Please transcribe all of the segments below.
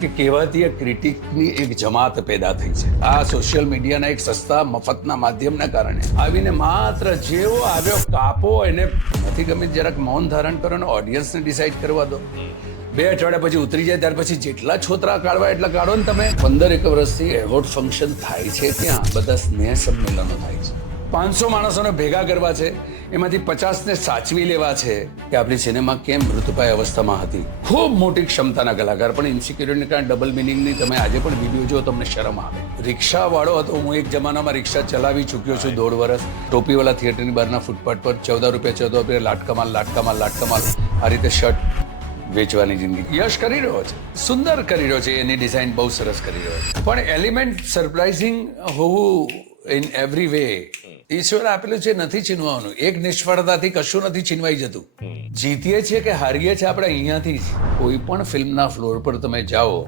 કે કહેવાતી ક્રિટિકની એક જમાત પેદા થઈ છે આ સોશિયલ મીડિયાના એક સસ્તા મફતના માધ્યમના કારણે આવીને માત્ર જેવો આવ્યો કાપો એને નથી ગમે જરાક મૌન ધારણ કરો અને ઓડિયન્સને ડિસાઈડ કરવા દો 2 અઠવાડિયા પછી ઉતરી જાય ત્યાર પછી જેટલા છોતરા કાઢવા એટલા કાઢો ને તમે 15 વર્ષથી એવોર્ડ ફંક્શન થાય છે ત્યાં બધા સ્નેહ સંમેલનો થાય છે 500 માણસોને ભેગા કરવા છે એમાંથી 50ને સાચવી લેવા છે કે આપણી સિનેમા કેમ મૃતપાય અવસ્થામાં હતી ખૂબ મોટી ક્ષમતાના કલાકાર પણ ઇન્સિક્યુરિટીને કારણે ડબલ મિનિંગની તમે આજે પણ વિડીયો જો તમને શરમ આવે રિક્ષાવાળો હતો હું એક જમાનામાં રિક્ષા ચલાવી ચૂક્યો છું 1.5 વર્ષ ટોપીવાળા થિયેટરની બહારના ફૂટપાથ પર 14 રૂપિયા લાટકમાલ આ રીતે શર્ટ વેચવાની જિંદગી યશ કરી રહ્યો છે સુંદર કરી રહ્યો છે એની ડિઝાઇન બહુ સરસ કરી રહ્યો છે પણ એલિમેન્ટ સરપ્રાઇઝિંગ હોવું ઇન એવરી વે ઈશ્વર આપેલું છે નથી છીનવાનું એક નિષ્ફળતાથી કશું નથી છીનવાઈ જતું જીતીએ છીએ કે હારીએ છીએ આપણે અહીંયાથી કોઈ પણ ફિલ્મના ફ્લોર પર તમે જાઓ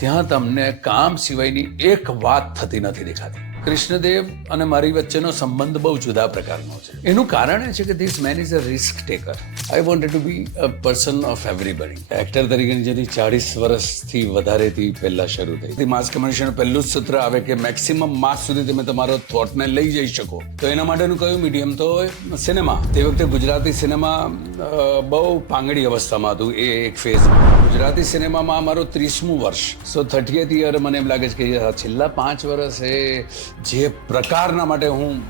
ત્યાં તમને કામ સિવાયની એક વાત થતી નથી દેખાતી કૃષ્ણદેવ અને મારી વચ્ચેનો સંબંધ બહુ જુદા પ્રકારનો છે એનું કારણ એ છે કે this man is a risk taker I wanted to be a person of everybody actor તરીકેની જેની 40 વર્ષથી વધારેથી પહેલા શરૂ થઈ માસ કમ્યુનિકેશન પહેલું જ સૂત્ર આવે કે મેક્સિમમ માસ સુધી તમે તમારો થોટને લઈ જઈ શકો તો એના માટેનું કયું મીડિયમ તો સિનેમા તે વખતે ગુજરાતી સિનેમા બહુ પાંગડી અવસ્થામાં હતું એ એક ફેઝમાં ગુજરાતી સિનેમામાં મારું 30મું વર્ષ સો 30th યર મને એમ લાગે છે કે છેલ્લા 5 વર્ષ એ જે પ્રકારના માટે હું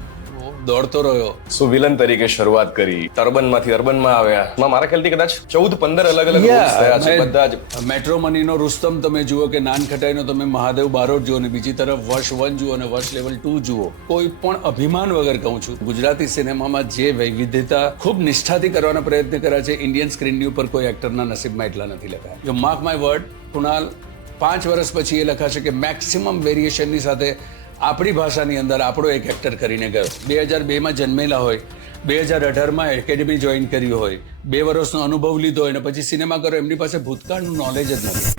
દોડતો રહ્યો સો વિલન તરીકે શરૂઆત કરી ટર્બનમાંથી અર્બનમાં આવ્યા મારા ખ્યાલથી કદાચ 14-15 અલગ થયા છે બધા જ મેટ્રોમનીનો રુસ્તમ તમે જુઓ કે નાનખટાઈનો તમે મહાદેવ બારોટ જુઓ ને બીજી તરફ વર્ષ 1 જુઓ અને વર્ષ લેવલ 2 જુઓ કોઈ પણ અભિમાન વગર કહું છું ગુજરાતી સિનેમામાં જે વૈવિધ્યતા ખૂબ નિષ્ઠાથી કરવાનો પ્રયત્ન કર્યા છે ઇન્ડિયન સ્ક્રીનની ઉપર કોઈ એક્ટરના નસીબમાં એટલા નથી લખાયા જો માર્ક માય વર્ડ કુણાલ 5 વર્ષ પછી એ લખાશે કે મેક્સિમમ વેરિએશનની સાથે આપણી ભાષાની અંદર આપણો એક એક્ટર કરીને ગયો 2002માં જન્મેલા હોય 2018માં એકેડેમી જોઈન કરી હોય 2 વર્ષનો અનુભવ લીધો હોય અને પછી સિનેમા કરો એમની પાસે ભૂતકાળનું નોલેજ જ નથી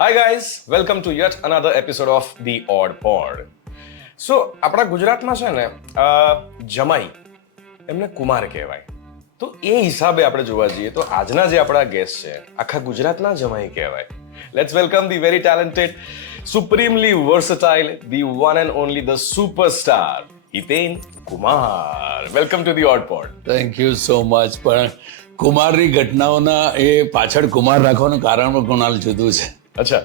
hi guys welcome to yet another episode of the odd pod so આપણા ગુજરાતમાં છે ને જમાઈ એમને કુમાર કહેવાય તો એ હિસાબે આપણે જોવા જઈએ તો આજના જે આપણા ગેસ્ટ છે આખા ગુજરાતના જમાઈ કહેવાય let's welcome the very talented supremely versatile, the one and only, the superstar, Hiten Kumar. Welcome to the Odd Pod. Thank you so much. પણ કુમારની ઘટનાઓના એ પાછળ કુમાર રાખવાનું કારણ પણ કુણાલ જુદું છે અચ્છા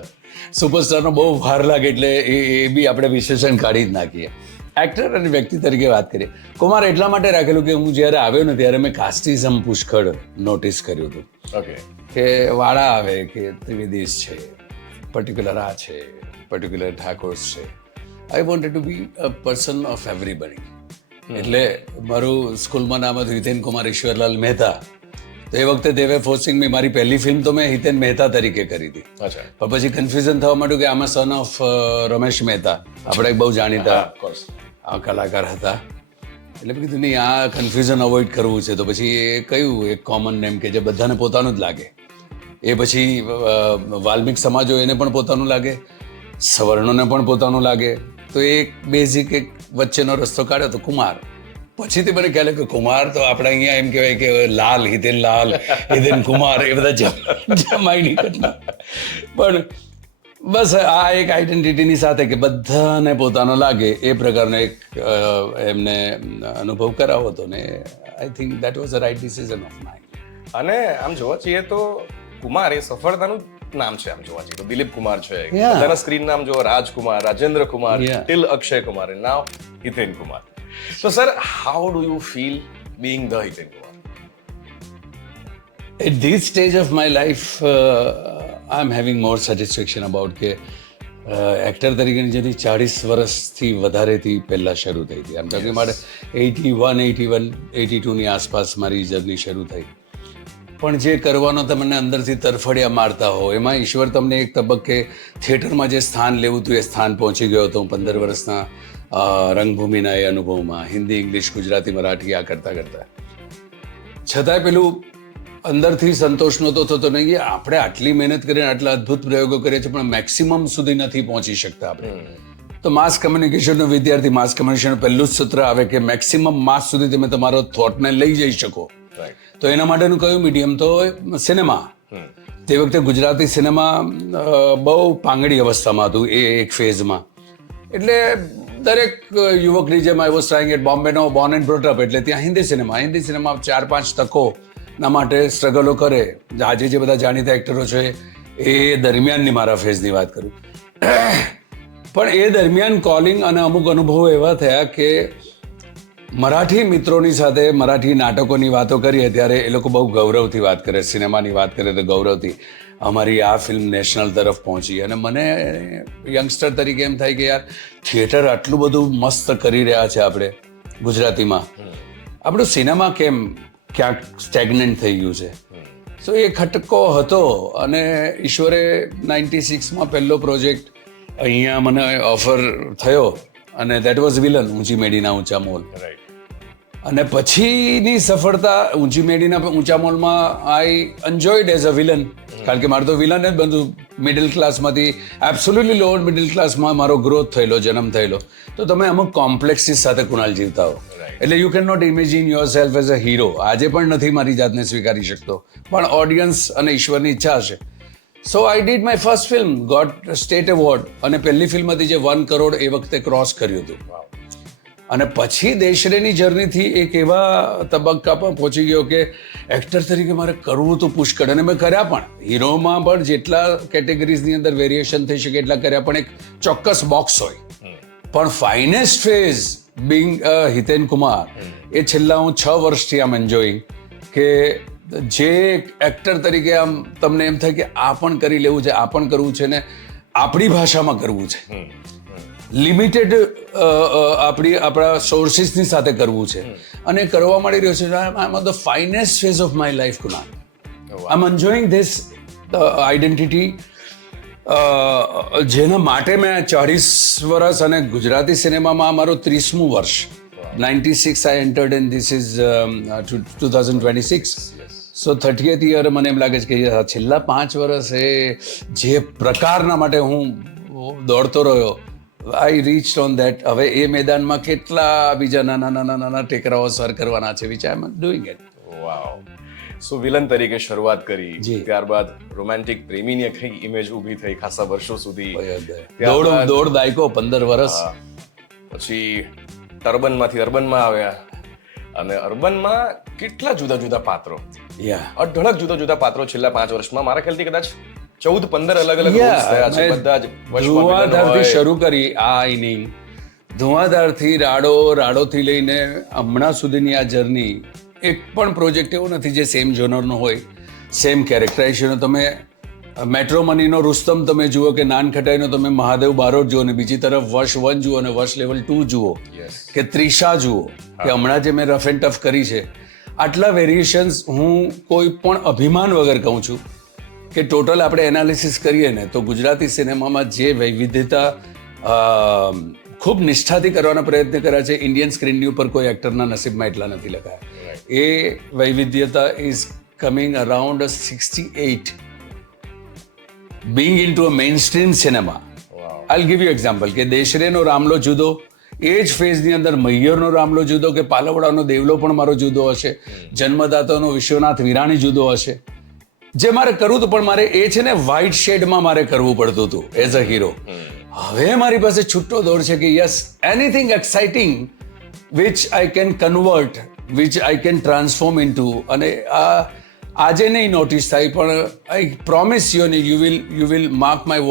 સુપરસ્ટારનો બહુ ભાર લાગે એટલે એ બી આપણે વિશેષણ કાઢી જ નાખીએ એક્ટર અને વ્યક્તિ તરીકે વાત કરીએ કુમાર એટલા માટે રાખેલું કે હું જ્યારે આવ્યો ને ત્યારે મેં કાસ્ટિઝમ પુષ્કળ નોટિસ કર્યું હતું ઓકે કે વાળા આવે કે ત્રિવેદીસ છે પર્ટિક્યુલર આ છે પર્ટિક્યુલર ઠાકોર્સ છે I wanted to be a person of everybody એટલે મારું સ્કૂલમાં નામ હતું હિતેન કુમાર ઈશ્વરલાલ મહેતા તો એ વખતે દેવે ફોર્સિંગ મી મારી પહેલી ફિલ્મ તો મેં હિતેન મહેતા તરીકે કરી હતી અચ્છા પણ પછી કન્ફ્યુઝન થવા માંડ્યું કે આમાં સન ઓફ રમેશ મહેતા આપણે એક બહુ જાણીતા કલાકાર હતા એટલે કીધું નહીં આ કન્ફ્યુઝન અવોઇડ કરવું છે તો પછી એ કયું એક કોમન નેમ કે જે બધાને પોતાનું જ લાગે એ પછી વાલ્મિક સમાજ હોય એને પણ પોતાનું લાગે સવર્ણોને પણ પોતાનું લાગે તો એક બેઝિક એક વચ્ચેનો રસ્તો કાઢ્યો તો કુમાર પછીથી મને ખ્યાલ કે કુમાર તો આપણે અહીંયા એમ કહેવાય કે લાલ હિતેન કુમાર એ બધા જમાઈની ઘટના પણ બસ આ એક આઈડેન્ટિટીની સાથે કે બધાને પોતાનો લાગે એ પ્રકારનો એક એમને અનુભવ કરાવો હતો ને I think that was a right decision of mine અને આમ જોવા જઈએ તો કુમાર એ સફળતાનું નામ છે આમ જોવા જઈએ તો દિલીપ કુમાર છે બધાના સ્ક્રીન નામ જો Rajkumar Rajendra Kumar till Akshay Kumar and now Hiten Kumar So sir, how do you feel being the Hiten Kumar? At this stage of my life, I'm having more satisfaction about કે એક્ટર તરીકેની જેની 40 વર્ષથી વધારેથી પહેલા શરૂ થઈ હતી આમ ટોકિંગ અબાઉટ 82ની આસપાસ મારી જર્ની શરૂ થઈ પણ જે કરવાનો તમને અંદરથી તરફડિયા મારતા હો એમાં ઈશ્વર તમને એક તબક્કે થિયેટરમાં જે સ્થાન લેવું હતું એ સ્થાન પહોંચી ગયો હતો 15 વર્ષના રંગભૂમિના એ અનુભવમાં હિન્દી ઇંગ્લિશ ગુજરાતી મરાઠી આ કરતા છતાંય પેલું અંદરથી સંતોષ નહોતો થતો નહીં આપણે આટલી મહેનત કરીને આટલા અદ્ભુત પ્રયોગો કરીએ છીએ પણ મેક્સિમમ સુધી નથી પહોંચી શકતા આપણે તો માસ કમ્યુનિકેશનનો વિદ્યાર્થી માસ કમ્યુનિકેશન પહેલું જ સૂત્ર આવે કે મેક્સિમમ માસ સુધી તમે તમારો થોટને લઈ જઈ શકો તો એના માટેનું કયું મીડિયમ તો સિનેમા તે વખતે ગુજરાતી સિનેમા બહુ પાંગડી અવસ્થામાં હતું એ એક ફેઝમાં. એટલે દરેક યુવકની જેમ આઈ વોઝ ટ્રાઇંગ એટ બોમ્બેનો બોર્ન એન્ડ બ્રોટ અપ, એટલે ત્યાં હિન્દી સિનેમા 4-5 તકોના માટે સ્ટ્રગલો કરે. આજે જે બધા જાણીતા એક્ટરો છે એ દરમિયાનની મારા ફેઝની વાત કરું. પણ એ દરમિયાન કોલિંગ અને અમુક અનુભવો એવા થયા કે મરાઠી મિત્રોની સાથે મરાઠી નાટકોની વાતો કરીએ ત્યારે એ લોકો બહુ ગૌરવથી વાત કરે, સિનેમાની વાત કરે તો ગૌરવથી. અમારી આ ફિલ્મ નેશનલ તરફ પહોંચી અને મને યંગસ્ટર તરીકે એમ થાય કે યાર થિયેટર આટલું બધું મસ્ત કરી રહ્યા છે આપણે ગુજરાતીમાં, આપણું સિનેમા કેમ ક્યાંક સ્ટેગ્નન્ટ થઈ ગયું છે. સો એ ખટકો હતો અને ઈશ્વરે 96માં પહેલો પ્રોજેક્ટ અહીંયા મને ઓફર થયો અને દેટ વોઝ વિલન, ઊંચી મેડીના ઊંચા મોલ. અને પછીની સફળતા ઊંચી મેડીના ઊંચા મોલમાં આઈ એન્જોયડ એઝ અ વિલન, કારણ કે મારું તો વિલન જ બધું મિડલ ક્લાસમાંથી એબ્સોલ્યુટલી લોઅર મિડલ ક્લાસમાં મારો ગ્રોથ થયેલો, જન્મ થયેલો. તો તમે અમુક કોમ્પ્લેક્સીસ સાથે કુણાલ જીવતા હો, એટલે you can not imagine yourself as a hero. આજે પણ નથી મારી જાતને સ્વીકારી શકતો, પણ ઓડિયન્સ અને ઈશ્વરની ઈચ્છા હશે. So I did my first film, got state award, અને પહેલી ફિલ્મ હતી જે 1 કરોડ એ વખતે ક્રોસ કર્યું હતું. અને પછી દેશરેની જર્નીથી એક એવા તબક્કા પર પહોંચી ગયો કે એક્ટર તરીકે મારે કરવું તો પુષ્કળ, અને મેં કર્યા પણ. હીરોમાં પણ જેટલા કેટેગરીઝની અંદર વેરિએશન થઈ શકે એટલા કર્યા, પણ એક ચોક્કસ બોક્સ હોય. પણ finest phase being Hiten Kumar, એ છેલ્લા હું 6 વર્ષથી આમ એન્જોઈંગ, કે જે એક્ટર તરીકે આમ તમને એમ થાય કે આ પણ કરી લેવું છે, આ પણ કરવું છે, ને આપણી ભાષામાં કરવું છે, લિમિટેડ આપણા સોર્સિસની સાથે કરવું છે, અને કરવા મળી રહ્યો છે. I am the finest phase of my life Kunal. I am enjoying this identity, જેના માટે મેં 40 વર્ષ, અને ગુજરાતી સિનેમામાં મારું 30મું વર્ષ. 96 I entered and this is 2026. So 30th year. મને એમ લાગે છે કે છેલ્લા 5 વર્ષ એ જે પ્રકારના માટે હું દોડતો રહ્યો, આઈ રીચ ઓન ધેટ. હવે એ મેદાનમાં કેટલા બીજા નાના ટેકરાઓ સર કરવાના છે, which I am doing it. Wow. So villain તરીકે શરૂઆત કરી, ત્યારબાદ રોમેન્ટિક પ્રેમીની કઈ ઇમેજ ઊભી થઈ ખાસા વર્ષો સુધી, દોઢ દાયકો, 15 વર્ષ. પછી ટર્બનમાંથી અર્બનમાં આવ્યા, અને અર્બનમાં કેટલા જુદા જુદા પાત્રો, અઢળક જુદા જુદા પાત્રો છેલ્લા 5 વર્ષમાં. મારા ખ્યાલથી કદાચ 14-15 અલગ અલગ રોલ્સ થયા છે બધા જ. ધુઆધારથી શરૂ કરી આ ઇનિંગ, ધુઆધારથી રાડોથી લઈને હમણાં સુધીની આ જર્ની, એક પણ પ્રોજેક્ટ એવો નથી જે સેમ જોનરનો હોય, સેમ કેરેક્ટરાઇઝેશન. તમે મેટ્રો મનીનો રુસ્તમ તમે જુઓ, કે નાનખટાઈનો તમે મહાદેવ બારોટ જુઓ, ને બીજી તરફ વર્ષ 1 જુઓ અને વર્ષ લેવલ 2 જુઓ, કે ત્રિષા જુઓ, કે હમણાં જે મેં રફ એન્ડ ટફ કરી છે. આટલા વેરિએશન્સ હું કોઈ પણ અભિમાન વગર કહું છું કે ટોટલ આપણે એનાલિસિસ કરીએ ને તો ગુજરાતી સિનેમામાં જે વૈવિધ્યતા ખૂબ નિષ્ઠાથી કરવાનો પ્રયત્ન કર્યા છે, ઇન્ડિયન સ્ક્રીનની ઉપર કોઈ એક્ટરના નસીબમાં એટલા નથી લખાયા. એ વૈવિધ્યતા is coming around 68 being into a mainstream cinema. I'll give you example કે દેશરેનો રામલો જુદો, એ જ ફેઝની અંદર મૈયરનો રામલો જુદો, કે પાલવડાનો દેવલો પણ મારો જુદો હશે, જન્મદાતાનો વિશ્વનાથ વિરાણી જુદો હશે. જે મારે કરવું હતું, પણ મારે એ છે ને વ્હાઇટ શેડમાં મારે કરવું પડતું હતું એઝ અ હીરો. હવે મારી પાસે છૂટો દોર છે કે yes, anything exciting which I can convert, which I can transform into. અને આજે નહીં નોટિસ થાય, પણ આઈ promise you, you will mark my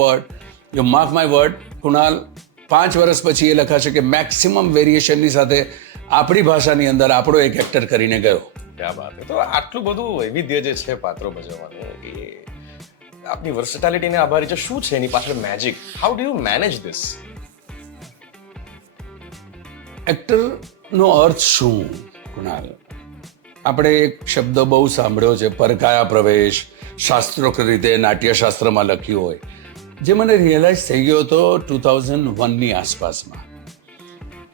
word Kunal, 5 વર્ષ પછી એ લખાશે કે મેક્સિમમ વેરિએશનની સાથે આપણી ભાષાની અંદર આપણો એક એક્ટર કરીને ગયો. ક્યાં વાત છે. તો આટલું બધું વૈવિધ્ય જે છે પાત્રો ભજવવાનું, એ આપની વર્સેટાલિટીને આભારી છે. શું છે એની પાછળ magic? How do you manage this? એક્ટરનો અર્થ શું કુણાલ? આપણે એક શબ્દ બહુ સાંભળ્યો છે, પરકાયા પ્રવેશ, શાસ્ત્રોક્ત રીતે નાટ્યશાસ્ત્રમાં લખ્યું હોય, જે મને રિયલાઇઝ થઈ ગયો હતો 2001ની આસપાસમાં,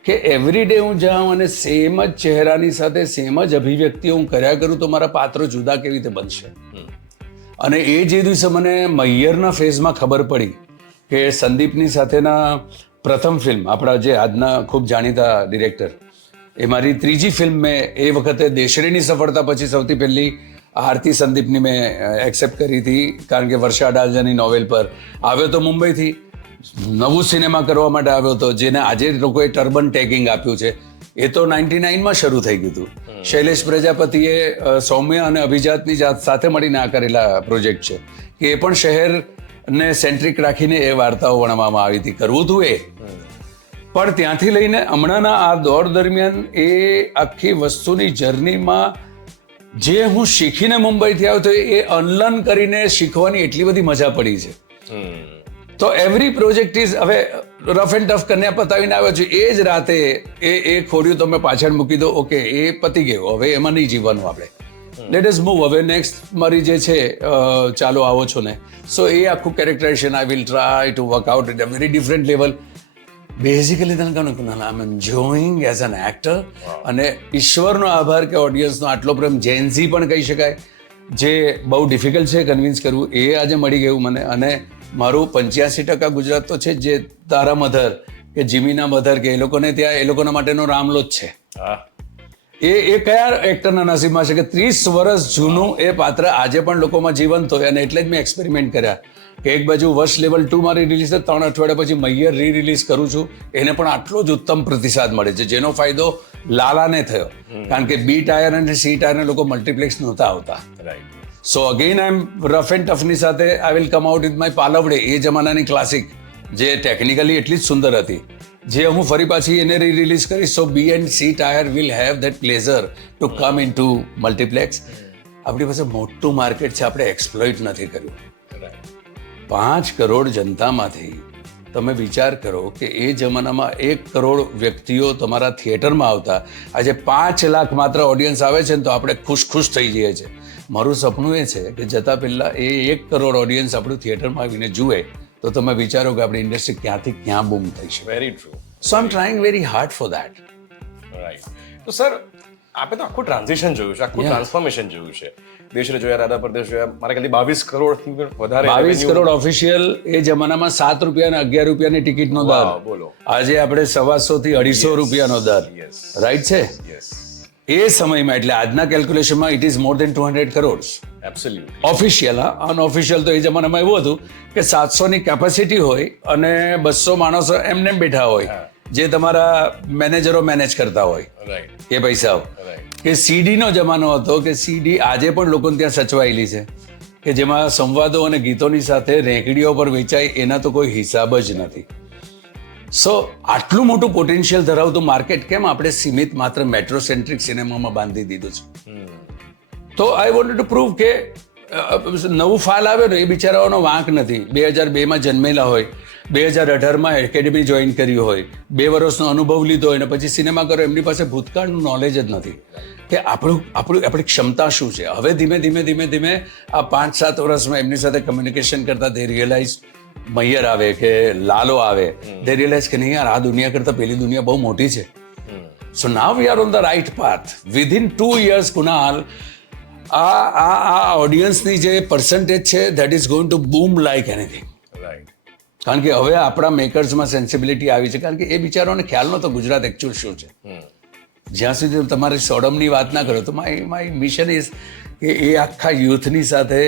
કે એવરી ડે હું જાઉં અને સેમ જ ચહેરાની સાથે સેમ જ અભિવ્યક્તિઓ હું કર્યા કરું તો મારા પાત્રો જુદા કેવી રીતે બનશે. અને એ જે દિવસે મને મૈયરના ફેઝમાં ખબર પડી કે સંદીપની સાથેના પ્રથમ ફિલ્મ, આપણા જે આજના ખૂબ જાણીતા ડિરેક્ટર, એ મારી 3જી ફિલ્મ મેં એ વખતે દેશરેની સફળતા પછી સૌથી પહેલી આરતી સંદીપની મેં એક્સેપ્ટ કરી હતી, કારણ કે વર્ષા અડાલજાની નોવેલ પર આવ્યો તો મુંબઈથી, નવું સિનેમા કરવા માટે આવ્યો હતો, જેને આજે લોકોએ ટર્બન ટેગિંગ આપ્યું છે. એ તો 99માં શરૂ થઈ ગયું હતું. શૈલેષ પ્રજાપતિએ સૌમ્ય અને અભિજાતની સાથે મળીને આ કરેલા પ્રોજેક્ટ છે, કે એ પણ શહેરને સેન્ટ્રિક રાખીને એ વાર્તાઓ વણવામાં આવી હતી. કરવું હતું એ, પણ ત્યાંથી લઈને હમણાંના આ દોર દરમિયાન એ આખી વસ્તુની જર્નીમાં જે હું શીખીને મુંબઈથી આવ્યો તો એ અનલર્ન કરીને શીખવાની એટલી બધી મજા પડી છે. તો એવરી પ્રોજેક્ટ ઇઝ, હવે રફ એન્ડ ટફ કન્યા પતાવીને આવ્યો છું, એ જ રાતે એ ખોર્યું તમે પાછળ મૂકી દો, ઓકે એ પતી ગયું, હવે એમાં નહીં જીવવાનું આપણે, લેટ અસ મૂવ, હવે નેક્સ્ટ મારી જે છે ચાલો આવો છો ને. સો એ આખું characterization I will try to work out at a very different level. Basically તને કહું ને, I am enjoying as an actor. અને ઈશ્વરનો આભાર કે ઓડિયન્સનો આટલો પ્રેમ, જેન્ઝી પણ કહી શકાય, જે બહુ ડિફિકલ્ટ છે કન્વિન્સ કરવું, એ આજે મળી ગયું મને. અને મારું 85% ગુજરાત તો છે, જે તારા મધર કે જીમીના મધર કે એ લોકોને ત્યાં એ લોકોના માટેનો રામલો જ છે. એ કયા એક્ટરના નસીબમાં છે કે 30 વર્ષ જૂનું એ પાત્ર આજે પણ લોકોમાં જીવંત હોય. અને એટલે જ મેં એક્સપેરિમેન્ટ કર્યા કે એક બાજુ વર્ષ લેવલ 2 મારી રિલીઝ છે, 3 અઠવાડિયા પછી મૈયર રિલીઝ કરું છું, એને પણ આટલો જ ઉત્તમ પ્રતિસાદ મળે છે, જેનો ફાયદો લાલાને થયો, કારણ કે બી ટાયર અને સી ટાયરને લોકો મલ્ટીપ્લેક્સ નહોતા આવતા. So again I am rough and ટફની સાથે I will come out with my Palavde, એ જમાનાની ક્લાસિક, જે ટેકનિકલી એટલી જ સુંદર હતી, જે હું ફરી પાછી એને રિલીઝ કરીશ. So B and C tier will have that pleasure to come into multiplex. આપણી પાસે મોટું માર્કેટ છે, આપણે એક્સપ્લોઇટ નથી કર્યું. 5 કરોડ જનતામાંથી તમે વિચાર કરો કે એ જમાનામાં 1 કરોડ વ્યક્તિઓ તમારા થિયેટરમાં આવતા, આજે 5 લાખ માત્ર ઓડિયન્સ આવે છે ને તો આપણે ખુશ થઈ જઈએ છીએ. મારું સપનું એ છે કે જતા પહેલા એ 1 કરોડ ઓડિયન્સ આપણું થિયેટરમાં આવીને જુએ, તો તમે વિચારો કે આપણી ઇન્ડસ્ટ્રી ક્યાંથી ક્યાં બૂમ થઈ છે. Very true. So I am trying very hard for that. Right. તો સર, આપણે તો આખું ટ્રાન્ઝિશન જોયું છે, આખું ટ્રાન્સફોર્મેશન જોયું છે. દેશરે જોયા, રાધા પરદેશ જોયા, મારા ખ્યાલથી 22 કરોડથી વધારે 22 કરોડ ઓફિશિયલ. એ જમાનામાં 7 રૂપિયા અને 11 રૂપિયાની ટિકિટનો દર, બોલો આજે આપણે 125 થી 250 રૂપિયાનો દર, રાઈટ છે. એ સમયમાં, એટલે આજના કેલ્ક્યુલેશનમાં it is more than 200 crore absolutely official. Unofficial તો એ જમાનામાં એવું હતું કે 700ની કેપેસિટી હોય અને 200 માણસો એમને બેઠા હોય, જે તમારા મેનેજરો મેનેજ કરતા હોય, રાઈટ, એ પૈસાઓ. કે સીડીનો જમાનો હતો, કે સીડી આજે પણ લોકોને ત્યાં સચવાયેલી છે, કે જેમાં સંવાદો અને ગીતોની સાથે રેકડીઓ પર વેચાય, એના તો કોઈ હિસાબ જ નથી. સો આટલું મોટું પોટેન્શિયલ ધરાવતું માર્કેટ કેમ આપણે સીમિત માત્ર મેટ્રો સેન્ટ્રિક સિનેમામાં બાંધી દીધું છે? તો આઈ વોન્ટ ટુ પ્રૂવ કે નવું ફાલ આવ્યો ને એ બિચારાઓનો વાંક નથી. 2002માં જન્મેલા હોય, 2018માં એકેડેમી જોઈન કરી હોય, 2 વર્ષનો અનુભવ લીધો હોય, અને પછી સિનેમા કરો, એમની પાસે ભૂતકાળનું નોલેજ જ નથી કે આપણી ક્ષમતા શું છે. હવે ધીમે આ 5-7 વર્ષમાં એમની સાથે કમ્યુનિકેશન કરતા દે રિયલાઇઝ, મૈયર આવે કે લાલો આવે, દે રિયલાઇઝ કે નહીં યાર, આ દુનિયા કરતાં પેલી દુનિયા બહુ મોટી છે. So now we are on the right path. Within 2 years, Kunal, આ ઓડિયન્સની જે પર્સન્ટેજ છે, that is going to boom like anything. Right. કારણ કે હવે આપણા મેકર્સમાં સેન્સિબિલિટી આવી છે, કારણ કે એ બિચારોને ખ્યાલ નહોતો ગુજરાત એકચ્યુઅલ શું છે. જ્યાં સુધી તમારી સોડમની વાત ના કરો, તો માય મિશન ઇઝ કે એ આખા યુથની સાથે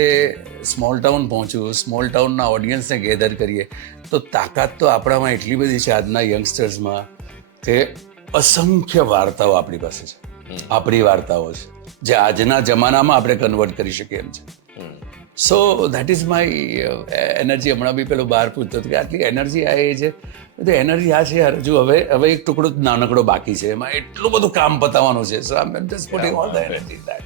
સ્મોલ ટાઉન પહોંચવું, સ્મોલ ટાઉનના ઓડિયન્સને ગેધર કરીએ. તો તાકાત તો આપણામાં એટલી બધી છે આજના યંગસ્ટર્સમાં, કે અસંખ્ય વાર્તાઓ આપણી પાસે છે, આપણી વાર્તાઓ છે, જે આજના જમાનામાં આપણે કન્વર્ટ કરી શકીએ એમ છે. સો દેટ ઇઝ માય એનર્જી. હમણાં બી પેલો બહાર પૂછતો હતો કે આટલી એનર્જી આ એ છે, તો એનર્જી આ છે યાર, હજુ હવે એક ટુકડો નાનકડો બાકી છે, એમાં એટલું બધું કામ પતાવવાનું છે. So I am just putting all the energy in that.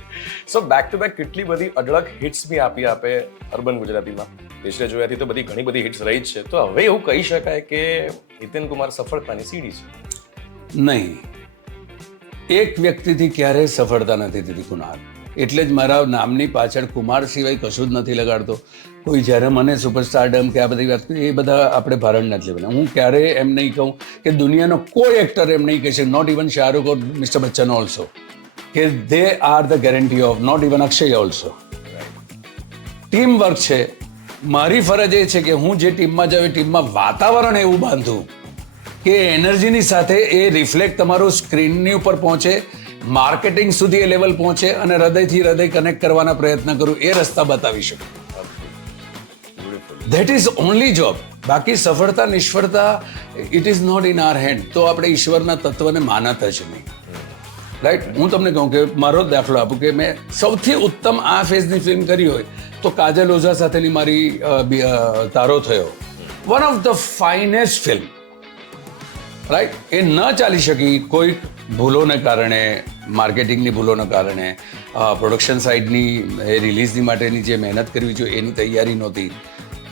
So back to back કેટલી બધી અઢળક હિટ્સ બી આપે અર્બન ગુજરાતીમાં. દેશરે જોયાથી તો ઘણી બધી હિટ્સ રહી જ છે. તો હવે એવું કહી શકાય કે હિતેન કુમાર સફળતાની સીડી છે? નહીં, એક વ્યક્તિથી ક્યારેય સફળતા નથી દીધી કુનાલ. એટલે જ મારા નામની પાછળ કુમાર સિવાય કશું જ નથી લગાડતો. કોઈ જ્યારે મને સુપરસ્ટારડમ કે આ બધી વાત કરી, એ બધા આપણે ભારણ નથી લેવાના. હું ક્યારેય એમ નહીં કહું કે દુનિયાનો કોઈ એક્ટર એમ નહીં કહેશે, not even Shahrukh or mister Bachchan also, કે they are the guarantee of, not even Akshay also. Team work છે. મારી ફરજ એ છે કે હું જે ટીમમાં જાઉં એ ટીમમાં વાતાવરણ એવું બાંધું કે એનર્જીની સાથે એ રિફ્લેક્ટ તમારું સ્ક્રીનની ઉપર પહોંચે, માર્કેટિંગ સુધી એ લેવલ પહોંચે અને હૃદયથી હૃદય કનેક્ટ કરવાના પ્રયત્ન કરું, એ રસ્તા બતાવી શકું. That is only job. બાકી સફળતા નિષ્ફળતા it is not in our hand. તો આપણે ઈશ્વરના તત્વને માનત જ નહીં. રાઈટ. હું તમને કહું કે મારો જ દાખલો આપું કે મેં સૌથી ઉત્તમ આ ફેઝની ફિલ્મ કરી હોય તો કાજલ ઓઝા સાથેની મારી તારો થયો, one of the finest film. Right. એ ન ચાલી શકી કોઈ ભૂલોને કારણે, માર્કેટિંગની ભૂલોને કારણે, પ્રોડક્શન સાઇડની રિલીઝની માટેની જે મહેનત કરવી જોઈએ એની તૈયારી નહોતી.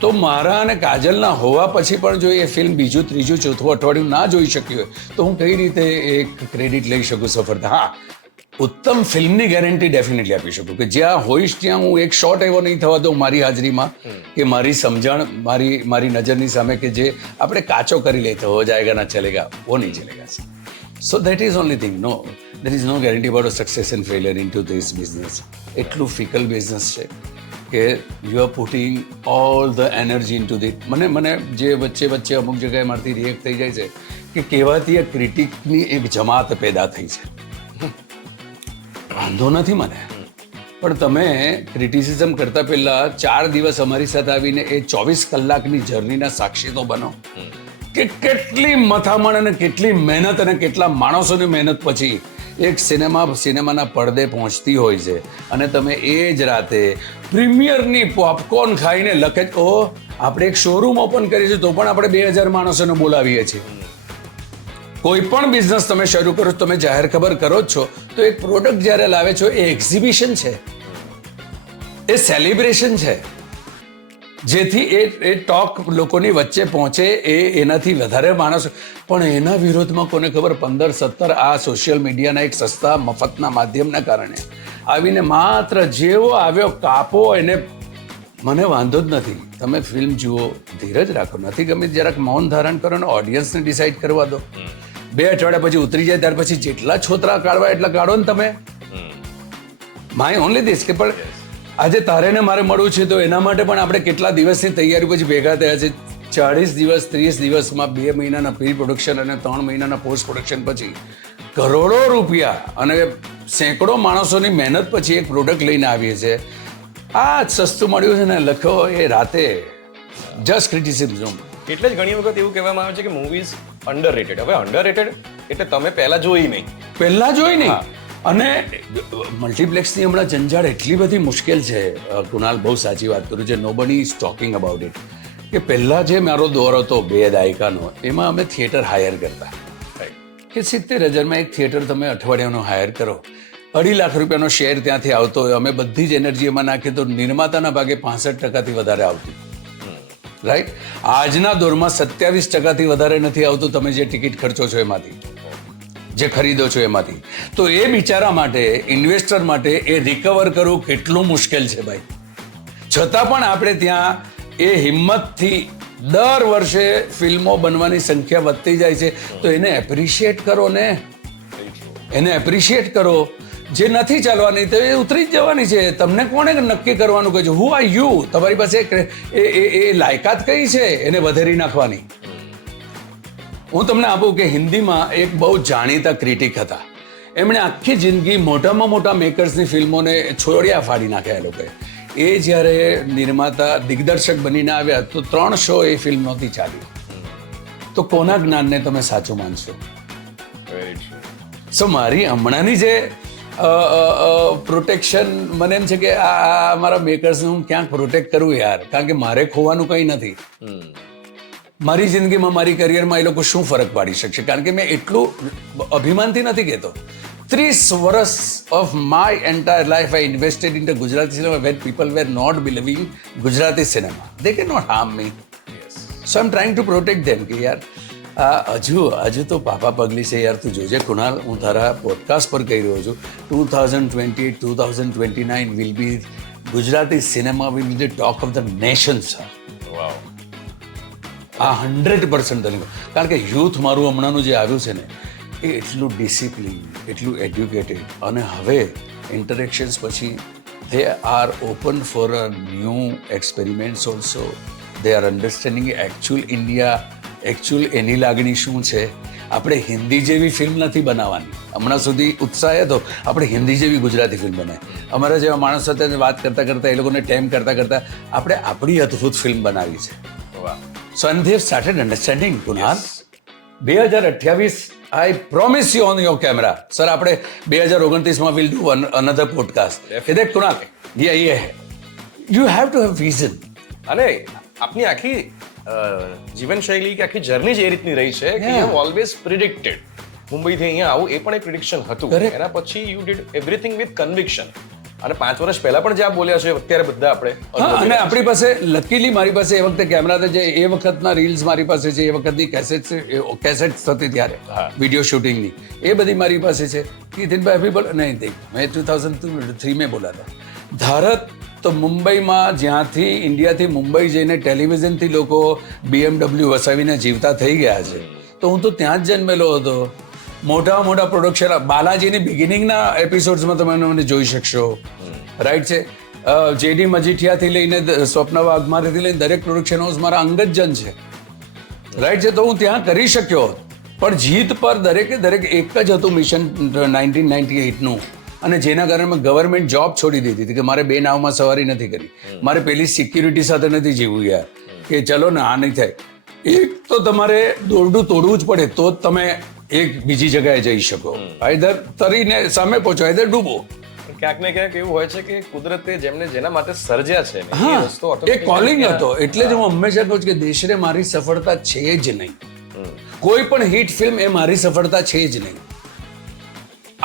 તો મારા અને કાજલના હોવા પછી પણ જો એ ફિલ્મ બીજું ત્રીજું ચોથું અઠવાડિયું ના જોઈ શકી હોય તો હું કઈ રીતે એક ક્રેડિટ લઈ શકું સફળતા? હા, ઉત્તમ ફિલ્મની ગેરંટી ડેફિનેટલી આપી શકું કે જ્યાં હોઈશ ત્યાં હું એક શોટ એવો નહીં થવા દઉં મારી હાજરીમાં કે મારી સમજણ, મારી નજરની સામે કે જે આપણે કાચો કરી લેતો હો જાયગા ના ચલેગા, વો નહીં ચલેગા. So that is only thing. No, there is no guarantee about success and failure into this business. એટલું ફિકલ બિઝનેસ છે કે you are putting all the energy into that. મને જે વચ્ચે અમુક જગ્યાએ મારથી રિએક્ટ થઈ જાય છે કે કહેવાતી એક ક્રિટિકની એક જમાત પેદા થઈ છે. વાંધો નથી મને, પણ તમે ક્રિટિસિઝમ કરતા પહેલા 4 દિવસ અમારી સાથે આવીને એ 24 કલાકની જર્નીના સાક્ષી તો બનો કે કેટલી મથામણ અને કેટલી મહેનત અને કેટલા માણસોની મહેનત પછી એક સિનેમાના પડદે પહોંચતી હોય છે અને તમે એ જ રાતે પ્રીમિયરની પોપકોર્ન ખાઈને લખે ઓ આપણે એક શોરૂમ ઓપન કરીએ છીએ તો પણ આપણે 2000 માણસોને બોલાવીએ છીએ. કોઈ પણ બિઝનેસ તમે શરૂ કરો, તમે જાહેર ખબર કરો જ છો તો એક પ્રોડક્ટ જ્યારે લાવે છો એ એક્ઝિબિશન છે, એ સેલિબ્રેશન છે, જેથી એ ટોક લોકોની વચ્ચે પહોંચે, એનાથી વધારે માણસો. પણ એના વિરોધમાં કોને ખબર 15-17 આ સોશિયલ મીડિયાના એક સસ્તા મફતના માધ્યમના કારણે આવીને માત્ર જેવો આવ્યો કાપો એને. મને વાંધો જ નથી, તમે ફિલ્મ જુઓ, ધીરજ રાખો, નથી ગમે જરાક મૌન ધારણ કરો અને ઓડિયન્સને ડિસાઈડ કરવા દો. 2 અઠવાડિયા પછી ઉતરી જાય ત્યાર પછી જેટલા છોતરા કાઢવા એટલા કાઢો ને તમે. માય ઓનલી ધીસ કે પણ આજે તારે ને મારે મળવું છે તો એના માટે પણ આપણે કેટલા દિવસની તૈયારી પછી ભેગા થયા છે. 40 દિવસ 30 દિવસમાં 2 મહિનાના પ્રી પ્રોડક્શન અને 3 મહિનાના પોસ્ટ પ્રોડક્શન પછી કરોડો રૂપિયા અને સેંકડો માણસોની મહેનત પછી એક પ્રોડક્ટ લઈને આવીએ છીએ. આ સસ્તું મળ્યું છે ને લખો એ રાતે જસ્ટ ક્રિટિસિઝમ. એટલે જ ઘણી વખત એવું કહેવામાં આવે છે કે મૂવીઝ અંડરરેટેડ. હવે અંડરરેટેડ એટલે તમે પહેલા જોઈ નહીં. અને મલ્ટીપ્લેક્સની હમણાં જંજાળ એટલી બધી મુશ્કેલ છે. કુણાલ બહુ સાચી વાત કરું છે. Nobody is talking about it. કે પહેલા જે મારો દોર હતો 2 દાયકાનો, એમાં અમે થિયેટર હાયર કરતા કે 70,000માં એક થિયેટર તમે અઠવાડિયાનો હાયર કરો, 2.5 લાખ રૂપિયાનો શેર ત્યાંથી આવતો હોય. અમે બધી જ એનર્જી એમાં નાખીએ તો નિર્માતાના ભાગે 65%થી વધારે આવતું. રાઈટ. આજના દોરમાં 27% વધારે નથી આવતું તમે જે ટિકિટ ખર્ચો છો એમાંથી, જે ખરીદો છો એમાંથી. તો એ બિચારા માટે, ઇન્વેસ્ટર માટે એ રિકવર કરવું કેટલું મુશ્કેલ છે ભાઈ. છતાં પણ આપણે ત્યાં એ હિંમતથી દર વર્ષે ફિલ્મો બનવાની સંખ્યા વધતી જાય છે. તો એને એપ્રિશિએટ કરો ને, એને એપ્રિશિએટ કરો. જે નથી ચાલવાની તો એ ઉતરી જ જવાની છે. તમને કોણે નક્કી કરવાનું કહે છે? Who are you? તમારી પાસે એ લાયકાત કઈ છે એને વધેરી નાખવાની? હું તમને આપું કે હિન્દીમાં એક બહુ જાણીતા ક્રિટિક હતા. એમણે આખી જિંદગી મોટામાં મોટા મેકર્સની ફિલ્મોને છોડિયા ફાડી નાખ્યા એ લોકોએ. એ જ્યારે નિર્માતા દિગ્દર્શક બનીને આવ્યા તો 3 શો એ ફિલ્મ નહોતી ચાલી. તો કોના જ્ઞાનને તમે સાચું માનશો? સો મારી હમણાંની જે પ્રોટેક્શન, મને એમ છે કે આ મારા મેકર્સને હું ક્યાંક પ્રોટેક્ટ કરું યાર, કારણ કે મારે ખોવાનું કંઈ નથી. મારી જિંદગીમાં, મારી કરિયરમાં એ લોકો શું ફરક પાડી શકશે? કારણ કે મેં એટલું અભિમાનથી નથી કહેતો. 30 વર્ષ of my entire life I invested in the Gujarati cinema when people were not believing Gujarati cinema. They can not harm me. So I am trying to protect them કે યાર હજુ તો પાપા પગલી છે યાર. તું જોજે કુણાલ, હું તારા પોડકાસ્ટ પર કહી રહ્યો છું, 2028-2029 will be Gujarati cinema will be the talk of the nation sir. આ 100% તને, કારણ કે યુથ મારું હમણાંનું જે આવ્યું છે ને એ એટલું ડિસિપ્લિન, એટલું એડ્યુકેટેડ, અને હવે ઇન્ટરેક્શન્સ પછી they are open for a new experiments also. They are understanding actual India, actual એની લાગણી શું છે. આપણે હિન્દી જેવી ફિલ્મ નથી બનાવવાની. હમણાં સુધી ઉત્સાહ હતો આપણે હિન્દી જેવી ગુજરાતી ફિલ્મ બનાવી. અમારા જેવા માણસો સાથે વાત કરતા કરતા એ લોકોને ટેમ કરતા કરતા આપણે આપણી અદ્ભુત ફિલ્મ બનાવી છે. વાહ. સો and they started understanding Kunal. 2028 I promise you on your camera. Sir આપણે 2029 વિલ ડુ અનધર પોડકાસ્ટ. એ દેખ કુનાલ, યે you have to have vision. અને આપની આખી જીવનશૈલી કે આખી જર્ની જ એ રીતની રહી છે કે યુ ઓલવેઝ પ્રિડિક્ટેડ મુંબઈથી અહીંયા આવું, એ પણ એક પ્રિડિક્શન હતું. Correct. એના પછી you did everything with conviction. અને 5 વર્ષ પહેલા પણ જે આપ બોલ્યા છે અત્યારે બધા આપણે હા, અને આપણી પાસે લકીલી મારી પાસે એ વખતે કેમેરા હતા, જે એ વખતના રીલ્સ મારી પાસે છે, એ વખતની કેસેટ થતી ત્યારે વિડીયો શૂટિંગની, એ બધી મારી પાસે છે. નીતિનભાઈ અભી બોલ નહીં દેખ મેં 2003 में बोला था. ભારત તો મુંબઈમાં જ્યાંથી ઇન્ડિયાથી મુંબઈ જઈને ટેલિવિઝનથી લોકો BMW વસાવીને જીવતા થઈ ગયા છે, તો હું તો ત્યાં જ જન્મેલો હતો. મોટા મોટા પ્રોડક્શન બાલાજીની બિગિનિંગના એપિસોડ્સમાં તમે મને જોઈ શકશો. રાઈટ છે. જેડી મજીઠિયાથી લઈને સ્વપ્ન વાઘમારેથી લઈને દરેક પ્રોડક્શન હાઉસ મારા અંગત જન છે. રાઈટ છે. તો હું ત્યાં કરી શક્યો, પણ જીત પર દરેક એક જ હતું મિશન 1998નું. અને જેના કારણે મેં ગવર્મેન્ટ જોબ છોડી દીધી હતી કે મારે 2 નાવમાં સવારી નથી કરી, મારે પેલી સિક્યુરિટી સાથે નથી જીવવું યાર, કે ચલો ને આ નહીં થાય. એક તો તમારે દોરડું તોડવું જ પડે તો જ તમે એક બીજી જગ્યાએ જઈ શકો. આઈધર તરીને સામે પહોંચો, આઈધર ડૂબો. ક્યાંક ને ક્યાંક એવું હોય છે કે કુદરતે જેના માટે સર્જ્યા છે ને, હા, એ વસ્તુ એ automatically કોલિંગ હતો. એટલે જ હું હંમેશા કહું છું કે દેશને મારી સફળતા છે જ નહીં. કોઈ પણ હિટ ફિલ્મ એ મારી સફળતા છે જ નહીં.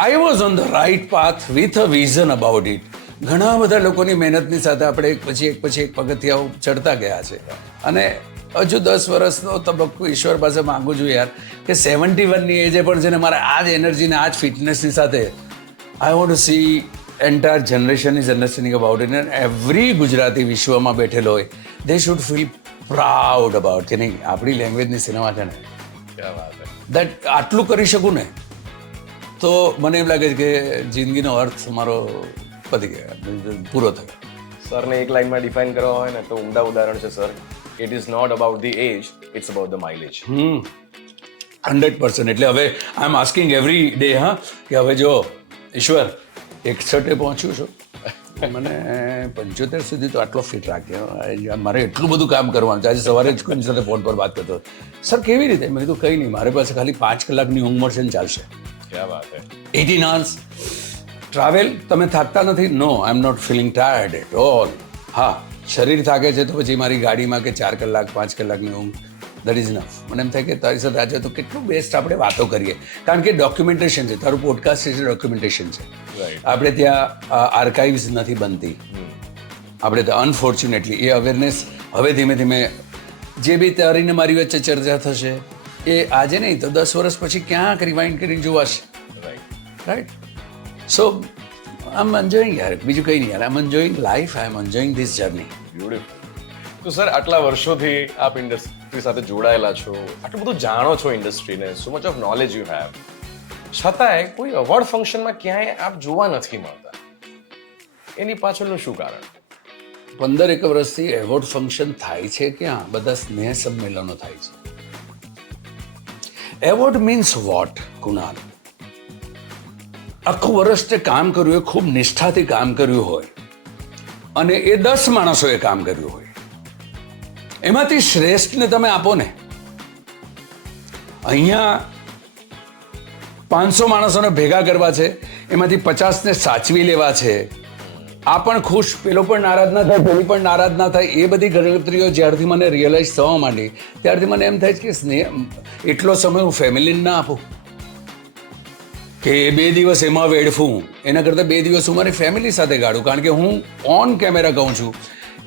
I was on the right path with a vision about it. ઘણા બધા લોકોની મહેનતની સાથે આપણે એક પછી એક પગથિયાઓ ચડતા ગયા છે. અને હજુ 10 વર્ષનો તબક્કો ઈશ્વર પાસે માંગુ છું યાર, કે 71ની એજે પણ છે ને મારે આ જ એનર્જીને આ જ ફિટનેસની સાથે આઈ want two C entire generation is understanding about it. And every Gujarati વિશ્વમાં બેઠેલો હોય, they should feel proud about કે નહીં આપણી લેંગ્વેજની સિનેમા છે ને, ક્યાં વાત છે. દેટ આટલું કરી શકું ને તો મને એમ લાગે છે કે જિંદગીનો અર્થ મારો પતી ગયો, પૂરો થયો. સરને એક લાઈનમાં ડિફાઇન કરવા હોય ને તો ઉમદા ઉદાહરણ છે sir. It is not about the age, it's about the mileage. 100%. એટલે હવે I am asking every day કે હવે જો ઈશ્વર 61 પહોંચ્યું છું, મને 75 સુધી તો આટલો ફિટ રાખ્યો, મારે એટલું બધું કામ કરવાનું છે. આજે સવારે જ કોઈની સાથે ફોન પર વાત કરતો, સર કેવી રીતે? મેં કીધું કંઈ નહીં, મારી પાસે ખાલી 5 કલાકની ઊંઘ મળશે ને ચાલશે. ક્યાં વાત છે. 18 hours ટ્રાવેલ. તમે થાકતા નથી? No, I am not feeling tired at all. હા, શરીર થાકે છે તો પછી મારી ગાડીમાં કે 4 કલાક 5 કલાકની ઊંઘ, દેટ ઇઝ ઇનફ. મને એમ થાય કે તારી સાથે આજે તો કેટલું બેસ્ટ આપણે વાતો કરીએ, કારણ કે ડોક્યુમેન્ટેશન છે. તારું પોડકાસ્ટ છે, ડોક્યુમેન્ટેશન છે. આપણે ત્યાં આર્કાઇવ્સ નથી બનતી. આપણે તો અનફોર્ચ્યુનેટલી એ અવેરનેસ હવે ધીમે ધીમે જે બી તારીને મારી વચ્ચે ચર્ચા થશે એ આજે નહીં તો 10 વર્ષ પછી ક્યાંક રિવાઇન્ડ કરીને જોવાશે. Right. So I am enjoying યાર, બીજું કંઈ નહીં યાર. I am enjoying life, I am enjoying this journey. Beautiful. તો સર આટલા વર્ષોથી આપ ઇન્ડસ્ટ્રી સાથે જોડાયેલા છો, આટલું બધું જાણો છો ઇન્ડસ્ટ્રીને, so much of knowledge you have, છતાંય કોઈ અવોર્ડ ફંક્શનમાં ક્યાંય આપ જોવા નથી મળતા. એની પાછળનું શું કારણ? 15 વર્ષથી એવોર્ડ ફંક્શન થાય છે ક્યાં? બધા સ્નેહ સંમેલનો થાય છે. Award means what Kunal? આખું વર્ષ તે કામ કર્યું હોય, ખૂબ નિષ્ઠાથી કામ કર્યું હોય, અને એ 10 માણસોએ કામ કર્યું હોય, એમાંથી શ્રેષ્ઠને તમે આપો ને. અહીંયા 500 માણસોને ભેગા કરવા છે, એમાંથી 50ને સાચવી લેવા છે. આ પણ ખુશ, પેલો પણ નારાજ ના થાય, પેલી પણ નારાજ ના થાય. એ બધી ગણતરીઓ જ્યારથી મને રિયલાઇઝ થવા માંડી ત્યારથી મને એમ થાય છે કે સ્નેહ એટલો સમય હું ફેમિલીને ના આપું કે 2 દિવસ એમાં વેડફું, એના કરતાં 2 દિવસ હું મારી ફેમિલી સાથે ગાળું. કારણ કે હું ઓન કેમેરા કહું છું,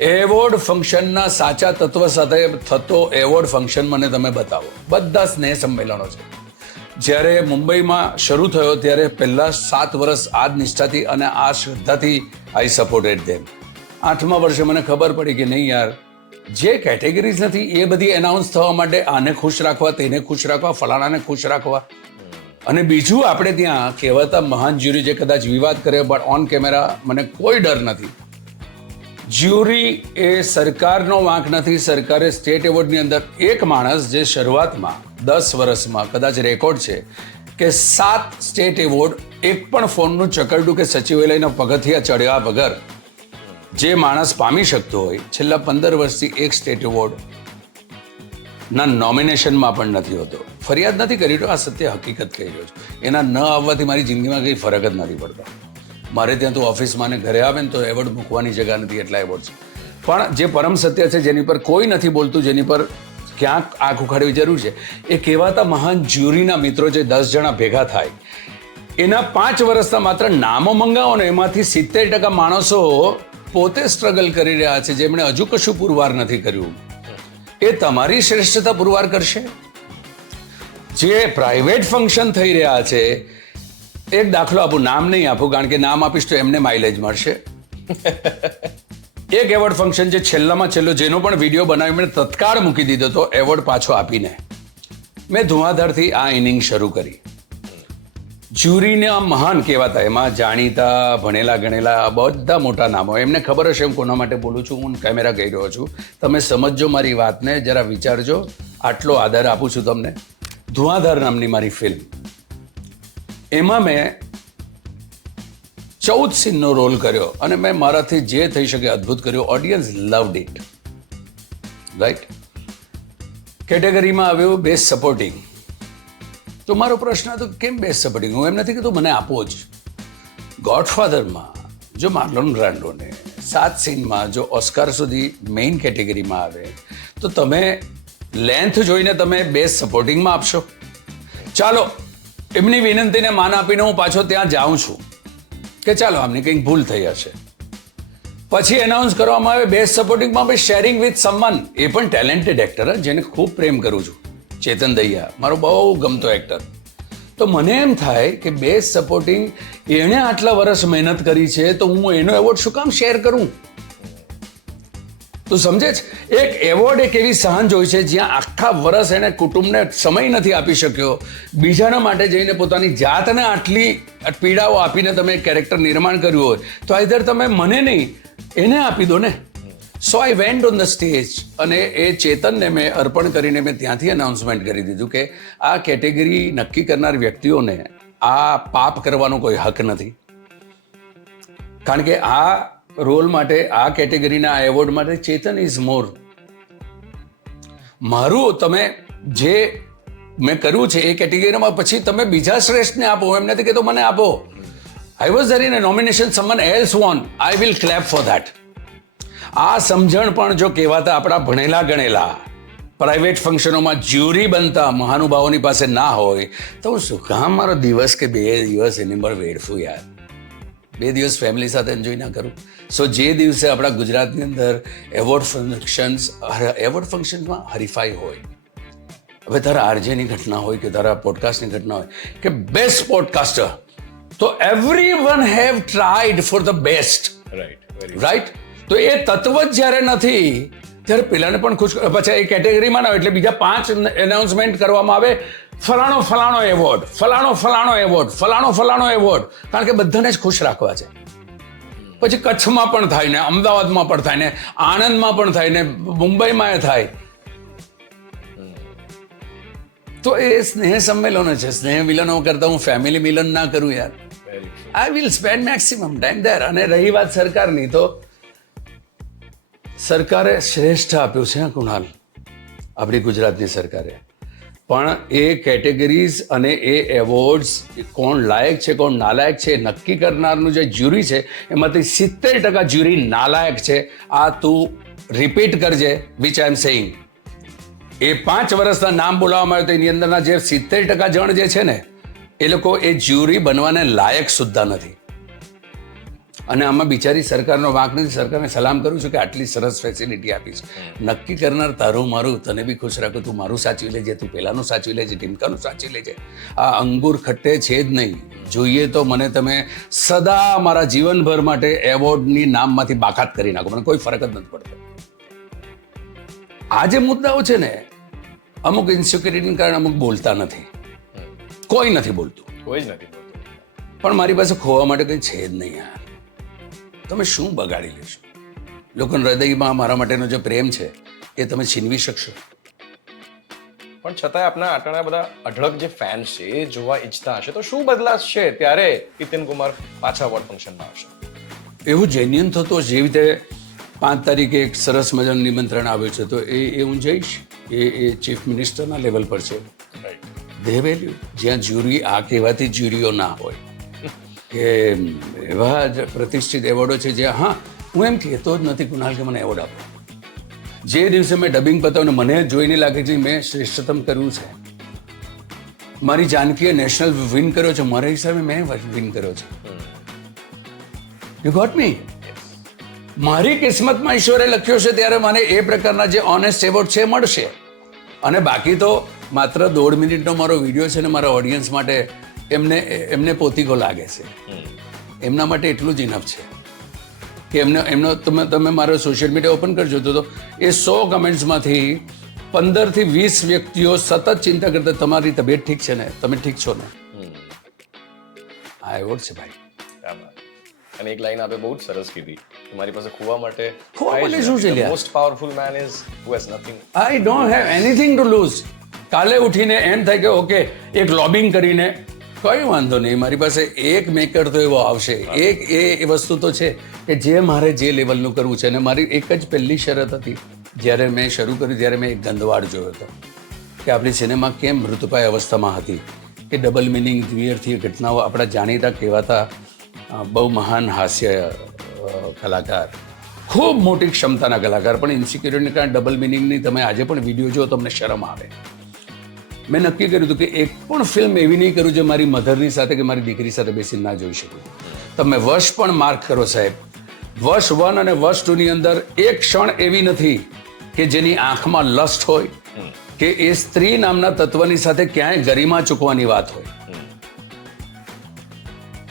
એવોર્ડ ફંક્શનના સાચા તત્વ સાથે થતો એવોર્ડ ફંક્શન મને તમે બતાવો. બધા સ્નેહ સંમેલનો છે. જ્યારે મુંબઈમાં શરૂ થયો ત્યારે પહેલા 7 વર્ષ આ જ નિષ્ઠાથી અને આ શ્રદ્ધાથી આઈ સપોર્ટેડ ધેમ. 8મા વર્ષે મને ખબર પડી કે નહીં યાર, જે કેટેગરીઝ નથી એ બધી એનાઉન્સ થવા માટે આને ખુશ રાખવા, તેને ખુશ રાખવા, ફલાણાને ખુશ રાખવા. અને બીજું આપણે ત્યાં કહેવાતા મહાન જ્યુરી જે કદાચ વિવાદ કરે, બટ ઓન કેમેરા મને કોઈ ડર નથી. જ્યુરી એ સરકારનો વાંક નથી. સરકારે સ્ટેટ એવોર્ડની અંદર એક માણસ જે શરૂઆતમાં 10 વર્ષમાં કદાચ રેકોર્ડ છે કે 7 સ્ટેટ એવોર્ડ એક પણ ફોનનું ચકરડું કે સચિવાલયના પગથિયા ચડ્યા વગર જે માણસ પામી શકતો હોય છેલ્લા 15 વર્ષથી એક સ્ટેટ એવોર્ડ ના નોમિનેશનમાં પણ નથી હોતો. ફરિયાદ નથી કરી રહ્યો, આ સત્ય હકીકત કહી રહ્યો છું. એના ન આવવાથી મારી જિંદગીમાં કંઈ ફરક જ નથી પડતો. મારે ત્યાં તો ઓફિસમાં ને ઘરે આવે ને તો એવોર્ડ મૂકવાની જગ્યા નથી, એટલા એવોર્ડ છે. પણ જે પરમ સત્ય છે, જેની પર કોઈ નથી બોલતું, જેની પર ક્યાંક આંખ ઉખાડવી જરૂર છે, એ કહેવાતા મહાન જ્યુરીના મિત્રો જે 10 જણા ભેગા થાય, એના 5 વર્ષના માત્ર નામો મંગાવો ને એમાંથી 70% માણસો પોતે સ્ટ્રગલ કરી રહ્યા છે, જેમણે હજુ કશું પુરવાર નથી કર્યું. એ તમારી શ્રેષ્ઠતા પુરવાર કરશે? જે પ્રાઇવેટ ફંક્શન થઈ રહ્યા છે, એક દાખલો આપું, નામ નહીં આપું કારણ કે નામ આપીશ તો એમને માઇલેજ મળશે. એક એવોર્ડ ફંક્શન જે છેલ્લામાં છેલ્લો, જેનો પણ વિડીયો બનાવી મેં તત્કાળ મૂકી દીધો તો એવોર્ડ પાછો આપીને મેં ધુઆધારથી આ ઇનિંગ શરૂ કરી. જ્યુરીના મહાન કહેવાતા, એમાં જાણીતા, ભણેલા ગણેલા બધા મોટા નામો, એમને ખબર હશે હું કોના માટે બોલું છું. હું કેમેરા કહી રહ્યો છું, તમે સમજજો મારી વાતને, જરા વિચારજો. આટલો આદર આપું છું તમને. ધુઆધાર નામની મારી ફિલ્મ, એમાં મેં 14 સીનનો રોલ કર્યો અને મેં મારાથી જે થઈ શકે અદ્ભુત કર્યો. Audience loved it, right. કેટેગરીમાં આવ્યું બેસ્ટ સપોર્ટિંગ. તો મારો પ્રશ્ન હતો કેમ બેસ્ટ સપોર્ટિંગ? હું એમ નથી કીધું મને આપો જ. ગોડફાધરમાં જો માર્લોન બ્રાન્ડોને 7 સીનમાં જો ઓસ્કાર સુધી મેઇન કેટેગરીમાં આવે તો તમે લેન્થ જોઈને તમે બેસ્ટ સપોર્ટિંગમાં આપશો? ચાલો એમની વિનંતીને માન આપીને હું પાછો ત્યાં જાઉં છું કે ચાલો આમની કંઈક ભૂલ થઈ હશે. પછી એનાઉન્સ કરવામાં આવે બેસ્ટ સપોર્ટિંગમાં ભાઈ શેરિંગ વિથ સમવન, એ પણ ટેલેન્ટેડ એક્ટર, જેને ખૂબ પ્રેમ કરું છું, ચેતન દહિયા, મારો બહુ ગમતો એક્ટર. તો મને એમ થાય કે બેસ્ટ સપોર્ટિંગ, એણે આટલા વર્ષ મહેનત કરી છે તો હું એનો એવોર્ડ શું કામ શેર કરું? તું સમજે છે? એક એવોર્ડ એક એવી સહજ હોય છે જ્યાં આખા વર્ષ એને કુટુંબને સમય નથી આપી શક્યો, બીજાના માટે જઈને પોતાની જાતને આટલી પીડાઓ આપીને તમે કેરેક્ટર નિર્માણ કર્યું હોય તો આઈધર તમે મને નહીં એને આપી દો ને. So I went on the stage અને એ ચેતનને મેં અર્પણ કરીને મેં ત્યાંથી અનાઉન્સમેન્ટ કરી દીધું કે આ કેટેગરી નક્કી કરનાર વ્યક્તિઓને આ પાપ કરવાનો કોઈ હક નથી. કારણ કે આ રોલ માટે, આ કેટેગરીના આ એવોર્ડ માટે ચેતન ઇઝ મોર. મારું તમે જે મેં કર્યું છે એ કેટેગરીમાં પછી તમે બીજા શ્રેષ્ઠને આપો, એમ નથી કે તો મને આપો. I was there in a nomination, someone else won, I will clap for that. આ સમજણ પણ જો કહેવાતા આપણા ભણેલા ગણેલા પ્રાઇવેટ ફંક્શનોમાં જ્યુરી બનતા મહાનુભાવોની પાસે ના હોય તો હું શું કામ મારો દિવસ કે 2 દિવસ એની પર વેડફું યાર? 2 દિવસ ફેમિલી સાથે એન્જોય ના કરું? સો જે દિવસે આપણા ગુજરાતની અંદર એવોર્ડ ફંક્શનમાં હરીફાઈ હોય, હવે તારા આરજેની ઘટના હોય કે તારા પોડકાસ્ટની ઘટના હોય કે બેસ્ટ પોડકાસ્ટર, તો every one have tried for the best, right? તો એ તત્વ જ જ્યારે નથી ત્યારે પેલાને પણ ખુશ, પછી એ કેટેગરીમાં ના હોય એટલે બીજા 5 એનાઉન્સમેન્ટ કરવામાં આવે, ફલાણો એવોર્ડ, ફલાણો એવોર્ડ, કારણ કે બધાને જ ખુશ રાખવા છે. પછી કચ્છમાં પણ થાય ને, અમદાવાદમાં પણ થાય ને, આણંદમાં પણ થાય ને, મુંબઈમાં થાય. તો એ સ્નેહ સંમેલનો છે. સ્નેહ મિલનો કરતા હું ફેમિલી મિલન ના કરું યાર. I will spend maximum time there. અને રહી વાત સરકારની, તો સરકારે શ્રેષ્ઠ આપ્યું છે કુણાલ, આપણી ગુજરાતની સરકારે. પણ એ કેટેગરીઝ અને એ એવોર્ડ્સ કોણ લાયક છે કોણ નાલાયક છે નક્કી કરનારનું જે જ્યુરી છે એમાંથી 70% જ્યુરી નાલાયક છે. આ તું રિપીટ કરજે વિચ આઈ એમ સેઇંગ. એ 5 વર્ષના નામ બોલાવવામાં આવે તો એની અંદરના જે 70% જણ જે છે ને એ લોકો એ જ્યુરી બનવાને લાયક સુદ્ધા નથી. અને આમાં બિચારી સરકારનો વાંક નથી. સરકારને સલામ કરું છું કે આટલી સરસ ફેસિલિટી આપી છે. નક્કી કરનાર તારું મારું, તને બી ખુશ રાખું, તું મારું સાચવી લેજે, તું પેલાનું સાચવી લેજે, ટીમકાનું સાચવી લેજે. આ અંગુર ખટ્ટે છે જ નહીં. જોઈએ તો મને તમે સદા મારા જીવનભર માટે એવોર્ડની નામમાંથી બાકાત કરી નાખો, મને કોઈ ફરક જ નથી પડતો. આ જે મુદ્દાઓ છે ને, અમુક ઇન્સિક્યુરિટીને કારણે અમુક બોલતા નથી, કોઈ નથી બોલતું, પણ મારી પાસે ખોવા માટે કંઈ છે જ નહીં યાર. તમે શું બગાડી લેશો? લોકોના હૃદયમાં મારા માટેનો જે પ્રેમ છે એ તમે છીનવી શકશો? પણ છતાંય આપના આટલા બધા અઢળક જે ફેન્સ છે એ જોવા ઈચ્છતા હશે તો શું બદલાશે ત્યારે હિતેન કુમાર પાછા અવોર્ડ ફંક્શનમાં આવશે? એવું જેન્યુન થતો જેવી રીતે 5 તારીખે એક સરસ મજાનું નિમંત્રણ આવ્યું છે તો એ હું જઈશ. એ ચીફ મિનિસ્ટરના લેવલ પર છે. દે વેલ્યુ જ્યાં જ્યુરી આ કહેવાથી જ્યુરીઓ ના હોય કે એવા જ પ્રતિષ્ઠિત એવોર્ડો છે જ્યાં હા હું એમ કહેતો જ નથી કુણાલ કે મને એવોર્ડ આપો. જે દિવસે મેં ડબિંગ પતાવ્યું મને જોઈને લાગે છે મેં શ્રેષ્ઠતમ કર્યું છે. મારી જાનકીએ નેશનલ વિન કર્યો છે, મારા હિસાબે મેં વિન કર્યો છે. યુ ગોટ મી. મારી કિસ્મતમાં ઈશ્વરે લખ્યો છે ત્યારે મને એ પ્રકારના જે ઓનેસ્ટ એવોર્ડ છે મળશે. અને બાકી તો માત્ર 1.5 મિનિટનો મારો વિડીયો છે ને મારા ઓડિયન્સ માટે એમને પોતીકો લાગે છે. એમના માટે એટલું જ ઇનફ છે કે એમનો તમે મારો સોશિયલ મીડિયા ઓપન કરજો તો એ 100 કમેન્ટ્સમાંથી 15 થી 20 વ્યક્તિઓ સતત ચિંતા કરતા તમારી તબિયત ઠીક છે ને, તમે ઠીક છો ને. આ એવોર્ડ છે ભાઈ. અને એક લાઈન આપે બહુ જ સરસ કીધી કે મારી પાસે ખોવા માટે શું છે most powerful main is who has nothing. I don't have anything to lose. કાલે ઉઠીને એમ થાય કે ઓકે એક લોબિંગ કરીને કઈ વાંધો નહીં, મારી પાસે એક મેકર તો એવો આવશે. એક એ વસ્તુ તો છે કે જે મારે જે લેવલનું કરવું છે. અને મારી એક જ પહેલી શરત હતી જ્યારે મેં શરૂ કર્યું ત્યારે મેં એક ગંદવાડ જોયો હતો કે આપણી સિનેમા કેમ મૃતપાય અવસ્થામાં હતી કે ડબલ મિનિંગ દ્વિઅર્થી ઘટનાઓ. આપણા જાણીતા કહેવાતા બહુ મહાન હાસ્ય કલાકાર, ખૂબ મોટી ક્ષમતાના કલાકાર, પણ ઇન્સિક્યુરિટીને કારણે ડબલ મિનિંગની તમે આજે પણ વિડીયો જો તમને શરમ આવે. મેં નક્કી કર્યું હતું કે એક પણ ફિલ્મ એવી નહીં કરું જે મારી મધરની સાથે કે મારી દીકરી સાથે બેસીને ના જોઈ શકું. તમે વર્ષ પણ માર્ક કરો સાહેબ, વર્ષ 1 અને વર્ષ 2 ની અંદર એક ક્ષણ એવી નથી કે જેની આંખમાં લસ્ટ હોય કે એ સ્ત્રી નામના તત્વની સાથે ક્યાંય ગરિમા ચૂકવાની વાત હોય.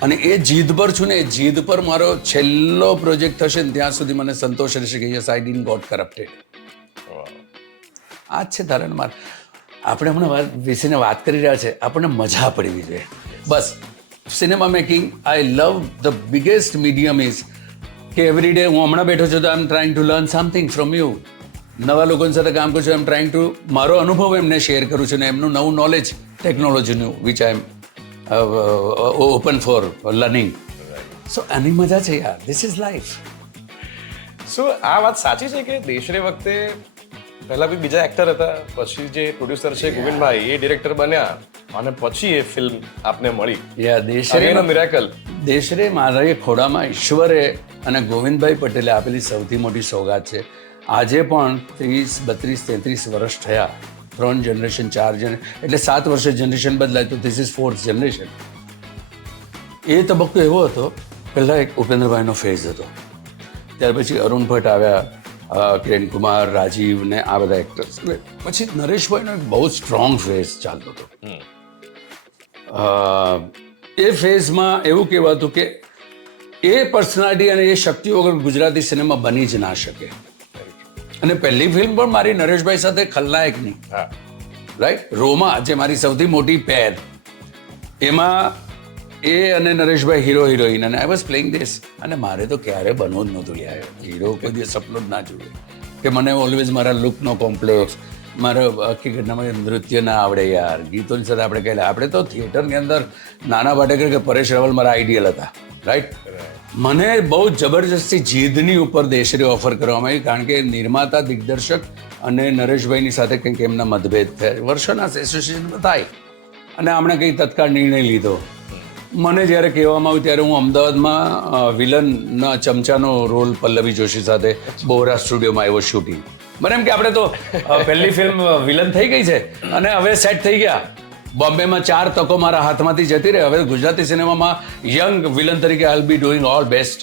અને એ જીદ પર છું ને, એ જીદ પર મારો છેલ્લો પ્રોજેક્ટ થશે ને ત્યાં સુધી મને સંતોષ રહેશે કે yes I didn't got corrupted. આ જ છે ધારણ માર. આપણે હમણાં બેસીને વાત કરી રહ્યા છે, આપણને મજા પડવી જોઈએ બસ. Cinema making I love the biggest medium is કે એવરી ડે હું હમણાં બેઠો છું તો I am trying to learn something from you. નવા લોકોની સાથે કામ કરું છું, આઈ એમ ટ્રાઇંગ ટુ મારો અનુભવ એમને શેર કરું છું ને એમનું નવું નોલેજ ટેકનોલોજીનું which I am open for learning. So આની મજા છે યાર. This is life. સો આ વાત સાચી છે કે દેશરે વખતે પહેલા બી બીજા એક્ટર હતા, પછી જે પ્રોડ્યુસર છે ગોવિંદભાઈ એ ડિરેક્ટર બન્યા અને પછી એ ફિલ્મ આપને મળી. યા દેશરેનો મિરેકલ. દેશરે મારા ખોડામાં ઈશ્વરે અને ગોવિંદભાઈ પટેલે આપેલી સૌથી મોટી સોગાત છે. આજે પણ 30, 32, 33 વર્ષ થયા, 3 જનરેશન 4 એટલે 7 વર્ષે જનરેશન બદલાય તો ધીસ ઇઝ 4th જનરેશન. એ તબક્કો એવો હતો, પહેલાં એક ઉપેન્દ્રભાઈનો ફેઝ હતો, ત્યાર પછી અરુણ ભટ્ટ આવ્યા, કિરણ કુમાર, રાજીવ ને આ બધા એક્ટર્સ. પછી નરેશભાઈનો એક બહુ સ્ટ્રોંગ ફેઝ ચાલતો હતો. એ ફેઝમાં એવું કહેવાતું કે એ પર્સનાલિટી અને એ શક્તિ વગર ગુજરાતી સિનેમા બની જ ના શકે. અને પહેલી ફિલ્મ પણ મારી નરેશભાઈ સાથે ખલનાયકની, રાઈટ, રોમા, જે મારી સૌથી મોટી પેર, એમાં એ અને નરેશભાઈ હીરો હિરોઈન અને આઈ વોઝ પ્લેઇંગ ધીસ. અને મારે તો ક્યારે બનવું જ નહોતું યાર. હીરો કોઈ દિવસ સપનું જ ના જોયું કે મને ઓલવેઝ મારા લુકનો કોમ્પ્લેક્સ, મારે આખી ઘટનામાં નૃત્ય ના આવડે યાર. ગીતોની સાથે આપણે કહેલા, આપણે તો થિયેટરની અંદર નાના પાટેકર કે પરેશ રાવલ મારા આઈડિયલ હતા, રાઈટ. મને બહુ જબરજસ્તી જીદની ઉપર દેશરે ઓફર કરવામાં આવી, કારણ કે નિર્માતા, દિગ્દર્શક અને નરેશભાઈની સાથે કંઈક એમના મતભેદ થયા, વર્ષોના એસોસિએશનમાં થાય, અને આમણે કંઈક તત્કાળ નિર્ણય લીધો. મને જ્યારે કહેવામાં આવ્યું ત્યારે હું અમદાવાદમાં વિલનના ચમચાનો રોલ પલ્લવી જોશી સાથે બોરા સ્ટુડિયોમાં આવ્યો શૂટિંગ. મને એમ કે આપણે તો પહેલી ફિલ્મ વિલન થઈ ગઈ છે અને હવે સેટ થઈ ગયા. બોમ્બેમાં 4 તકો મારા હાથમાંથી જતી રહે. હવે ગુજરાતી સિનેમામાં યંગ વિલન તરીકે આઈ બી ડુઈંગ ઓલ બેસ્ટ.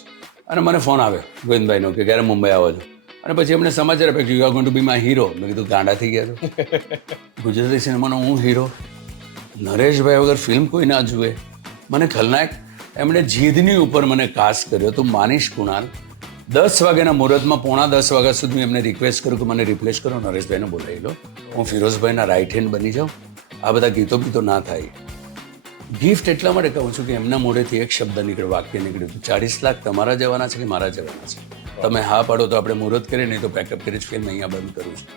અને મને ફોન આવ્યો ગોવિંદભાઈનો કે ક્યારે મુંબઈ આવો છો. અને પછી એમને સમાચાર આપ્યા કે you are going to B my hero. મેં કીધું ગાંડા થઈ ગયા છો, ગુજરાતી સિનેમાનો હું હીરો? નરેશભાઈ વગર ફિલ્મ કોઈ ના જુએ. મને ખલનાયક. એમણે જીદની ઉપર મને કાસ્ટ કર્યો. તું માનીશ કુણાલ, 10 વાગ્યાના મુહૂર્તમાં 9:45 વાગ્યા સુધી એમને રિક્વેસ્ટ કર્યું કે મને રિપ્લેસ કરો, નરેશભાઈને બોલાવી લો, હું ફિરોઝભાઈના રાઇટ હેન્ડ બની જાઉં, આ બધા ગીતો બીતો ના થાય. ગિફ્ટ એટલા માટે કહું છું કે એમના મોઢેથી એક શબ્દ નીકળ્યો, વાક્ય નીકળ્યું, 40 લાખ તમારા જવાના છે કે મારા જવાના છે? તમે હા પાડો તો આપણે મુહૂર્ત કરીએ, નહીં તો પેકઅપ કરી જ ફિલ્મ અહીંયા બંધ કરું છું.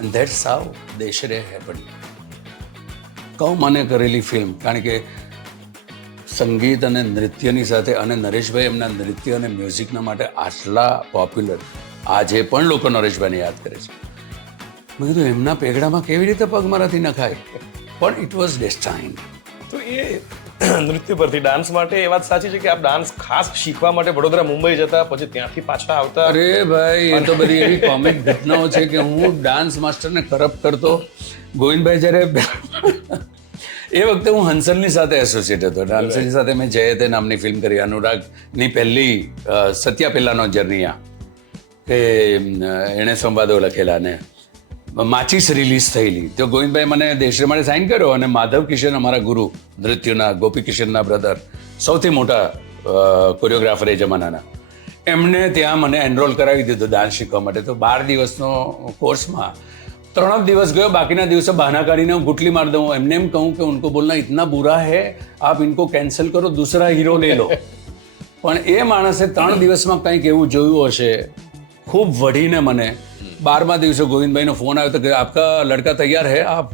And that's how Deshre happen. કહું મને કરેલી ફિલ્મ, કારણ કે સંગીત અને નૃત્યની સાથે, અને નરેશભાઈ એમના નૃત્ય અને મ્યુઝિકના માટે આટલા પોપ્યુલર, આજે પણ લોકો નરેશભાઈને યાદ કરે છે. મેં કીધું એમના પેગડામાં કેવી રીતે પગ મારાથી નખાય, પણ ઇટ વોઝ ડેસ્ટાઇન્ડ. તો એ નૃત્ય પરથી ડાન્સ માટે એ વાત સાચી છે કે આપ ડાન્સ ખાસ શીખવા માટે વડોદરા મુંબઈ જતા, પછી ત્યાંથી પાછા આવતા? અરે ભાઈ, એ તો બધી એવી કોમિક ઘટનાઓ છે કે હું ડાન્સ માસ્ટરને કરપ્ટ કરતો. ગોવિંદભાઈ જ્યારે એ વખતે હું હંસલની સાથે એસોસિએટ હતો. હંસલની સાથે મેં જયતે નામની ફિલ્મ કરી, અનુરાગની પહેલી સત્યા પહેલાનો જર્નિયા, કે એણે સંવાદો લખેલા ને માચીસ રિલીઝ થયેલી. તો ગોવિંદભાઈ મને દેશરે માટે સાઇન કર્યો, અને માધવ કિશન અમારા ગુરુ નૃત્યના, ગોપી કિશનના બ્રધર, સૌથી મોટા કોરિયોગ્રાફર એ જમાનાના, એમને ત્યાં મને એનરોલ કરાવી દીધો ડાન્સ શીખવા માટે. તો 12 દિવસનો કોર્સમાં 3 દિવસ ગયો, બાકીના દિવસે બહાના કાઢીને હું ગુટલી માર દઉં, એમને એમ કહું કે ઉनको બોલના ઇતના બુરા હૈ, આપ ઇनको કેન્સલ કરો, દૂસરા હીરો લે લો. પણ એ માણસે 3 દિવસમાં કંઈક એવું જોયું હશે, ખૂબ વઢીને મને 12મા દિવસે ગોવિંદભાઈનો ફોન આવ્યો તો કે આપકા લડકા તૈયાર હૈ, આપ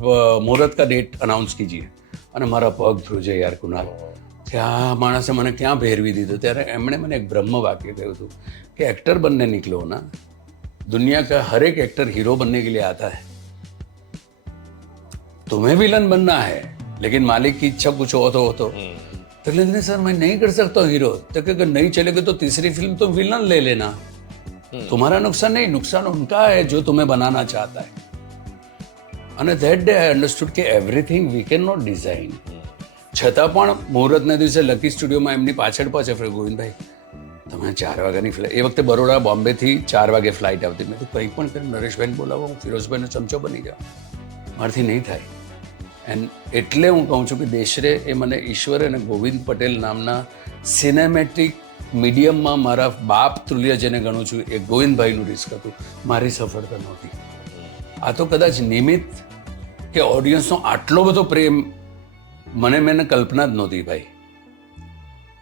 મુહૂર્ત કા ડેટ અનાઉન્સ કીજીએ. અને મારા પગ ધ્રુજે યાર કુનાલ, કે આ માણસે મને ક્યાં ભેરવી દીધો. ત્યારે એમણે મને એક બ્રહ્મ વાક્ય કહ્યું હતું કે एक्टर बनने निकलो ना, दुनिया का हर एक एक्टर हीरो बनने के लिए आता है, तुम्हें विलन बनना है, लेकिन मालिक की इच्छा कुछ और तो हो. तो कहते सर मैं नहीं कर सकता हीरो. तो कि नहीं चलेगा तो तीसरी फिल्म तो विलन ले लेना, तुम्हारा नुकसान नहीं, नुकसान उनका है जो तुम्हें बनाना चाहता है. અને ધેટ ડે આઈ અન્ડરસ્ટુડ કે everything we can not design. છતાં પણ મુહૂર્તના દિવસે લકી સ્ટુડિયોમાં એમની પાછળ ગોવિંદભાઈ તમે 4 વાગ્યાની ફ્લાઇટ, એ વખતે બરોડા બોમ્બેથી 4 વાગે ફ્લાઇટ આવતી. મેં તો કંઈ પણ કરી નરેશભાઈને બોલાવો, હું ફિરોઝભાઈનો ચમચો બની જાઉં, મારાથી નહીં થાય. એન્ડ એટલે હું કહું છું કે દેશરે એ મને ઈશ્વર અને ગોવિંદ પટેલ નામના સિનેમેટિક મીડિયમમાં મારા બાપ તુલ્ય જેને ગણું છું, એ ગોવિંદભાઈનું રિસ્ક હતું, મારી સફળતા નહોતી. આ તો કદાચ નિમિત્ત કે ઓડિયન્સનો આટલો બધો પ્રેમ મેં કલ્પના જ નહોતી ભાઈ.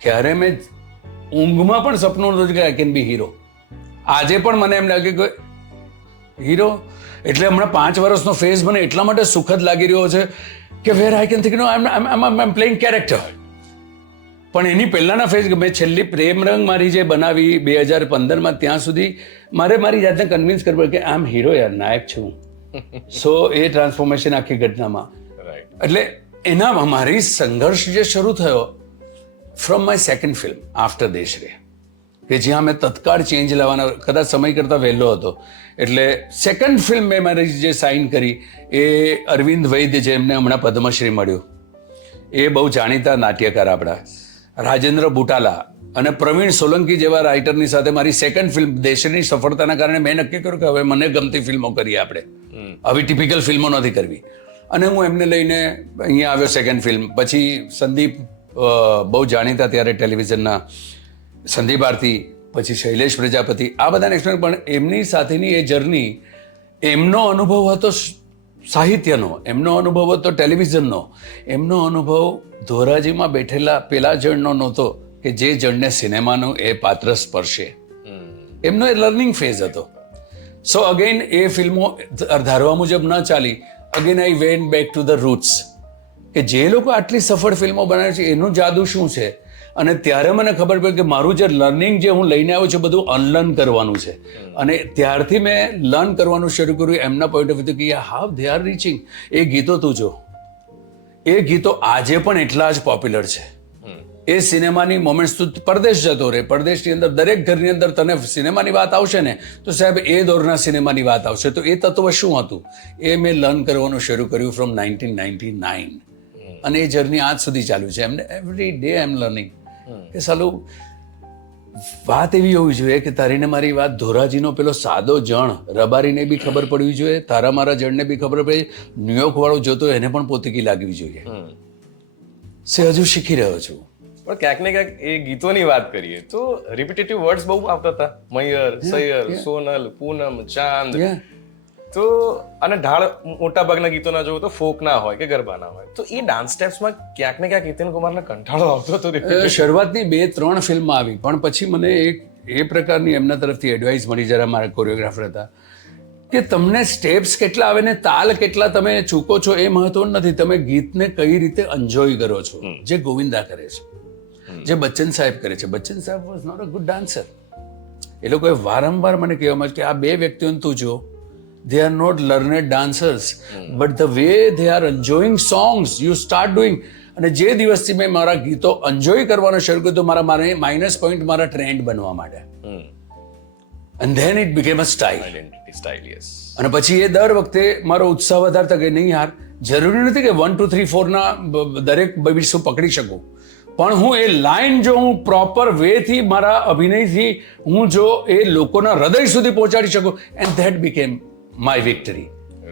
ક્યારે મેં ઊંઘમાં પણ સપનું નહોતું કે આઈ કેન બી હીરો. આજે પણ મને એમ લાગે કે હીરો એટલે હમણાં 5 વર્ષનો ફેઝ મને એટલા માટે સુખદ લાગી રહ્યો છે કે where I can think no I am playing character. પણ એની પહેલાના ફેઝ મેં છેલ્લી પ્રેમ રંગ મારી જે બનાવી 2015માં, ત્યાં સુધી મારે મારી જાતને કન્વિન્સ કરવું કે આઈ એમ હીરો યાર, નાયક છું. સો એ ટ્રાન્સફોર્મેશન આખી ઘટનામાં, એટલે એનામાં મારી સંઘર્ષ જે શરૂ થયો from my second film after Deshre, કે જ્યાં મેં તત્કાળ ચેન્જ લાવવાના, કદાચ સમય કરતાં વહેલો હતો. એટલે સેકન્ડ ફિલ્મ મેં મારી જે સાઇન કરી એ અરવિંદ વૈદ્ય, જે એમને હમણાં પદ્મશ્રી મળ્યું, એ બહુ જાણીતા નાટ્યકાર આપણા, રાજેન્દ્ર બુટાલા અને પ્રવીણ સોલંકી જેવા રાઇટરની સાથે મારી સેકન્ડ ફિલ્મ દેશની સફળતાના કારણે મેં નક્કી કર્યું કે હવે મને ગમતી ફિલ્મો કરીએ આપણે, આવી ટિપિકલ ફિલ્મો નથી કરવી. અને હું એમને લઈને અહીંયા આવ્યો સેકન્ડ ફિલ્મ. પછી સંદીપ, બહુ જાણીતા ત્યારે ટેલિવિઝનના સંદીપ આરતી, પછી શૈલેષ પ્રજાપતિ, આ બધાને એક્સપ્લેન. પણ એમની સાથેની એ જર્ની, એમનો અનુભવ હતો સાહિત્યનો, એમનો અનુભવ હતો ટેલિવિઝનનો, એમનો અનુભવ ધોરાજીમાં બેઠેલા પેલા જણનો નહોતો કે જે જણને સિનેમાનું એ પાત્ર સ્પર્શે. એમનો એ લર્નિંગ ફેઝ હતો. સો અગેન એ ફિલ્મો ધારવા મુજબ ન ચાલી. Again I went back to the roots, કે જે લોકો આટલી સફળ ફિલ્મો બનાવે છે એનું જાદુ શું છે. અને ત્યારે મને ખબર પડી કે મારું જે લર્નિંગ જે હું લઈને આવ્યો છું બધું અનલર્ન કરવાનું છે. અને ત્યારથી મેં લર્ન કરવાનું શરૂ કર્યું એમના પોઈન્ટ ઓફ વ્યૂ કે હાઉ દે આર રીચિંગ. એ ગીતો તું જો, એ ગીતો આજે પણ એટલા જ પોપ્યુલર છે. એ સિનેમાની મોમેન્ટ્સ, તું પરદેશ જતો રહે, પરદેશની અંદર દરેક ઘરની અંદર તને સિનેમાની વાત આવશે ને તો સાહેબ એ દોરના સિનેમાની વાત આવશે. તો એ તત્વ શું હતું એ મેં લર્ન કરવાનું શરૂ કર્યું ફ્રોમ 1999. અને એ જર્ની આજ સુધી ચાલ્યું છે. એમને every day I am learning કે સાલું વાત એવી હોવી જોઈએ કે તારીને મારી વાત ધોરાજીનો પેલો સાદો જણ રબારીને બી ખબર પડવી જોઈએ, તારા મારા જણને બી ખબર પડે, ન્યુયોર્ક વાળો જોતો એને પણ પોતીકી લાગવી જોઈએ. સે હજુ શીખી રહ્યો છું. પણ ક્યાંક ને ક્યાંક એ ગીતોની વાત કરીએ તો રિપીટેટિવ વર્ડ્સ બહુ આવતા હતા, મયર, સૈયર, સોનલ, પૂનમ, ચાંદ. તો અને ઢાળ મોટા ભાગના ગીતોના જોવો તો ફોક ના હોય કે ગરબા ના હોય. તો એ ડાન્સ સ્ટેપ્સમાં ક્યાંક ને ક્યાંક હિતેન કુમારને કંટાળો આવતો હતો. શરૂઆતની 2-3 ફિલ્મમાં આવી, પણ પછી મને એક એ પ્રકારની એમના તરફથી એડવાઇસ મળી, જરા મારા કોરિયોગ્રાફર હતા, કે તમને સ્ટેપ્સ કેટલા આવે ને તાલ કેટલા તમે ચૂકો છો એ મહત્વનું નથી, તમે ગીતને કઈ રીતે એન્જોય કરો છો. જે ગોવિંદા કરે છે, જે બચ્ચન સાહેબ કરે છે. બચ્ચન સાહેબ was not a good dancer. એ લોકોએ વારંવાર મને કહેવામાં કે આ બે વ્યક્તિઓને તું જો, they are not learned dancers, but the way they are enjoying songs, you start doing. અને જે દિવસથી મેં મારા ગીતો એન્જોય કરવાનું શરૂ કર્યું તો મારા માઇનસ પોઈન્ટ મારા ટ્રેન્ડ બનવા માંડ્યા. And then it became a style. Identity style, yes. અને પછી એ દર વખતે મારો ઉત્સાહ વધારતા કે નહીં યાર, જરૂરી નથી કે 1 2 3 4 ના દરેક બબીસું પકડી શકું, પણ હું એ લાઈન જો હું પ્રોપર વેથી મારા અભિનયથી હું જો એ લોકોના હૃદય સુધી પહોંચાડી શકું, and that became my victory.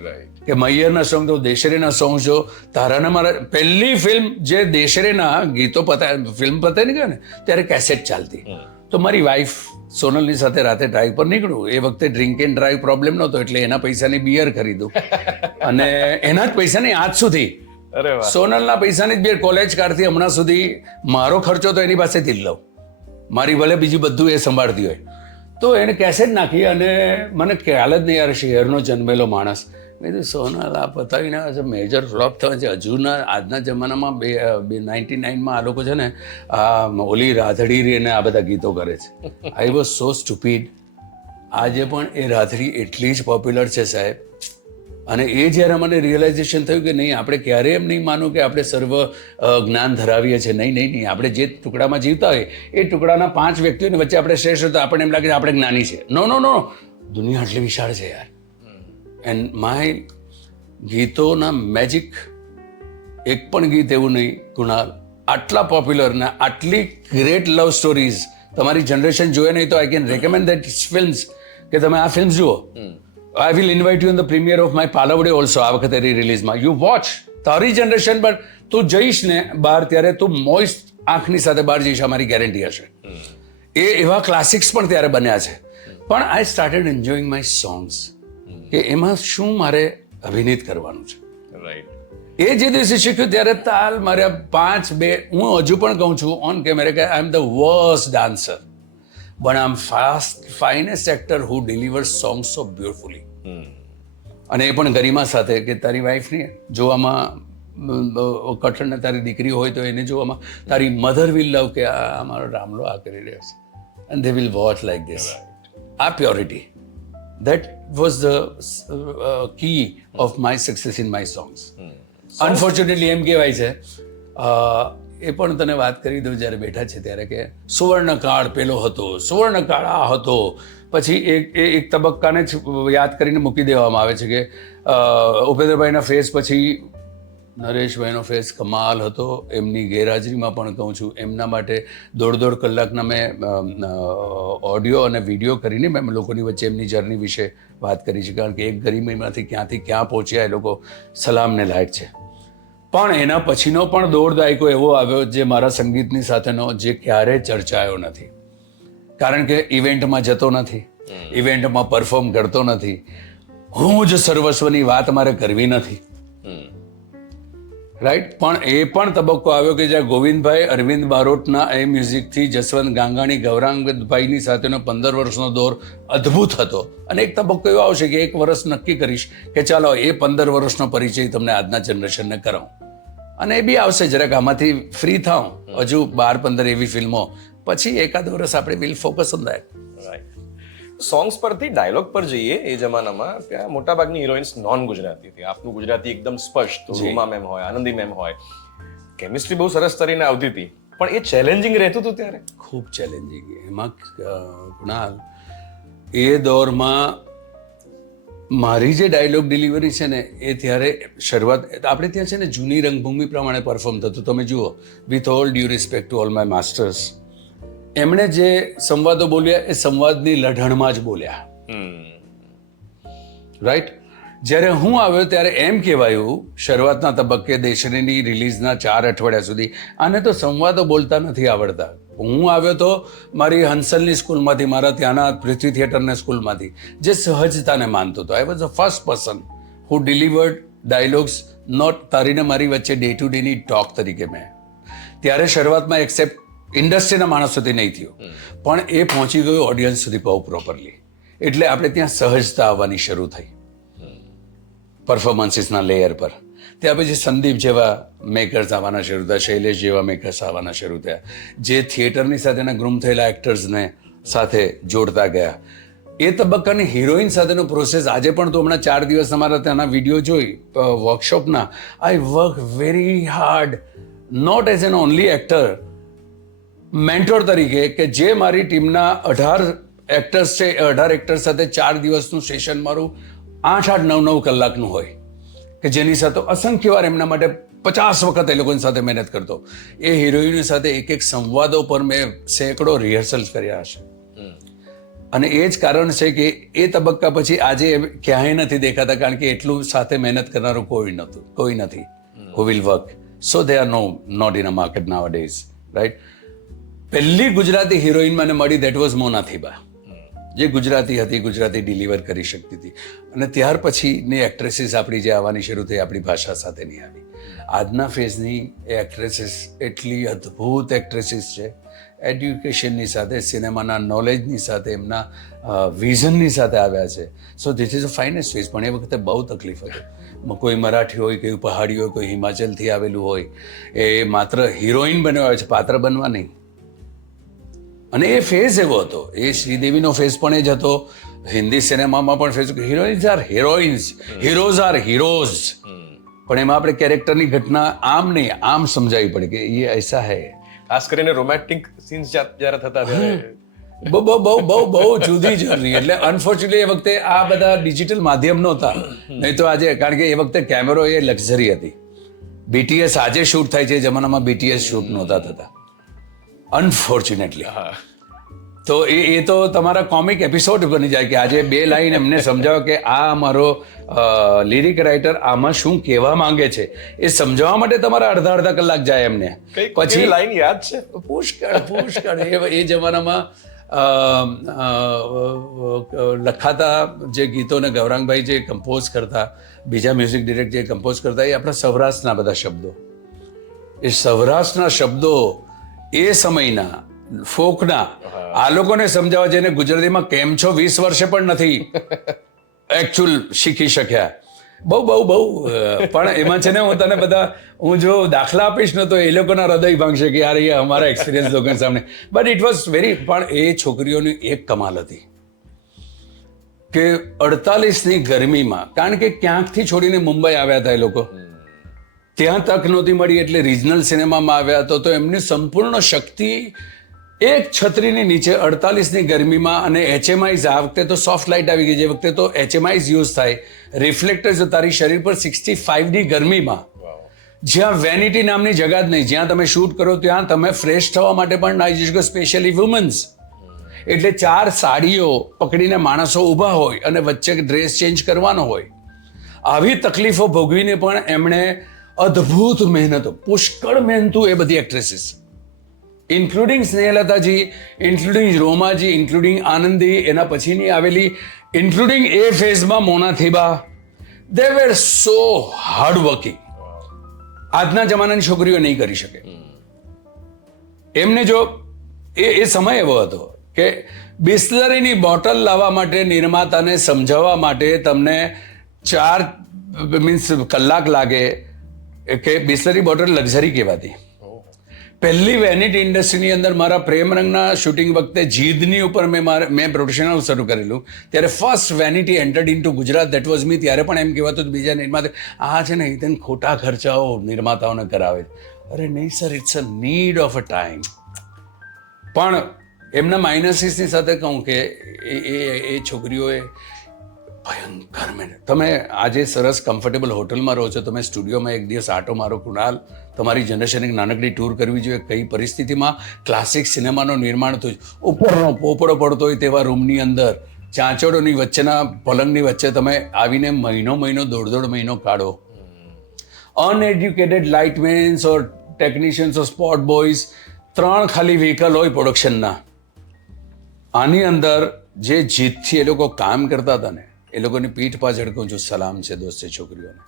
Right. કે મૈયરના સોંગ તો દેશરેના સોંગ જો તારાના મારા પહેલી ફિલ્મ જે દેશરેના ગીતો ફિલ્મ પતે ને ગયો ને ત્યારે કેસેટ ચાલતી, તો મારી વાઈફ સોનલની સાથે રાતે ડ્રાઈવ પર નીકળું. એ વખતે ડ્રિંક એન્ડ ડ્રાઈવ પ્રોબ્લેમ નહોતો, એટલે એના પૈસાની બિયર ખરીદું અને એના જ પૈસાની આજ સુધી અરે વાહ. સોનલના પૈસાની જ બિયર કોલેજ કાળથી હમણાં સુધી મારો ખર્ચો તો એની પાસેથી જ લઉં, મારી ભલે બીજું બધું એ સંભાળતી હોય. તો એને કેસેટ નાખી અને મને ખ્યાલ જ નહીં યાર, શહેરનો જન્મેલો માણસ. મેં કીધું સોનલ આ પતાવીને આવે છે, મેજર ફ્લોપ થવા છે. હજુના આજના જમાનામાં 99માં આ લોકો છે ને આ ઓલી રાધડી રહીને આ બધા ગીતો કરે છે. I was so stupid. આજે પણ એ રાધડી એટલી જ પોપ્યુલર છે સાહેબ. અને એ જ્યારે મને રિયલાઇઝેશન થયું કે નહીં, આપણે ક્યારેય એમ નહીં માનું કે આપણે સર્વ જ્ઞાન ધરાવીએ છીએ. નહીં નહીં નહીં, આપણે જે ટુકડામાં જીવતા હોય એ ટુકડાના 5 વ્યક્તિઓની વચ્ચે આપણે શ્રેષ્ઠ તો આપણને એમ લાગે આપણે જ્ઞાની છે. નો નો નો, દુનિયા આટલી વિશાળ છે યાર. એન્ડ માય ગીતોના મેજિક એક પણ ગીત એવું નહીં કુણાલ, આટલા પોપ્યુલર ને આટલી ગ્રેટ લવ સ્ટોરીઝ તમારી જનરેશન જોઈએ નહીં તો I can recommend that films કે તમે આ ફિલ્મ જુઓ. I will invite you in the premiere of my Palavade also આ વખતે રિલીઝમાં. You watch. તારી જનરેશન પર તું જઈશ ને બહાર ત્યારે તું મોઇસ્ટ આંખની સાથે બહાર જઈશ, અમારી ગેરંટી હશે. એ એવા ક્લાસિક્સ પણ ત્યારે બન્યા છે. પણ I started enjoying my songs કે એમાં શું મારે અભિનીત કરવાનું છે. રાઈટ. એ જે દિવસે શીખ્યું ત્યારે તાલ મારે 5-2 હું હજુ પણ કહું છું ઓન કેમેરા કે I am the worst dancer, but I'm finest actor who delivers songs so beautifully. અને એ પણ ગરિમા સાથે કે તારી વાઈફને જોવામાં કઠણ ને તારી દીકરી હોય તો એને જોવામાં તારી મધર વિલ લવ કે આ મારો રામલો આ કરી રહ્યો છે, and they will watch like this. આ purity, that was the key of my success in my songs. Unfortunately એમ કહેવાય છે, એ પણ તને વાત કરી દઉં જ્યારે બેઠા છે ત્યારે કે સુવર્ણકાળ પેલો હતો, સુવર્ણકાળ આ હતો. પછી એક તબક્કાને જ યાદ કરીને મૂકી દેવામાં આવે છે કે ઉપેન્દ્રભાઈના ફેસ પછી નરેશભાઈનો ફેસ કમાલ હતો. એમની ગેરહાજરીમાં પણ કહું છું, એમના માટે 1.5 કલાકના મેં ઓડિયો અને વિડીયો કરીને મેં લોકોની વચ્ચે એમની જર્ની વિશે વાત કરી છે, કારણ કે એક ગરીબીમાંથી ક્યાંથી ક્યાં પહોંચ્યા એ લોકો સલામને લાયક છે. પણ એના પછીનો પણ 1.5 દાયકો એવો આવ્યો જે મારા સંગીતની સાથેનો જે ક્યારેય ચર્ચાયો નથી, કારણ કે ઇવેન્ટમાં જતો નથી, ઇવેન્ટમાં પરફોર્મ કરતો નથી, હું જ સર્વસ્વની વાત મારે કરવી નથી. રાઈટ. પણ એ પણ તબક્કો આવ્યો કે જ્યાં ગોવિંદભાઈ અરવિંદ બારોટના એ મ્યુઝિકથી જસવંત ગાંગાણી ગૌરાંગભાઈની સાથેનો 15 વર્ષનો દોર અદ્ભુત હતો. અને એક તબક્કો એવો આવશે કે 1 વર્ષ નક્કી કરીશ કે ચાલો એ 15 વર્ષનો પરિચય તમને આજના જનરેશનને કરાવું. અને એ બી આવશે, જરાક આમાંથી ફ્રી થાઉં, હજુ 12-15 એવી ફિલ્મો પછી 1 વર્ષ આપણે will focus on that. Right. Songs પરથી ડાયલોગ પર જઈએ. એ જમાનામાં ત્યાં મોટાભાગની હિરોઈન્સ નોન ગુજરાતી હતી. આપનું ગુજરાતી એકદમ સ્પષ્ટ, રૂમા મેમ હોય, આનંદી મેમ હોય, કેમિસ્ટ્રી બહુ સરસ તરીને આવતી હતી. પણ એ ચેલેન્જિંગ રહેતું હતું ત્યારે, ખૂબ ચેલેન્જિંગ. એમાં કુણાલ એ દોરમાં મારી જે ડાયલોગ ડિલિવરી છે ને એ ત્યારે શરૂઆત આપણે ત્યાં છે ને જૂની રંગભૂમિ પ્રમાણે પરફોર્મ થતું. તમે જુઓ, with all due respect to all my masters, એમણે જે સંવાદો બોલ્યા એ સંવાદની લઢણમાં જ બોલ્યા. રાઈટ. જ્યારે હું આવ્યો ત્યારે એમ કહેવાયું શરૂઆતના તબક્કે દેશરેની રિલીઝના 4 અઠવાડિયા સુધી આને તો સંવાદો બોલતા નથી આવડતા. હું આવ્યો તો મારી હંસલની સ્કૂલમાંથી, મારા ત્યાંના પૃથ્વી થિયેટરના સ્કૂલમાંથી, જે સહજતાને માનતો હતો. I was the first person who delivered dialogues not તારીને મારી વચ્ચે ડે ટુ ડેની ટોક તરીકે. મેં ત્યારે શરૂઆતમાં એક્સેપ્ટ ઇન્ડસ્ટ્રીના માણસોથી નહીં થયું, પણ એ પહોંચી ગયું ઓડિયન્સ સુધી બહુ પ્રોપરલી. એટલે આપણે ત્યાં સહજતા આવવાની શરૂ થઈ પરફોર્મન્સીસના લેયર પર. ત્યાં પછી સંદીપ જેવા મેકર્સ આવવાના શરૂ થયા, શૈલેષ જેવા મેકર્સ આવવાના શરૂ થયા, જે થિયેટરની સાથેના ગ્રૂમ થયેલા એક્ટર્સને સાથે જોડતા ગયા. એ તબક્કાની હિરોઈન સાથેનો પ્રોસેસ આજે પણ તો હમણાં 4 દિવસ તમારા ત્યાંના વિડીયો જોઈ વર્કશોપના. I work very hard, not as an only actor, mentor તરીકે, કે જે મારી ટીમના 18 એક્ટર્સ છે, 18 એક્ટર્સ સાથે 4 દિવસનું સેશન મારું 8-8, 9-9 કલાકનું હોય, કે જેની સાથે અસંખ્ય વાર એમના માટે 50 વખત એ લોકોની સાથે મહેનત કરતો. એ હિરોઈનો સાથે એક સંવાદો પર મેં સેંકડો રિહર્સલ્સ કર્યા હશે. અને એ જ કારણ છે કે એ તબક્કા પછી આજે ક્યાંય નથી દેખાતા, કારણ કે એટલું સાથે મહેનત કરનારું કોઈ નથી who will work, so they are not in a market nowadays, right? પહેલી ગુજરાતી હિરોઈન મને મળી, that was મોના થીબા, જે ગુજરાતી હતી, ગુજરાતી ડિલિવર કરી શકતી હતી. અને ત્યાર પછીની એક્ટ્રેસીસ આપણી જે આવવાની શરૂ થઈ, આપણી ભાષા સાથેની આવી. આજના ફેઝની એ એક્ટ્રેસીસ એટલી અદ્ભુત એક્ટ્રેસીસ છે, એડ્યુકેશનની સાથે, સિનેમાના નોલેજની સાથે, એમના વિઝનની સાથે આવ્યા છે. So this is a finest phase. પણ એ વખતે બહુ તકલીફ હતી. કોઈ મરાઠી હોય, કોઈ પહાડી હોય, કોઈ હિમાચલથી આવેલું હોય, એ માત્ર હિરોઈન બનવા આવે છે, પાત્ર બનવા નહીં. અને એ ફેઝ એવો હતો. એ શ્રીદેવીનો ફેઝ પણ એ જ હતો. હિન્દી સિનેમામાં પણ phase, heroines are heroines, heroes are heroes. પણ એમાં આપણે કેરેક્ટરની ઘટના આમ નહીં, આમ સમજાવવી પડે કે એ ऐसा है. ખાસ કરીને રોમેન્ટિક સીન્સ જ્યારે થતા ત્યારે બહુ જુદી જર્ની. એટલે અનફોર્ચ્યુનેટલી એ વખતે આ બધા ડિજિટલ માધ્યમ નહોતા. નહીં તો આજે, કારણ કે એ વખતે કેમેરો એ લક્ઝરી હતી. BTS આજે શૂટ થાય છે, એ જમાનામાં BTS શૂટ નહોતા થતા, અનફોર્ચ્યુનેટલી. તો એ તો તમારા કોમિક એપિસોડ બની જાય કે આજે 2 લાઈન એમને સમજાવો કે આ અમારો લિરિક રાઇટર આમાં શું કહેવા માંગે છે, એ સમજાવવા માટે તમારા અડધા કલાક જાય એમને. પછી લાઈન યાદ છે પુષ્કળ. એ જમાનામાં લખાતા જે ગીતોને ગૌરાંગભાઈ જે કમ્પોઝ કરતા, બીજા મ્યુઝિક ડિરેક્ટર જે કમ્પોઝ કરતા, એ આપણા સૌરાષ્ટ્રના બધા શબ્દો. એ સૌરાષ્ટ્રના શબ્દો એ સમયના ફોકના આ લોકોને સમજાવવા જઈને ગુજરાતીમાં કેમ છો 20 વર્ષે પણ નથી એકચ્યુઅલ શીખી શક્યા. બહુ પણ એમાં છે ને, હું જો દાખલા આપીશ ને તો એ લોકોના હૃદય ભાંગશે કે યાર એ અમારા એક્સપિરિયન્સ લોકોની સામે. But it was very. પણ એ છોકરીઓની એક કમાલ હતી કે 48ની ગરમીમાં, કારણ કે ક્યાંકથી છોડીને મુંબઈ આવ્યા હતા એ લોકો, ત્યાં તક નહોતી મળી એટલે રિજનલ સિનેમામાં આવ્યા તો એમની સંપૂર્ણ શક્તિ એક છત્રીની નીચે 48ની ગરમીમાં. અને HMIs આ વખતે તો સોફ્ટ લાઇટ આવી ગઈ, જે વખતે તો HMIs યુઝ થાય, રિફ્લેક્ટર્સ તારી શરીર પર 65ની ગરમીમાં, જ્યાં વેનિટી નામની જગા જ નહીં, જ્યાં તમે શૂટ કરો ત્યાં તમે ફ્રેશ થવા માટે પણ ના જઈ શકો, સ્પેશિયલી વુમન્સ. એટલે 4 સાડીઓ પકડીને માણસો ઊભા હોય અને વચ્ચે ડ્રેસ ચેન્જ કરવાનો હોય. આવી તકલીફો ભોગવીને પણ એમણે અદ્ભુત મહેનતો, પુષ્કળ મહેનતું એ બધી એક્ટ્રેસીસ, ઇન્ક્લુડિંગ સ્નેહલતાજી, ઇન્ક્લુડિંગ રોમાજી, ઇન્ક્લુડિંગ આનંદી, એના પછીની આવેલી, ઇન્ક્લુડિંગ એ ફેઝમાં મોના થીબા, દે વેર સો હાર્ડ વર્કિંગ. આજના જમાનાની છોકરીઓ નહીં કરી શકે. એમને જો એ સમય એવો હતો કે બિસ્લરીની બોટલ લાવવા માટે નિર્માતાને સમજાવવા માટે તમને 4 કલાક લાગે કે બિસ્લરી બોટલ લક્ઝરી કહેવાતી. પહેલી વેનિટી ઇન્ડસ્ટ્રીની અંદર મારા પ્રેમ રંગના શૂટિંગ વખતે જીદની ઉપર મેં પ્રોફેશનલ શરૂ કરેલું, ત્યારે first vanity entered into Gujarat, that was me. ત્યારે પણ એમ કહેવાતું બીજા નિર્માતા, આ છે ને હિતેન ખોટા ખર્ચાઓ નિર્માતાઓને કરાવે. અરે નહીં sir, it's a need of a time. પણ એમના માઇનસીસની સાથે કહું કે એ છોકરીઓએ ભયંકર મહેનત. તમે આજે સરસ કમ્ફર્ટેબલ હોટલમાં રહો છો, તમે સ્ટુડિયોમાં એક દિવસ આટો મારો કુણાલ, તમારી જનરેશન એક નાનકડી ટૂર કરવી જોઈએ. કઈ પરિસ્થિતિમાં ક્લાસિક સિનેમાનું નિર્માણ થયું, ઉપરનો પોપડો પડતો હોય તેવા રૂમની અંદર, ચાંચોડોની વચ્ચેના પલંગની વચ્ચે તમે આવીને મહિનો 1.5 મહિનો કાઢો. અનએડ્યુકેટેડ લાઇટમેન્સ ઓર ટેકનિશિયન્સ ઓર સ્પોટ બોયઝ, 3 ખાલી વ્હીકલ હોય પ્રોડક્શનના. આની અંદર જે જીતથી એ લોકો કામ કરતા હતા ને, એ લોકોની પીઠ પાછળ કહું છું સલામ છે દોસ્ત, છોકરીઓને.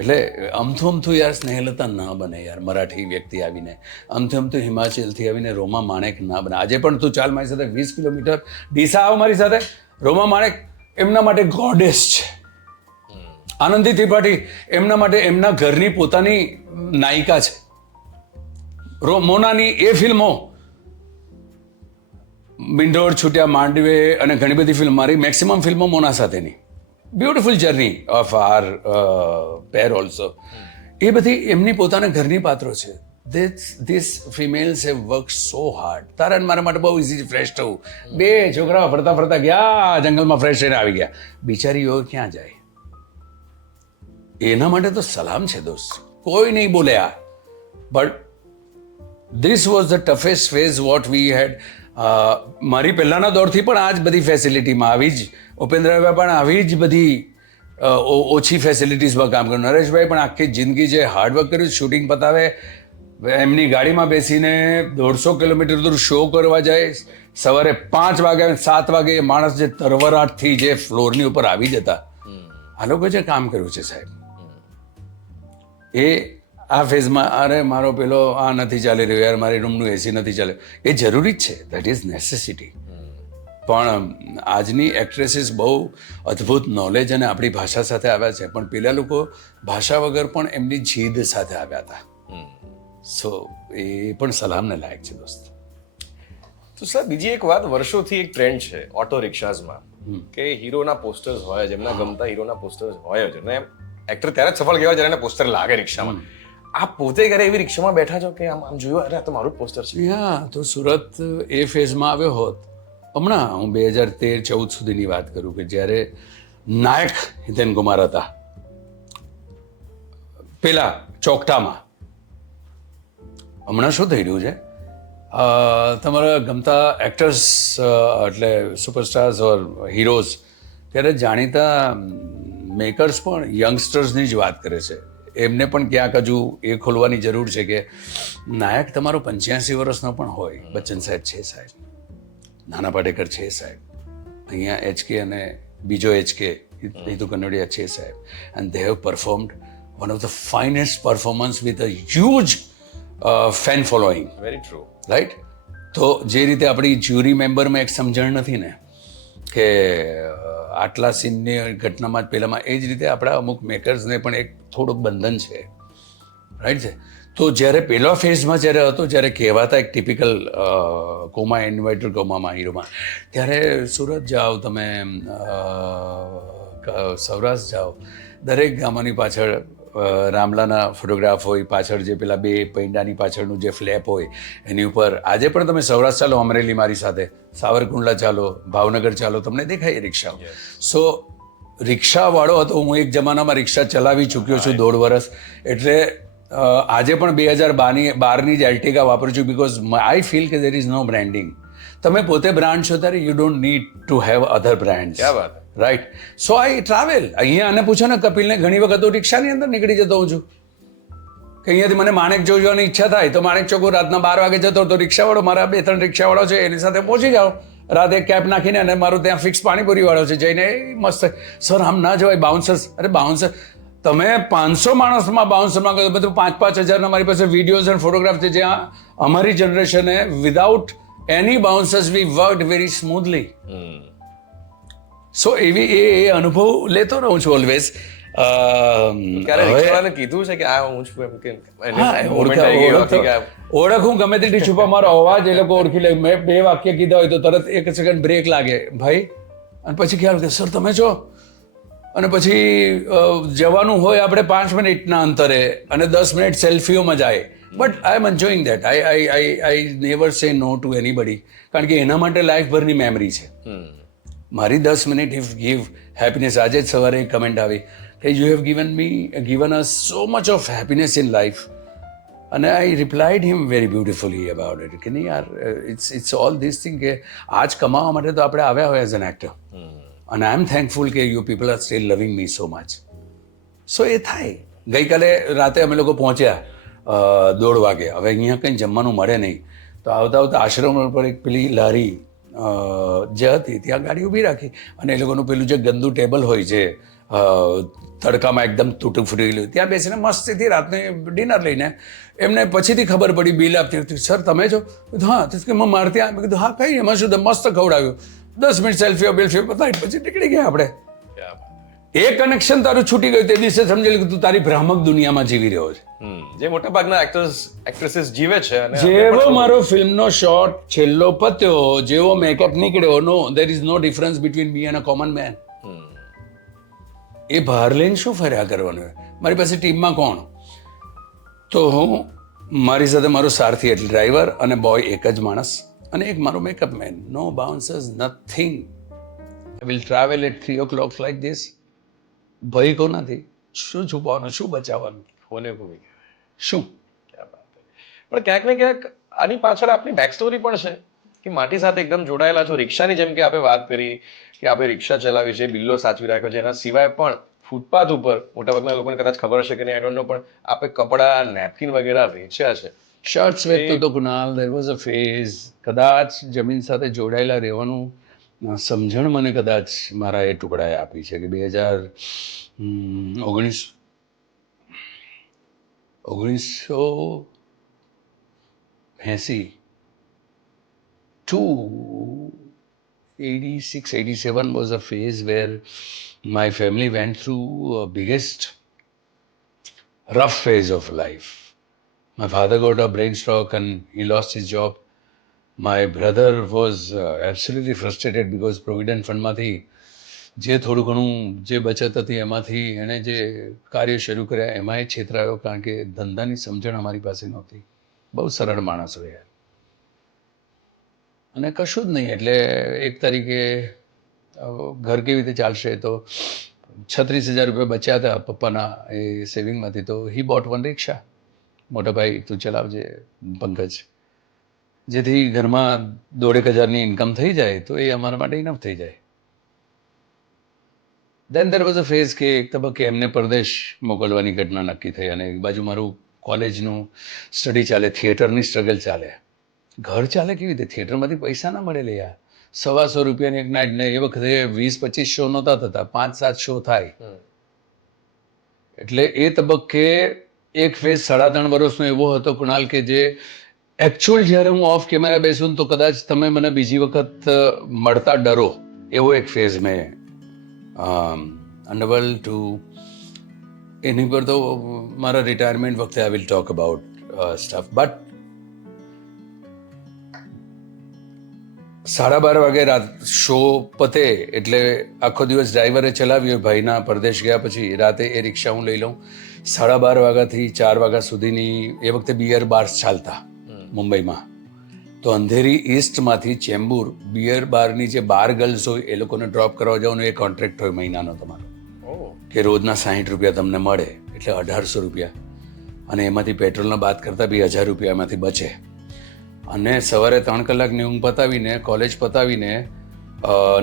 એટલે અમથું યાર સ્નેહલતા ના બને યાર, મરાઠી વ્યક્તિ આવીને અમથું હિમાચલથી આવીને રોમા માણેક ના બને. આજે પણ તું ચાલ મારી સાથે 20 કિલોમીટર, ડીસા આવ મારી સાથે. રોમા માણેક એમના માટે ગોડેસ છે. આનંદી ત્રિપાઠી એમના માટે એમના ઘરની પોતાની નાયિકા છે. મોનાની એ ફિલ્મો, બિંડોળ છૂટ્યા માંડવે અને ઘણી બધી ફિલ્મ, મારી મેક્સિમમ ફિલ્મો મોના સાથેની. Beautiful journey of our pair also. એ બધી એમની પોતાના ઘરની પાત્રો છે. This females have work so hard. તારા મારા માટે બહુ ઇઝી ફ્રેશ થવું. 2 છોકરાઓ ફરતા ફરતા ગયા જંગલમાં, ફ્રેશ થઈને આવી ગયા. બિચારીઓ ક્યાં જાય? એના માટે તો સલામ છે દોસ્ત, કોઈ નહીં બોલે આ. But this was the toughest phase what we had. મારી પહેલાના દોરથી પણ આ જ બધી ફેસિલિટીમાં, આવી જ ઉપેન્દ્રભાઈ પણ આવી જ બધી ઓછી ફેસિલિટીઝમાં કામ કર્યું. નરેશભાઈ પણ આખી જિંદગી જે હાર્ડવર્ક કર્યું, શૂટિંગ પતાવે, એમની ગાડીમાં બેસીને 150 કિલોમીટર દૂર શો કરવા જાય, સવારે 5 વાગે 7 વાગે એ માણસ જે તરવરાટથી જે ફ્લોરની ઉપર આવી જતા, આ લોકો જે કામ કર્યું છે સાહેબ, એ આ ફેઝમાં અરે મારો પેલો આ નથી ચાલી રહ્યો યાર, મારી રૂમનું એસી નથી ચાલે, એ જરૂરી જ છે, દેટ ઇઝ નેસેસિટી. પણ આજની એક્ટ્રેસીસ બહુ અદ્ભુત નોલેજ અને આપણી ભાષા સાથે આવ્યા છે, પણ પેલા લોકો ભાષા વગર પણ એમની જીદ સાથે આવ્યા હતા. સો એ પણ સલામને લાયક છે દોસ્ત. તો સર બીજી એક વાત, વર્ષોથી એક ટ્રેન્ડ છે ઓટો રિક્ષાઝમાં કે હીરોના પોસ્ટર્સ હોય જ, એમના ગમતા હીરોના પોસ્ટર્સ હોય જ, અને એક્ટર ત્યારે જ સફળ કહેવાય જ્યારે એને પોસ્ટર લાગે રિક્ષામાં. આપ પોતે ઘરે એવી રિક્ષામાં બેઠા છો કે આમ જોયું, અરે આ તો મારું જ પોસ્ટર છે? યા તો સુરત એ ફેઝમાં આવ્યો હોત. હમણાં હું 2013-14 સુધીની વાત કરું કે જ્યારે નાયક હિતેન કુમાર હતા પેલા ચોકટામાં. હમણાં શું થઈ રહ્યું છે, તમારા ગમતા એક્ટર્સ એટલે સુપરસ્ટાર્સ ઓર હીરોઝ, ત્યારે જાણીતા મેકર્સ પણ યંગસ્ટર્સની જ વાત કરે છે. એમને પણ ક્યાંક હજુ એ ખોલવાની જરૂર છે કે નાયક તમારો 85 વર્ષનો પણ હોય. બચ્ચન સાહેબ છે સાહેબ, નાના પાટેકર છે સાહેબ, અહીંયા HK અને બીજો HK હિતુ કનોડિયા છે સાહેબ, and they have performed one of the finest performance with a huge fan following. Very true, right. તો જે રીતે આપણી જ્યુરી મેમ્બરમાં એક સમજણ નથી ને કે આટલા સીનની ઘટનામાં જ પહેલામાં, એ જ રીતે આપણા અમુક મેકર્સને પણ એક થોડુંક બંધન છે, રાઈટ છે. તો જ્યારે પહેલા ફેઝમાં જ્યારે હતો, જ્યારે કહેવાતા એક ટિપિકલ કોમા ઇન્વર્ટર કોમામાં હીરોમાં, ત્યારે સુરત જાઓ તમે, સૌરાષ્ટ્ર જાઓ, દરેક ગામોની પાછળ રામલાના ફોટોગ્રાફ હોય, પાછળ જે પેલા 2 પૈંડાની પાછળનું જે ફ્લેપ હોય એની ઉપર. આજે પણ તમે સૌરાષ્ટ્ર ચાલો, અમરેલી મારી સાથે, સાવરકુંડલા ચાલો, ભાવનગર ચાલો, તમને દેખાય રિક્ષાઓ. સો રિક્ષાવાળો હતો હું, એક જમાનામાં રિક્ષા ચલાવી ચૂક્યો છું 1.5 વર્ષ. એટલે આજે પણ 2012ની જ એલ્ટિગા વાપરું છું, બિકોઝ આઈ ફીલ કે દેર ઇઝ નો બ્રાન્ડિંગ. તમે પોતે બ્રાન્ડ છો ત્યારે you don't need to have other brands. ક્યા વાત, રાઈટ. સો આઈ ટ્રાવેલ. અહીંયા આને પૂછો ને કપિલને, ઘણી વખત હું રિક્ષાની અંદર નીકળી જતો હોઉં છું કે અહીંયાથી મને માણેક ચોક જવાની ઈચ્છા થાય તો માણેક ચોક રાતના 12 વાગે જતો, તો રિક્ષાવાળો, મારા 2-3 રિક્ષાવાળો છે, એની સાથે પહોંચી જાઓ રાતે કેબ નાખીને, અને મારું ત્યાં ફિક્સ પાણીપુરી વાળો છે, જઈને મસ્ત. સર આમ ના જવાય, બાઉન્સર્સ. અરે બાઉન્સર, તમે 500 માણસમાં બાઉન્સરમાં કહો, બધું 5-5 હજારના મારી પાસે વિડીયોઝ અને ફોટોગ્રાફ છે, જ્યાં અમારી જનરેશને વિધાઉટ એની બાઉન્સર્સ વી વર્કડ વેરી સ્મૂથલી. સો એવી એ અનુભવ લેતો રહું છું ઓલવેઝ. ક્યારે રિક્ષાવાળાને કીધું છે કે આ હું છું એમ કે ઓળખું ગમે તેટલી છુપા, મારો અવાજ એ લોકો ઓળખી લે. મેં 2 વાક્ય કીધા હોય તો તરત 1 સેકન્ડ બ્રેક લાગે ભાઈ, અને પછી ખ્યાલ કે સર તમે છો, અને પછી જવાનું હોય આપણે 5 મિનિટના અંતરે, અને 10 મિનિટ સેલ્ફીઓમાં જાય. But I am enjoying that. I never say no two anybody, કારણ કે એના માટે લાઈફભરની મેમરી છે મારી. 10 મિનિટ ઇફ ગીવ હેપીનેસ. આજે જ સવારે એક કમેન્ટ આવી કે you have given us so much of happiness in life, અને I replied him very beautifully about it કે નહીં યાર, ઇટ્સ ઓલ ધીસ થિંગ કે આજ કમાવા માટે તો આપણે આવ્યા હોય એઝ એન એક્ટર, અને આઈ એમ થેન્કફુલ કે યુ પીપલ આર સ્ટીલ લવિંગ મી સો મચ. સો એ થાય. ગઈકાલે રાતે અમે લોકો પહોંચ્યા 1:30 વાગે. હવે અહીંયા કંઈ જમવાનું મળે નહીં, તો આવતા આશ્રમ ઉપર એક પેલી લારી જે હતી ત્યાં ગાડી ઊભી રાખી, અને એ લોકોનું પેલું જે ગંદુ ટેબલ હોય છે તડકામાં એકદમ તૂટું ફૂટેલું, ત્યાં બેસીને મસ્તીથી રાતને ડિનર લઈને એમને પછીથી ખબર પડી બિલ આપતી હતી, સર તમે છો? હા. તો કે મારે ત્યાં. મેં કીધું હા કંઈ નહીં, એમાં શું મસ્ત ખવડાવ્યું, 10 મિનિટ સેલ્ફીઓ બેલ્ફીઓ પતાવી પછી નીકળી ગયા આપણે. એ કનેક્શન તારું છૂટી ગયું તે દિવસે સમજી લીધું તું તારી ભ્રામક દુનિયામાં જીવી રહ્યો છે. જે મોટા ભાગના એક્ટ્રેસીસ જીવે છે. અને જેવો મારો ફિલ્મનો શોટ છેલ્લો પત્યો, જેવો મેકઅપ નીકળ્યો, no there is no difference between me and a common man. એ બહાર લઈને શું ફર્યા કરવાનું? મારી પાસે ટીમમાં કોણ? તો હું મારી સાથે મારો સારથી એટલે ડ્રાઈવર અને બોય એક જ માણસ, અને એક મારો makeup man. No bouncers, nothing. I will travel at 3 o'clock like this. ભય કો નથી. શું છુપાવવાનું, શું બચાવવાનું, કોને કોઈ શું? પણ ક્યાંક ને ક્યાંક આની પાછળ આપની બેક સ્ટોરી પણ છે કે માટી સાથે એકદમ જોડાયેલા છો. રિક્ષાની જેમ કે આપણે વાત કરી કે આપણે રિક્ષા ચલાવી છે, બિલ્લો સાચવી રાખ્યો છે, એના સિવાય પણ ફૂટપાથ ઉપર મોટાભાગના લોકોને કદાચ ખબર હશે કે નહીં, આઈ ડોન્ટ નો, પણ આપણે કપડાં, નેપકિન વગેરે વેચ્યા છે. શર્ટ્સ વેચતો તો કુનાલ, દેર વોઝ અ ફેઝ. કદાચ જમીન સાથે જોડાયેલા રહેવાનું સમજણ મને કદાચ મારા એ ટુકડાએ આપી છે કે 1980 to 86-87 was a phase where my family went through a biggest rough phase of life. My father got a brain stroke and he lost his job. My brother was absolutely frustrated because Provident Fund માંથી જે થોડું ઘણું જે બચત હતી એમાંથી એણે જે કાર્ય શરૂ કર્યા એમાં એ છેતરાયો, કારણ કે ધંધાની સમજણ અમારી પાસે નહોતી. બહુ સરળ માણસ રહ્યા અને કશું જ નહીં. એટલે એક તરીકે ઘર કેવી રીતે ચાલશે, તો 36,000 રૂપિયા બચ્યા હતા પપ્પાના એ સેવિંગમાંથી, તો હી બોટ વન રિક્ષા. મોટા ભાઈ તું ચલાવજે પંકજ, જેથી ઘરમાં 1,500 ઇન્કમ થઈ જાય તો એ અમારા માટે ઇનફ થઈ જાય. દેન દેર વોઝ અ ફેઝ કે એક તબક્કે એમને પરદેશ મોકલવાની ઘટના નક્કી થઈ, અને એક બાજુ મારું કોલેજનું સ્ટડી ચાલે, થિયેટરની સ્ટ્રગલ ચાલે. ઘર ચાલે કેવી રીતે? થિયેટરમાંથી પૈસા ના મળે યાર. 125 રૂપિયાની એક નાઇટ, ને એ વખતે 20-25 શો નહોતા થતા, 5-7 શો થાય. એટલે એ તબક્કે એક ફેઝ 3.5 વર્ષનો એવો હતો કુણાલ કે જે એકચ્યુઅલ જ્યારે હું ઓફ કેમેરા બેસું તો કદાચ તમે મને બીજી વખત મળતા ડરો, એવો એક ફેઝ મેં અન્ડરવર્લ્ડ ટુ. એની પર તો મારા રિટાયરમેન્ટ વખતે I will talk about stuff. But 12:30 વાગે રાત શો પતે એટલે આખો દિવસ ડ્રાઈવરે ચલાવ્યો, ભાઈના પરદેશ ગયા પછી રાતે એ રિક્ષા હું લઈ લઉં. 12:30 વાગ્યાથી 4 વાગ્યા સુધીની એ વખતે બિયર બાર્સ ચાલતા મુંબઈમાં. તો અંધેરી ઈસ્ટમાંથી ચેમ્બુર બિયર બારની જે બાર ગર્લ્સ હોય એ લોકોને ડ્રોપ કરવા જવાનો એ કોન્ટ્રાક્ટ હોય મહિનાનો તમારો, કે રોજના 60 રૂપિયા તમને મળે, એટલે 1,800 રૂપિયા. અને એમાંથી પેટ્રોલના બાદ કરતાં બી 1,000 રૂપિયા એમાંથી બચે. અને સવારે 3 કલાકની ઊંઘ પતાવીને, કોલેજ પતાવીને,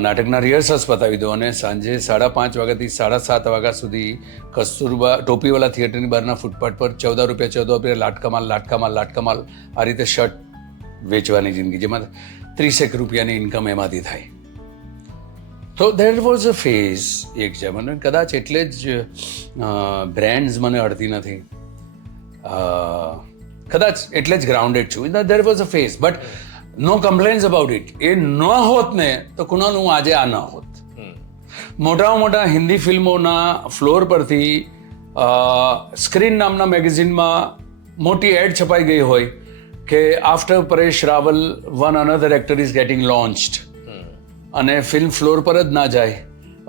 નાટકના રિહર્સલ્સ પતાવી દો, અને સાંજે 5:30 વાગ્યાથી 7:30 વાગ્યા સુધી કસ્તુરબા ટોપીવાળા થિયેટરની બહારના ફૂટપાથ પર 14 રૂપિયા લાટકામાલ આ રીતે શર્ટ વેચવાની જિંદગી, જેમાં 30 રૂપિયાની ઇન્કમ એમાંથી થાય. તો દેટ વોઝ અ ફેઝ એક જમાનો. કદાચ એટલે જ બ્રાન્ડ્સ મને અડતી નથી, કદાચ એટલે જ ગ્રાઉન્ડેડ છું. There was a phase, but no complaints about it. એ ન હોત ને તો કુણાલ હું આજે આ ન હોત. મોટામાં મોટા હિન્દી ફિલ્મોના ફ્લોર પરથી સ્ક્રીન નામના મેગેઝિનમાં મોટી એડ છપાઈ ગઈ હોય કે after Paresh Rawal one another actor is getting launched, અને ફિલ્મ ફ્લોર પર જ ના જાય,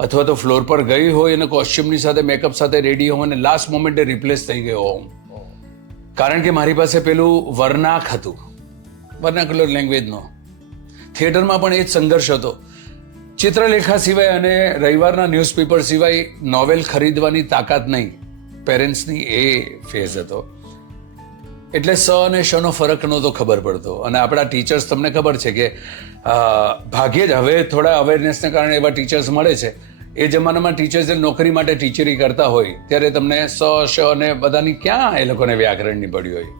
અથવા તો ફ્લોર પર ગઈ હોય અને કોસ્ચ્યુમની સાથે મેકઅપ સાથે રેડી હોય અને લાસ્ટ મોમેન્ટે રિપ્લેસ થઈ ગયો હોઉં. કારણ કે મારી પાસે પેલું વર્નાક હતું, વર્નાક્યુલર લેંગ્વેજનો. થિયેટરમાં પણ એ જ સંઘર્ષ હતો. ચિત્રલેખા સિવાય અને રવિવારના ન્યૂઝપેપર સિવાય નોવેલ ખરીદવાની તાકાત નહીં પેરેન્ટ્સની, એ ફેઝ હતો. એટલે સ અને શનો ફરક નહોતો ખબર પડતો. અને આપણા ટીચર્સ, તમને ખબર છે કે ભાગ્યે જ હવે થોડા અવેરનેસને કારણે એવા ટીચર્સ મળે છે. એ જમાનામાં ટીચર્સ નોકરી માટે ટીચરી કરતા હોય ત્યારે તમને સ શ અને બધાની ક્યાં એ લોકોને વ્યાકરણની પડી હોય.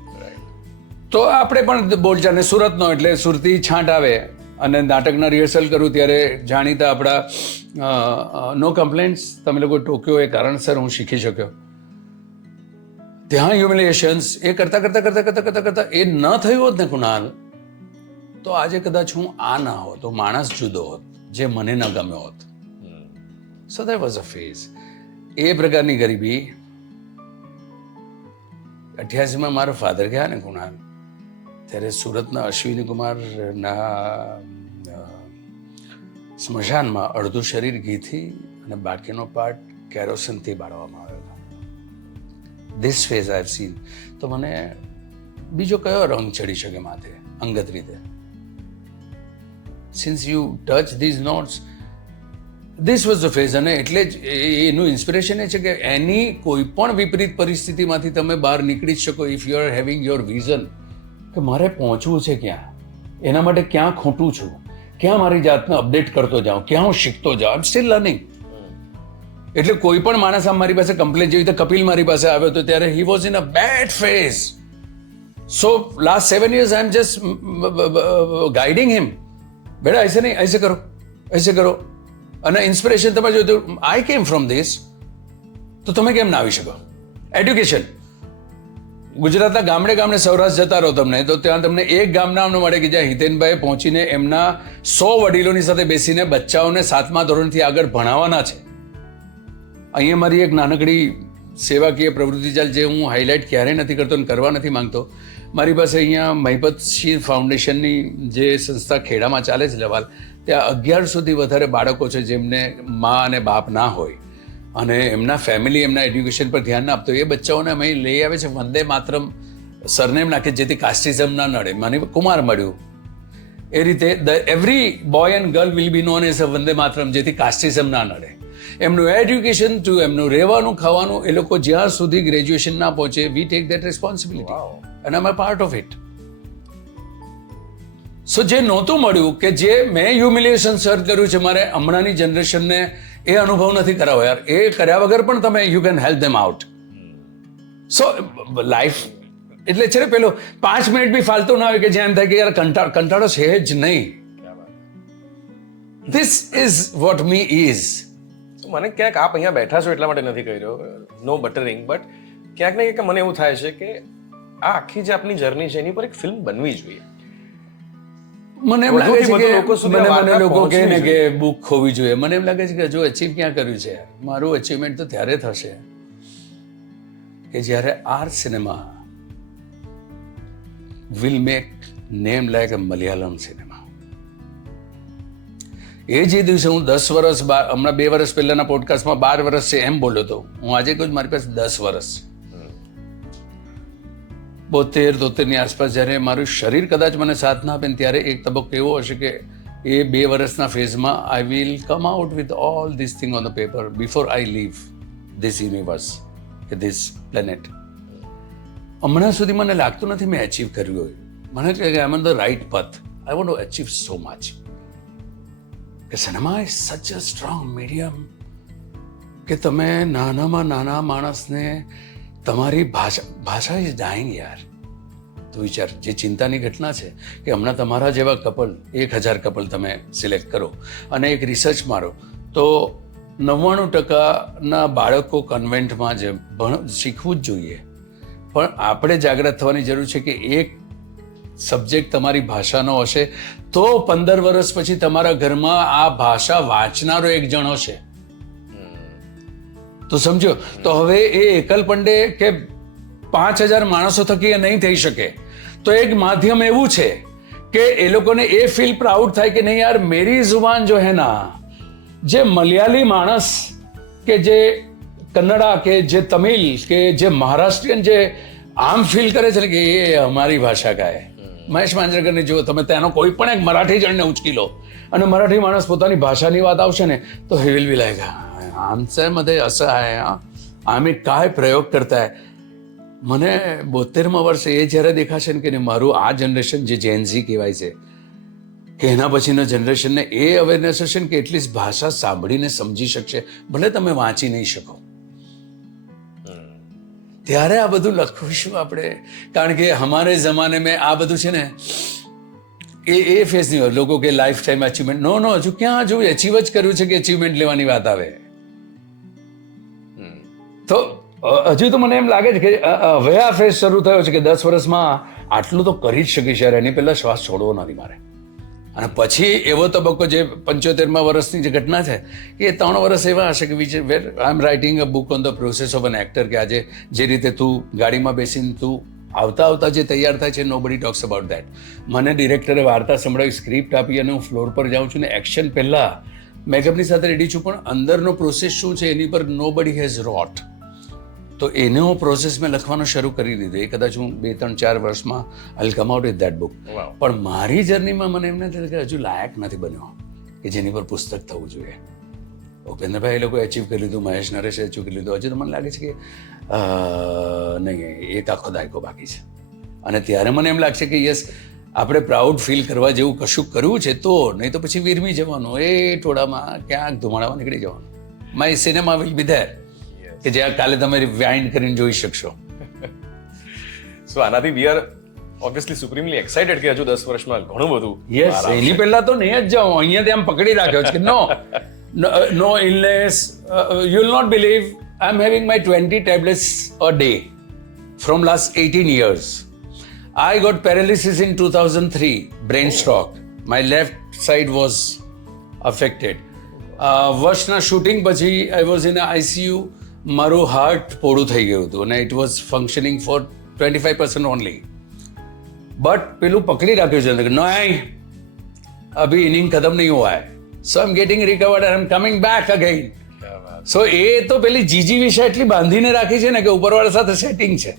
તો આપણે પણ બોલચાલ, સુરતનો એટલે સુરતી છાંટ આવે અને નાટકના રિહર્સલ કરું ત્યારે જાણીતા આપણા નો કમ્પ્લેન્ટ્સ તમે લોકો ટોક્યો એ કારણસર હું શીખી શક્યો. ત્યાં હ્યુમિલિએશન્સ એ કરતા એ ન થયું હોત ને કુણાલ, તો આજે કદાચ હું આ ના હોત, તો માણસ જુદો હોત જે મને ન ગમ્યો હોત. So that was a phase. એ પ્રકારની ગરીબી. 88માં મારો ફાધર ગયા ને કુણાલ, ત્યારે સુરતના અશ્વિની કુમારના સ્મશાનમાં અડધું શરીર ઘીથી અને બાકીનો પાર્ટ કેરોસીનથી બાળવામાં આવ્યો હતો. This phase I have seen. તો મને બીજો કયો રંગ ચડી શકે માથે અંગત રીતે? Since you touch these notes, this was the phase. અને એટલે જ એનું ઇન્સ્પિરેશન એ છે કે એની કોઈ પણ વિપરીત પરિસ્થિતિમાંથી તમે બહાર નીકળી શકો if you are having your vision, કે મારે પહોંચવું છે ક્યાં, એના માટે ક્યાં ખોટું છું, ક્યાં મારી જાતને અપડેટ કરતો જાઉં, ક્યાં હું શીખતો જાઉં. આઈ એમ સ્ટીલ લર્નિંગ. એટલે કોઈ પણ માણસ આમ મારી પાસે કમ્પ્લેન જેવી રીતે કપિલ મારી પાસે આવ્યો હતો ત્યારે he was in a bad phase. So last 7 years I am just guiding him, બેટા ऐसे નહીં, ऐसे કરો, ऐसे કરો. અને ઇન્સ્પિરેશન તમે જોયું, આઈ કેમ ફ્રોમ ધીસ, તો તમે કેમ ના આવી શકો? એડ્યુકેશન. ગુજરાતના ગામડે ગામડે સૌરાષ્ટ્ર જતા રહો તમને, તો ત્યાં તમને એક ગામ નામ મળે કે જ્યાં હિતેનભાઈ પહોંચીને એમના 100 વડીલોની સાથે બેસીને બચ્ચાઓને 7મા ધોરણથી આગળ ભણાવવાના છે. અહીંયા મારી એક નાનકડી સેવાકીય પ્રવૃત્તિ ચાલ, જે હું હાઇલાઇટ ક્યારેય નથી કરતો અને કરવા નથી માંગતો. મારી પાસે અહીંયા મહિપતસિંહ ફાઉન્ડેશનની જે સંસ્થા ખેડામાં ચાલે છે લવાલ, ત્યાં 1100થી વધારે બાળકો છે જેમને મા અને બાપ ના હોય અને એમના ફેમિલી એમના એડ્યુકેશન પર ધ્યાન ના આપતો. એ બચ્ચાઓને અમે લઈ આવે છે, વંદે માતરમ સરનેમ નાખે જેથી કાસ્ટિઝમ ના નડે. મને કુમાર મળ્યું એ રીતે every boy and girl will be known as a Vande Mataram, જેથી કાસ્ટિઝમ ના નડે. એમનું એડ્યુકેશન ટુ એમનું રહેવાનું ખાવાનું, એ લોકો જ્યાં સુધી ગ્રેજ્યુએશન ના પહોંચે, we take that responsibility and I am part of it. So જે નહોતું મળ્યું, કે જે મેં હ્યુમિલિએશન સર કર્યું છે, મારે હમણાંની જનરેશનને એ અનુભવ નથી કરાવો યાર. એ કર્યા વગર પણ તમે you can help them out. So life એટલે છે ને, પેલો 5 મિનિટ બી ફાલતું ના હોય કે જ્યાં એમ થાય કે યાર કંટાળો છે જ નહીં. This is what me is. મને ક્યાંક આપ અહીંયા બેઠા છો એટલા માટે નથી કહી રહ્યો, નો બટરિંગ, બટ ક્યાંક ને ક્યાંક મને એવું થાય છે કે આ આખી જે આપની જર્ની છે એની પર એક ફિલ્મ બનવી જોઈએ. મને એમ લાગે છે કે મને લોકો કહે ને કે બુક હોવી જોઈએ. મને એમ લાગે છે કે હજુ અચીવ ક્યાં કર્યું છે. મારું અચીવમેન્ટ તો ત્યારે થશે કે જ્યારે our cinema will make name like a Malayalam cinema. એ જે દિવસે હું 10 વર્ષ, હમણાં 2 વર્ષ પહેલાના પોડકાસ્ટમાં 12 વર્ષ છે એમ બોલ્યો હતો, હું આજે કહું મારી પાસે 10 વર્ષ, 72-73 ની આસપાસ જ્યારે મારું શરીર કદાચ મને સાથ ના આપે, ત્યારે એક તબક્કો એવો હશે કે એ 2 વર્ષના ફેઝમાં I will come out with all this thing on the paper before I leave this universe કે ધીસ પ્લેનેટ. હમણાં સુધી મને લાગતું નથી મેં અચીવ કર્યું હોય. મને કહે કે I am on the right path. I want to achieve so much. કે cinema is such a strong medium કે તમે નાનામાં નાના માણસને તમારી ભાષા ઇઝ ડાઈંગ યાર. તો વિચાર, જે ચિંતાની ઘટના છે કે હમણાં તમારા જેવા કપલ 1000 કપલ તમે સિલેક્ટ કરો અને એક રિસર્ચ મારો, તો 99% બાળકો કન્વેન્ટમાં જ શીખવું જ જોઈએ. પણ આપણે જાગૃત થવાની જરૂર છે કે એક સબ્જેક્ટ તમારી ભાષાનો હશે તો 15 વર્ષ પછી તમારા ઘરમાં આ ભાષા વાંચનારો એક જણ હશે. તો સમજો, તો હવે એ એકલ પંડે કે 5000 માણસો થકી એ નહીં થઈ શકે. તો એક માધ્યમ એવું છે કે એ લોકોને એ ફીલ પ્રાઉડ થાય કે નહીં યાર, મેરી જુબાન જો હે ના, જે મલયાલી માણસ કે જે કન્નડા કે જે તમિલ કે જે મહારાષ્ટ્રીયન જે આમ ફીલ કરે છે કે એ અમારી ભાષા કા હે. મહેશ માંજરેકરને જુઓ તમે, ત્યાંનો કોઈ પણ એક મરાઠી જણને ઉચકી લો અને મરાઠી માણસ પોતાની ભાષાની વાત આવશે ને તો હી વિલ બી લાઈક आमच्यामध्ये असं आहे, आम्ही काय प्रयोग करताय. મને 72મા વર્ષે એ જ્યારે દેખાશે ને કે મારું આ જનરેશન જે જેનઝી કહેવાય છે, કે એના પછીના જનરેશનને એ અવેરનેસ હશે ને કે એટલીસ્ટ ભાષા સાંભળીને સમજી શકશે, ભલે તમે વાંચી નહીં શકો. ત્યારે આ બધું લખીશું આપણે. કારણ કે હમારે જમાને મેં આ બધું છે ને એ ફેસ નહીં હોય. લોકો કે લાઈફ ટાઈમ અચીવમેન્ટ, નો હજુ ક્યાં હજુ અચીવ જ કર્યું છે કે અચીવમેન્ટ લેવાની વાત આવે. તો હજુ તો મને એમ લાગે છે કે હવે આ ફેઝ શરૂ થયો છે કે 10 વર્ષમાં આટલું તો કરી જ શકીશ યાર, એની પહેલા શ્વાસ છોડવો નથી મારે. અને પછી એવો તબક્કો જે 75મા વર્ષની જે ઘટના છે એ 3 વર્ષ એવા હશે કે which where I am writing a book on the process of an actor, કે આજે જે રીતે તું ગાડીમાં બેસીને તું આવતા જે તૈયાર થાય છે, નો બડી ટોક્સ અબાઉટ દેટ. મને ડિરેક્ટરે વાર્તા સંભળાવી, સ્ક્રિપ્ટ આપી અને હું ફ્લોર પર જાઉં છું ને એક્શન પહેલા મેકઅપની સાથે રેડી છું, પણ અંદરનો પ્રોસેસ શું છે એની પર નો બડી હેઝ રોટ. તો એનો પ્રોસેસ મેં લખવાનો શરૂ કરી દીધો. એ કદાચ હું 2, 3, 4 વર્ષમાં I come out with that book. પણ મારી જર્નીમાં મને એમ નથી કે હજુ લાયક નથી બન્યો કે જેની પર પુસ્તક થવું જોઈએ. ઉપેન્દ્રભાઈ એ લોકો અચીવ કરી લીધું, મહેશ નરેશે અચીવ કરી લીધું. હજુ તો મને લાગે છે કે નહીં, એક આખો દાયકો બાકી છે. અને ત્યારે મને એમ લાગશે કે યસ, આપણે પ્રાઉડ ફીલ કરવા જેવું કશું કરવું છે, તો નહીં તો પછી વીરમી જવાનું એ ટોળામાં ક્યાંક ધુમાડામાં નીકળી જવાનું. My cinema will be there, કે જ્યાં કાલે તમે રિવાઇન્ડ કરીને જોઈ શકશો. સો આનાથી વી આર ઓબ્વિયસલી સુપ્રીમલી એક્સાઇટેડ કે હજુ 10 વર્ષમાં ઘણું બધું. યસ, એની પહેલા તો નહીં જ જાઉં, અહીંયાથી આમ પકડી રાખ્યો છે કે no illness, you will not believe, I am having my 20 tablets a day from last 18 years. I got paralysis in 2003, brain stroke. My left side was affected. વર્ષના શૂટિંગ પછી આઈ વોઝ ઇન ICU. મારું heart પોળું થઈ ગયું હતું અને it was functioning for 25% only. But પેલું પકડી રાખ્યું છે, નહીં અભી ઇનિંગ ખતમ નહીં હુઆ હૈ, so I am getting recovered and I am coming back again. So એ તો પેલી જીજી વિશે એટલી બાંધીને રાખી છે ને કે ઉપરવાળા સાથે સેટિંગ છે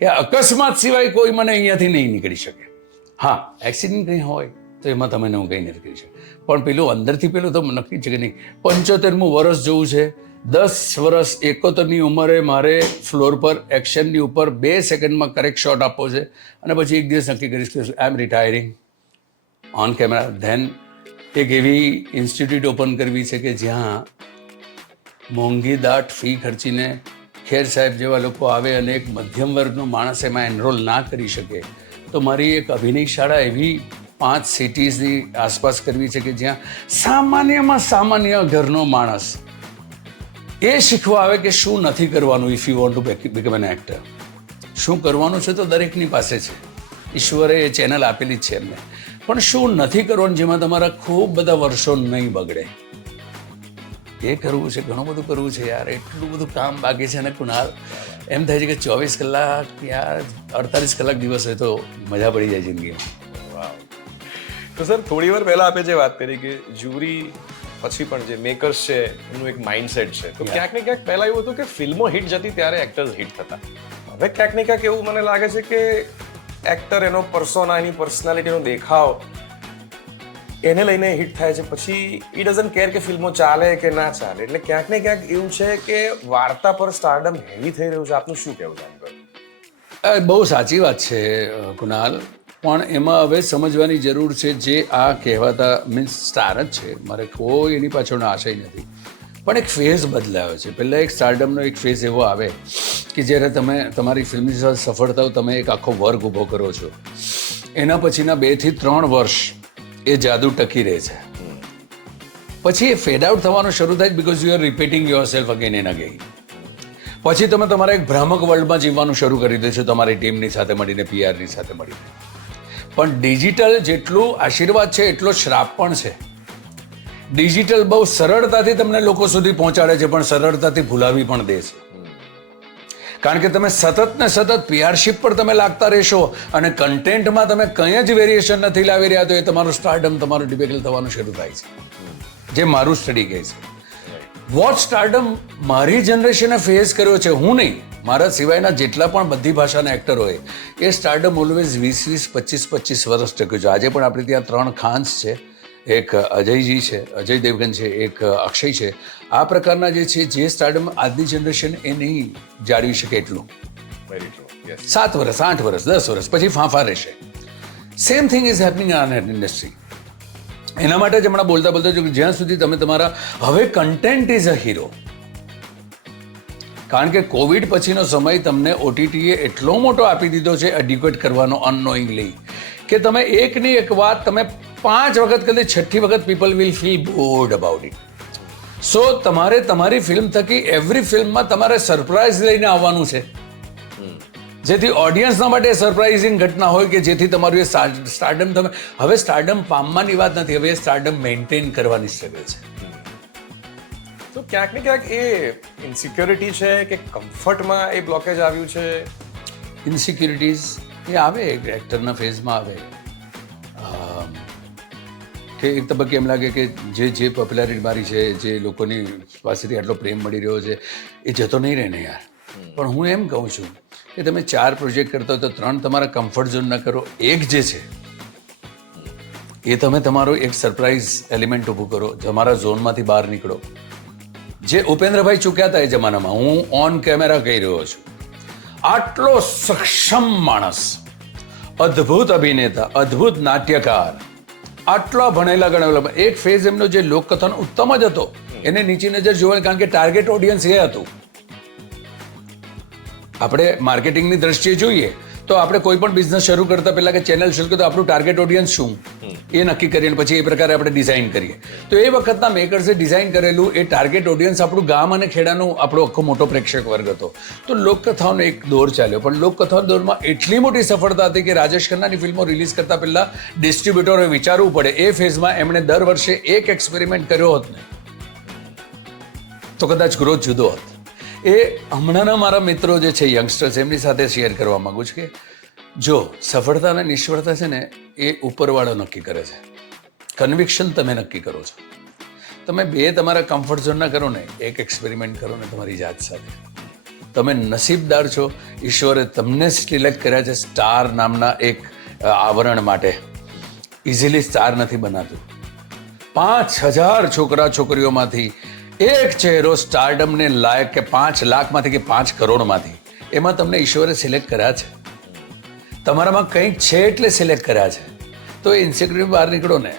કે અકસ્માત સિવાય કોઈ મને અહીંયાથી નહીં નીકળી શકે. હા, એક્સિડન્ટ કંઈ હોય તો એમાં તમે હું કંઈ નથી કરી શકે, પણ પેલું અંદરથી પેલું તો નક્કી છે કે નહીં. 75મું વર્ષ જોવું છે, 10 વર્ષ 71ની ઉંમરે મારે ફ્લોર પર એક્શનની ઉપર 2 સેકન્ડમાં કરેક્ટ શોટ આપવો છે અને પછી એક દિવસ નક્કી કરીશ કે I M રિટાયરિંગ on camera. Than એક એવી ઇન્સ્ટિટ્યૂટ ઓપન કરવી છે કે જ્યાં મોંઘી દાટ ફી ખર્ચીને ખેર સાહેબ જેવા લોકો આવે અને એક મધ્યમ વર્ગનો માણસ એમાં એનરોલ ના કરી શકે. તો મારી એક અભિનય શાળા એવી 5 સિટીઝની આસપાસ કરવી છે કે જ્યાં સામાન્યમાં સામાન્ય ઘરનો માણસ એ શીખવા આવે કે શું નથી કરવાનું. If you want to become N actor, શું કરવાનું છે તો દરેકની પાસે છે, ઈશ્વરે એ ચેનલ આપેલી જ છે એમને. પણ શું નથી કરવાનું જેમાં તમારા ખૂબ બધા વર્ષો નહીં બગડે, એ કરવું છે. ઘણું બધું કરવું છે યાર, એટલું બધું કામ બાકી છે. અને કુણાલ, એમ થાય છે કે 24 કલાક યાર 48 કલાક દિવસ હોય તો મજા પડી જાય જિંદગીમાં. તો સર, થોડી વાર પહેલા આપે જે વાત કરી કે જ્યુરી પછી પણ જે મેકર્સ છે એનું એક માઇન્ડસેટ છે, તો ક્યાંક ને ક્યાંક પહેલા એવું હતું કે ફિલ્મો હિટ જતી ત્યારે એક્ટર્સ હિટ થતા. હવે ક્યાંક ને ક્યાંક એવું મને લાગે છે કે એક્ટર, એનો પર્સોના, એની પર્સનાલિટીનો દેખાવ, એને લઈને હિટ થાય છે. પછી ઈ ડઝન્ટ કેર કે ફિલ્મો ચાલે કે ના ચાલે. એટલે ક્યાંક ને ક્યાંક એવું છે કે વાર્તા પર સ્ટારડમ હેવી થઈ રહ્યું છે. આપનું શું કહેવું છે? બહુ સાચી વાત છે કુણાલ, પણ એમાં હવે સમજવાની જરૂર છે જે આ કહેવાતા મીન્સ સ્ટાર જ છે, મારે કોઈ એની પાછળનો આશય નથી, પણ એક ફેઝ બદલાયો છે. પહેલાં એક સ્ટારડમનો એક ફેઝ એવો આવે કે જ્યારે તમે તમારી ફિલ્મની સાથે સફળ થાવ, તમે એક આખો વર્ગ ઊભો કરો છો, એના પછીના 2 થી 3 વર્ષ એ જાદુ ટકી રહે છે. પછી એ ફેડ આઉટ થવાનું શરૂ થાય because you are repeating your self again and again. પછી તમે તમારા એક ભ્રામક વર્લ્ડમાં જીવવાનું શરૂ કરી દે છો તમારી ટીમની સાથે મળીને, પીઆરની સાથે મળીને. પણ ડિજિટલ જેટલું આશીર્વાદ છે એટલો શ્રાપ પણ છે. ડિજિટલ બહુ સરળતાથી તમને લોકો સુધી પહોંચાડે છે, પણ સરળતાથી ભૂલાવી પણ દે છે. કારણ કે તમે સતત ને સતત પીઆરશીપ પર તમે લાગતા રહેશો અને કન્ટેન્ટમાં તમે કંઈ જ વેરિએશન નથી લાવી રહ્યા, તો એ તમારું સ્ટારડમ, તમારું ડિબેકલ થવાનું શરૂ થાય છે, જે મારું સ્ટડી કહે છે. વોટ સ્ટારડમ મારી જનરેશને ફેસ કર્યો છે, હું નહીં, મારા સિવાયના જેટલા પણ બધી ભાષાના એક્ટર હોય, એ સ્ટારડમ ઓલવેઝ 20-25 વર્ષ ટક્યું છે. આજે પણ આપણે ત્યાં 3 ખાન્સ છે, એક અજયજી છે, અજય દેવગન છે, એક અક્ષય છે. આ પ્રકારના જે છે, જે સ્ટારડમ આજની જનરેશન એ નહીં જાળવી શકે એટલું. 7 વર્ષ, 8 વર્ષ, 10 વર્ષ પછી ફાંફા રહેશે. Same thing is happening in our industry. એના માટે જ હમણાં બોલતા બોલતા જ્યાં સુધી તમે તમારા, હવે કન્ટેન્ટ ઇઝ અ હીરો. કારણ કે કોવિડ પછીનો સમય તમને OTTએ એટલો મોટો આપી દીધો છે એડ્યુકેટ કરવાનો અનનોઈંગલી, કે તમે એકની એક વાત તમે 5 વખત કદી 6ઠ્ઠી વખત people will feel bored about it. So તમારે તમારી ફિલ્મ થકી એવરી ફિલ્મમાં તમારે સરપ્રાઈઝ લઈને આવવાનું છે, જેથી ઓડિયન્સના માટે સરપ્રાઇઝિંગ ઘટના હોય કે જેથી તમારું એ સ્ટારડમ તમે હવે સ્ટારડમ પામવાની વાત નથી, હવે સ્ટારડમ મેન્ટેન કરવાની સ્ટ્રગલ છે. તો ક્યાંક ને ક્યાંક એ ઇન્સિક્યોરિટી છે કે કમ્ફર્ટમાં એ બ્લોકેજ આવ્યું છે? ઇન્સિક્યુરિટીઝ એ આવે એક્ટરના ફેઝમાં આવે કે એક તબક્કે એમ લાગે કે જે પોપ્યુલારિટી મારી છે, જે લોકોની પાસેથી આટલો પ્રેમ મળી રહ્યો છે એ જતો નહીં રહે ને યાર. પણ હું એમ કહું છું કે તમે 4 પ્રોજેક્ટ કરતા હોય તો 3 તમારા કમ્ફર્ટ ઝોન ના કરો, એક જે છે એ તમે તમારો એક સરપ્રાઇઝ એલિમેન્ટ ઊભું કરો, તમારા ઝોનમાંથી બહાર નીકળો. જે ઉપેન્દ્રભાઈ ચૂક્યા હતા એ જમાનામાં, હું ઓન કેમેરા કહી રહ્યો છું, આટલો સક્ષમ માણસ, અદ્ભુત અભિનેતા, અદ્ભુત નાટ્યકાર, આટલા ભણેલા ગણેલા, એક ફેઝ એમનો જે લોકકથાનો ઉત્તમ જ હતો, એને નીચી નજર જોવાની, કારણ કે ટાર્ગેટ ઓડિયન્સ એ હતું. આપણે માર્કેટિંગની દ્રષ્ટિએ જોઈએ તો આપણે કોઈ પણ બિઝનેસ શરૂ કરતા પહેલા કે ચેનલ શરૂ કરતા આપણું ટાર્ગેટ ઓડિયન્સ શું એ નક્કી કરીએ, પછી એ પ્રકારે આપણે ડિઝાઇન કરીએ. તો એ વખતના મેકર્સે ડિઝાઇન કરેલું એ ટાર્ગેટ ઓડિયન્સ આપણું ગામ અને ખેડાનું આપણો આખો મોટો પ્રેક્ષક વર્ગ હતો. તો લોકકથાઓનો એક દોર ચાલ્યો, પણ લોકકથાના દોરમાં એટલી મોટી સફળતા હતી કે રાજેશ ખન્નાની ફિલ્મો રિલીઝ કરતા પહેલા ડિસ્ટ્રીબ્યુટરોએ વિચારવું પડે. એ ફેઝમાં એમણે દર વર્ષે એક એક્સપેરિમેન્ટ કર્યો હોત ને તો કદાચ ગ્રોથ જુદો હોત. એ હમણાંના મારા મિત્રો જે છે યંગસ્ટર્સ, એમની સાથે શેર કરવા માંગુ છું કે જો સફળતા અને નિષ્ફળતા છે ને એ ઉપરવાળો નક્કી કરે છે, કન્વિક્શન તમે નક્કી કરો છો. તમે બે તમારા કમ્ફર્ટ ઝોનના કરો ને, એક એક્સપેરિમેન્ટ કરો ને તમારી જાત સાથે. તમે નસીબદાર છો, ઈશ્વરે તમને સિલેક્ટ કર્યા છે સ્ટાર નામના એક આવરણ માટે. ઇઝીલી સ્ટાર નથી બનાતું. 5000 છોકરા છોકરીઓમાંથી એક ચહેરો સ્ટારડમને લાયક, કે 5 લાખમાંથી કે 5 કરોડમાંથી, એમાં તમને ઈશ્વરે સિલેક્ટ કર્યા છે. તમારામાં કંઈક છે એટલે સિલેક્ટ કર્યા છે. તો એ ઇન્સિક્યુરિટી બહાર નીકળો ને,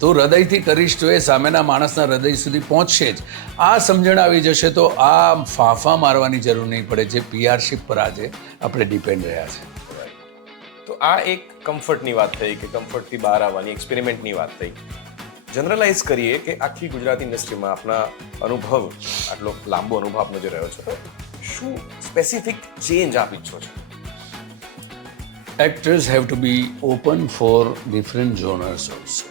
તો હૃદયથી કરીશ તો એ સામેના માણસના હૃદય સુધી પહોંચશે જ. આ સમજણ આવી જશે તો આ ફાંફા મારવાની જરૂર નહીં પડે જે પીઆરશીપ પર આજે આપણે ડિપેન્ડ રહ્યા છે. તો આ એક કમ્ફર્ટની વાત થઈ કે કમ્ફર્ટથી બહાર આવવાની એક્સપેરિમેન્ટની વાત થઈ. જનરલાઇઝ કરીએ કે આખી ગુજરાતી ઇન્ડસ્ટ્રીમાં આપના અનુભવ, આટલો લાંબો અનુભવ આપનો જે રહ્યો છે, તો શું સ્પેસિફિક ચેન્જ આપ ઈચ્છો છો? Actors have to be open for different genres also.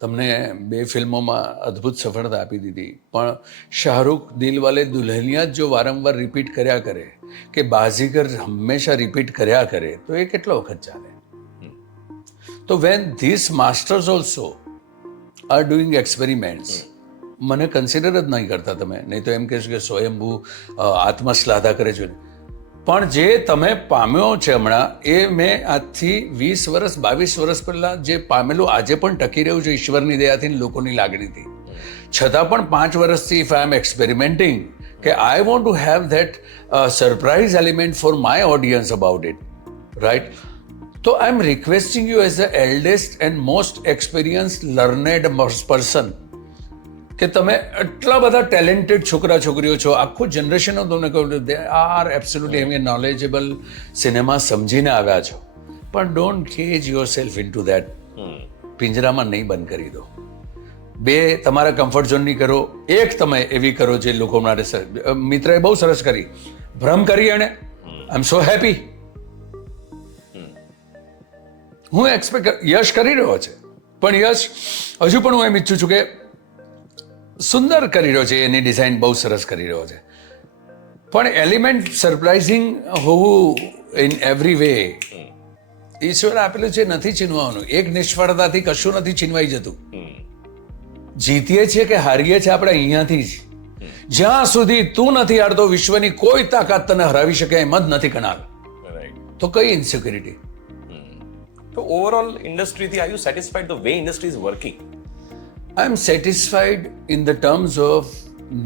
તમને 2 ફિલ્મોમાં અદ્ભુત સફળતા આપી દીધી, પણ શાહરૂખ દિલવાલે દુલ્હનિયા જો વારંવાર રિપીટ કર્યા કરે, કે બાઝીગર હંમેશા રિપીટ કર્યા કરે, તો એ કેટલો વખત ચાલે? તો when this masters also are doing experiments, મને કન્સિડર જ નહીં કરતા તમે, નહીં તો એમ કહેશો કે સ્વયંભૂ આત્મશ્લાઘા કરે છે. પણ જે તમે પામ્યો છે હમણાં, એ મેં આજથી 20 વર્ષ 22 વર્ષ પહેલાં જે પામેલું આજે પણ ટકી રહ્યું છે ઈશ્વરની દયાથી, લોકોની લાગણીથી. છતાં પણ 5 વર્ષથી ઇફ આઈ એમ એક્સપેરિમેન્ટિંગ કે I want to have that surprise element for my audience about it, right? તો I am requesting you as the eldest and most experience learned person કે તમે એટલા બધા ટેલેન્ટેડ છોકરા છોકરીઓ છો, આખું જનરેશનો તમને કહું, they are absolutely having a knowledgeable cinema સમજીને આવ્યા છો, પણ don't cage yourself into that. પિંજરામાં નહીં બંધ કરી દો. 2 તમારા કમ્ફર્ટ ઝોનની કરો, એક તમે એવી કરો જે લોકો માટે. મિત્રએ બહુ સરસ કરી, ભ્રમ કરી એણે, આઈ એમ સો હેપી. હું એક્સપેક્ટ યશ કરી રહ્યો છે, પણ યશ હજુ પણ હું એમ ઈચ્છું છું કે સુંદર કરી રહ્યો છે, એની ડિઝાઇન બહુ સરસ કરી રહ્યો છે, પણ એલિમેન્ટ સરપ્રાઇઝિંગ હોવું ઇન એવરી વે ઈશ્વર આપેલું છે, નથી છીનવાનું. એક નિષ્ફળતાથી કશું નથી છીનવાઈ જતું. જીતીએ છીએ કે હારીએ છીએ આપણે અહીંયાથી જ. જ્યાં સુધી તું નથી હારતો, વિશ્વની કોઈ તાકાત તને હરાવી શકે એમ જ નથી કણાલ. તો કઈ ઇન્સિક્યુરિટી? તો ઓવરઓલ ઇન્ડસ્ટ્રીથી are you satisfied the way industry is working? I am satisfied in the terms of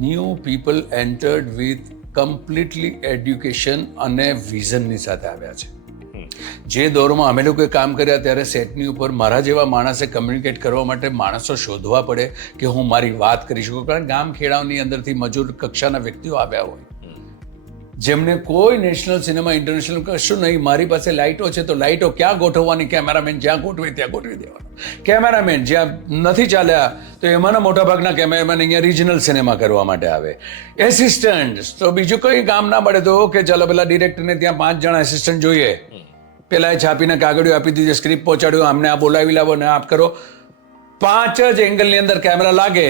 new people entered with completely education અને વિઝનની સાથે આવ્યા છે. જે દોરમાં અમે લોકોએ કામ કર્યા ત્યારે સેટની ઉપર મારા જેવા માણસે કમ્યુનિકેટ કરવા માટે માણસો શોધવા પડે કે હું મારી વાત કરી શકું, કારણ ગામ ખેડાઓની અંદરથી મજૂર કક્ષાના વ્યક્તિઓ આવ્યા હોય. જેમને કોઈ નેશનલ સિનેમા ઇન્ટરનેશનલ કશું નહીં, મારી પાસે લાઇટો છે તો લાઇટો ક્યાં ગોઠવવાની, કેમેરામેન જ્યાં ગોઠવે ત્યાં ગોઠવી દેવાનો. કેમેરામેન જ્યાં નથી ચાલ્યા તો એમાંના મોટાભાગના કેમેરામેન અહીંયા રિજનલ સિનેમા કરવા માટે આવે. એસિસ્ટન્ટ તો બીજું કંઈ કામ ના પડે તો કે ચાલો પેલા ડિરેક્ટરને ત્યાં 5 જણા એસિસ્ટન્ટ જોઈએ, પેલા એ છાપીને કાગળિયો આપી દીધી, સ્ક્રિપ્ટ પહોંચાડ્યો, આમને આ બોલાવી લાવો ને આપ કરો, 5 જ એંગલની અંદર કેમેરા લાગે,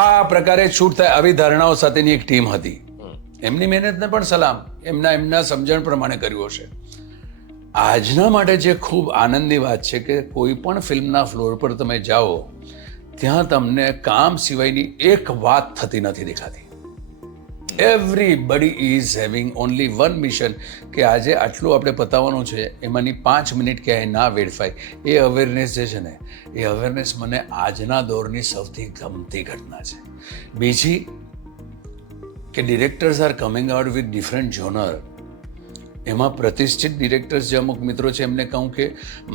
આ પ્રકારે શૂટ થાય. આવી ધારણાઓ સાથેની એક ટીમ હતી. એમની મહેનતને પણ સલામ, એમના સમજણ પ્રમાણે કર્યું હશે. આજના માટે જે ખૂબ આનંદની વાત છે કે કોઈ પણ ફિલ્મના ફ્લોર પર તમે જાઓ ત્યાં તમને કામ સિવાયની એક વાત થતી નથી દેખાતી. Everybody is having only one mission કે આજે આટલું આપણે પતાવવાનું છે, એમાંની 5 મિનિટ ક્યાંય ના વેડફાય. એ અવેરનેસ જે છે ને, એ અવેરનેસ મને આજના દોરની સૌથી ગમતી ઘટના છે. બીજી કે directors R coming out with different genre. એમાં પ્રતિષ્ઠિત ડિરેક્ટર્સ જે અમુક મિત્રો છે એમને કહું કે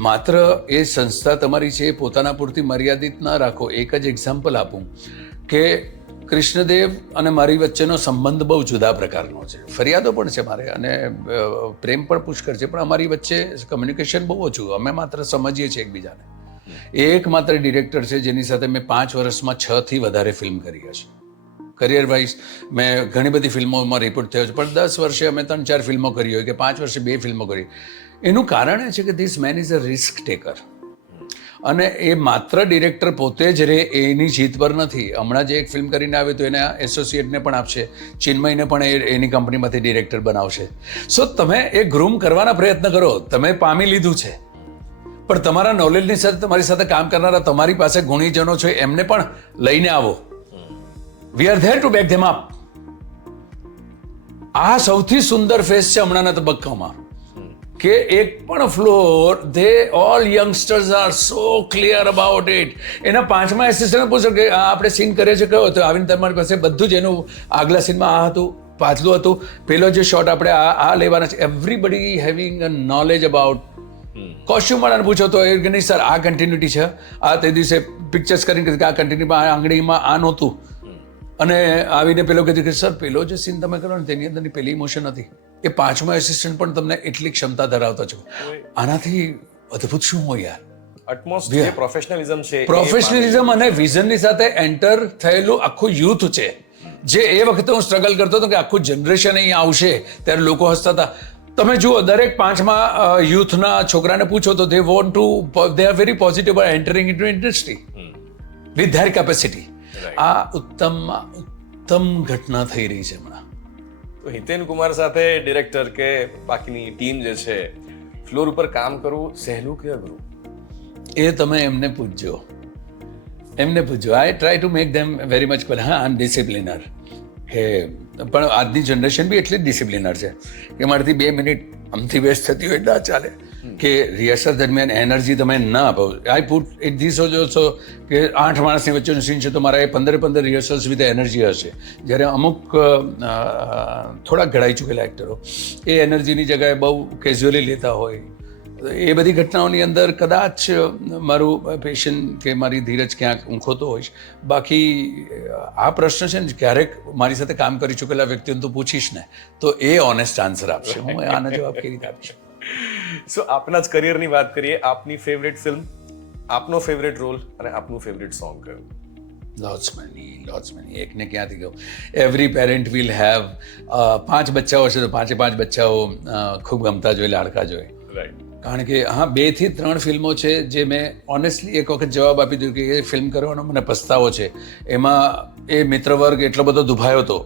માત્ર એ સંસ્થા તમારી છે એ પોતાના પૂરતી મર્યાદિત ના રાખો. એક જ એક્ઝામ્પલ આપું કે કૃષ્ણદેવ અને મારી વચ્ચેનો સંબંધ બહુ જુદા પ્રકારનો છે. ફરિયાદો પણ છે મારે અને પ્રેમ પણ પુષ્કળ છે, પણ અમારી વચ્ચે કમ્યુનિકેશન બહુ ઓછું. અમે માત્ર સમજીએ છીએ એકબીજાને. એકમાત્ર ડિરેક્ટર છે જેની સાથે મેં 5 વર્ષમાં 6 થી વધારે ફિલ્મ કરી હશે. કરિયર વાઇઝ મેં ઘણી બધી ફિલ્મોમાં રિપોર્ટ થયો છે, પણ 10 વર્ષે અમે 3-4 ફિલ્મો કરી હોય કે 5 વર્ષે 2 ફિલ્મો કરી. એનું કારણ એ છે કે this man is a risk taker. અને એ માત્ર ડિરેક્ટર પોતે જ રહે એની જીત પર નથી. હમણાં જે એક ફિલ્મ કરીને આવે તો એના એસોસિએટને પણ આપશે, ચિન્મયને પણ એની કંપનીમાંથી ડિરેક્ટર બનાવશે. સો તમે એ ગ્રૂમ કરવાના પ્રયત્ન કરો. તમે પામી લીધું છે, પણ તમારા નોલેજની સાથે તમારી સાથે કામ કરનારા તમારી પાસે ગુણીજનો છે એમને પણ લઈને આવો. We are there to back them up. આ સૌથી સુંદર ફેસ છે હમણાંના તબક્કામાં કે એક પણ floor they all youngsters are so clear about it. એના 5મા એસિસ્ટન્ટ પૂછો કે આપણે સીન કરીએ છીએ કયો, તો આવીને તમારી પાસે બધું જ એનું આગલા સીનમાં આ હતું, પાછલું હતું, પેલો જે શોટ આપણે આ લેવાના છે. Everybody having a knowledge about. Costume વાળાને પૂછો તો એ કે નહીં સર આ કન્ટિન્યુટી છે, આ તે દિવસે પિક્ચર્સ કરીને આ કન્ટિન્યુમાં આંગળીમાં આ નહોતું, અને આવીને પેલો કીધું કે સર પેલો જે સીન તમે કરો ને તેની અંદરની પેલી ઇમોશન હતી. એ 5મા એસિસ્ટન્ટ પણ તમને એટલી ક્ષમતા ધરાવતા છો. આનાથી અદ્ભુત શું હોય યાર. અટમોસ્ટ જે પ્રોફેશનલિઝમ છે, પ્રોફેશનલિઝમ અને વિઝનની સાથે એન્ટર થયેલું આખું યુથ છે. જે એ વખતે હું સ્ટ્રગલ કરતો હતો કે આખું જનરેશન અહીં આવશે ત્યારે લોકો હસતા હતા. તમે જુઓ દરેક 5મા યુથના છોકરાને પૂછો તો they are very positive entering into industry with their capacity. આ ઉત્તમ ઘટના થઈ રહી છે હમણાં. તો હિતેન કુમાર સાથે ડિરેક્ટર કે બાકીની ટીમ જે છે ફ્લોર ઉપર કામ કરવું સહેલું કે અઘરું? એ તમે એમને પૂછજો. I try to make them very much call. હા, આઈ એમ ડિસિપ્લિનર કે પણ આજની જનરેશન બી એટલી જ ડિસિપ્લિનર છે કે મારાથી 2 મિનિટ આમથી વેસ્ટ થતી હોય ના ચાલે. કે રિહર્સલ દરમિયાન એનર્જી તમે ના આપો. I put it this also કે 8 માણસની વચ્ચેનું સીન છે તો મારા એ 15 રિહર્સલ્સ વિથ એનર્જી હશે. જ્યારે અમુક થોડાક ઘડાઈ ચૂકેલા એક્ટરો એ એનર્જીની જગ્યાએ બહુ કેઝ્યુઅલી લેતા હોય. એ બધી ઘટનાઓની અંદર કદાચ મારું પેશન કે મારી ધીરજ ક્યાંક હું ખોતો હોઈશ. બાકી આ પ્રશ્ન છે ને ક્યારેક મારી સાથે કામ કરી ચૂકેલા વ્યક્તિઓને તો પૂછીશ ને તો એ ઓનેસ્ટ આન્સર આપશે. હું આના જવાબ કેવી રીતે આપીશ? સો આપના જ કરિયરની વાત કરીએ. આપની ફેવરેટ ફિલ્મ, આપનો ફેવરેટ રોલ અને આપનું ફેવરેટ સોંગ કયું? Lots many. એકને ક્યાંથી કહું? એવરી પેરેન્ટ વિલ હેવ 5 બચ્ચાઓ છે તો 5 બચ્ચાઓ ખૂબ ગમતા જોઈએ, લાડકા જોઈએ. રાઈટ. કારણ કે હા 2 થી 3 ફિલ્મો છે જે મેં ઓનેસ્ટલી એક વખત જવાબ આપી દીધું કે એ ફિલ્મ કરવાનો મને પસ્તાવો છે. એમાં એ મિત્રવર્ગ એટલો બધો દુભાયો હતો,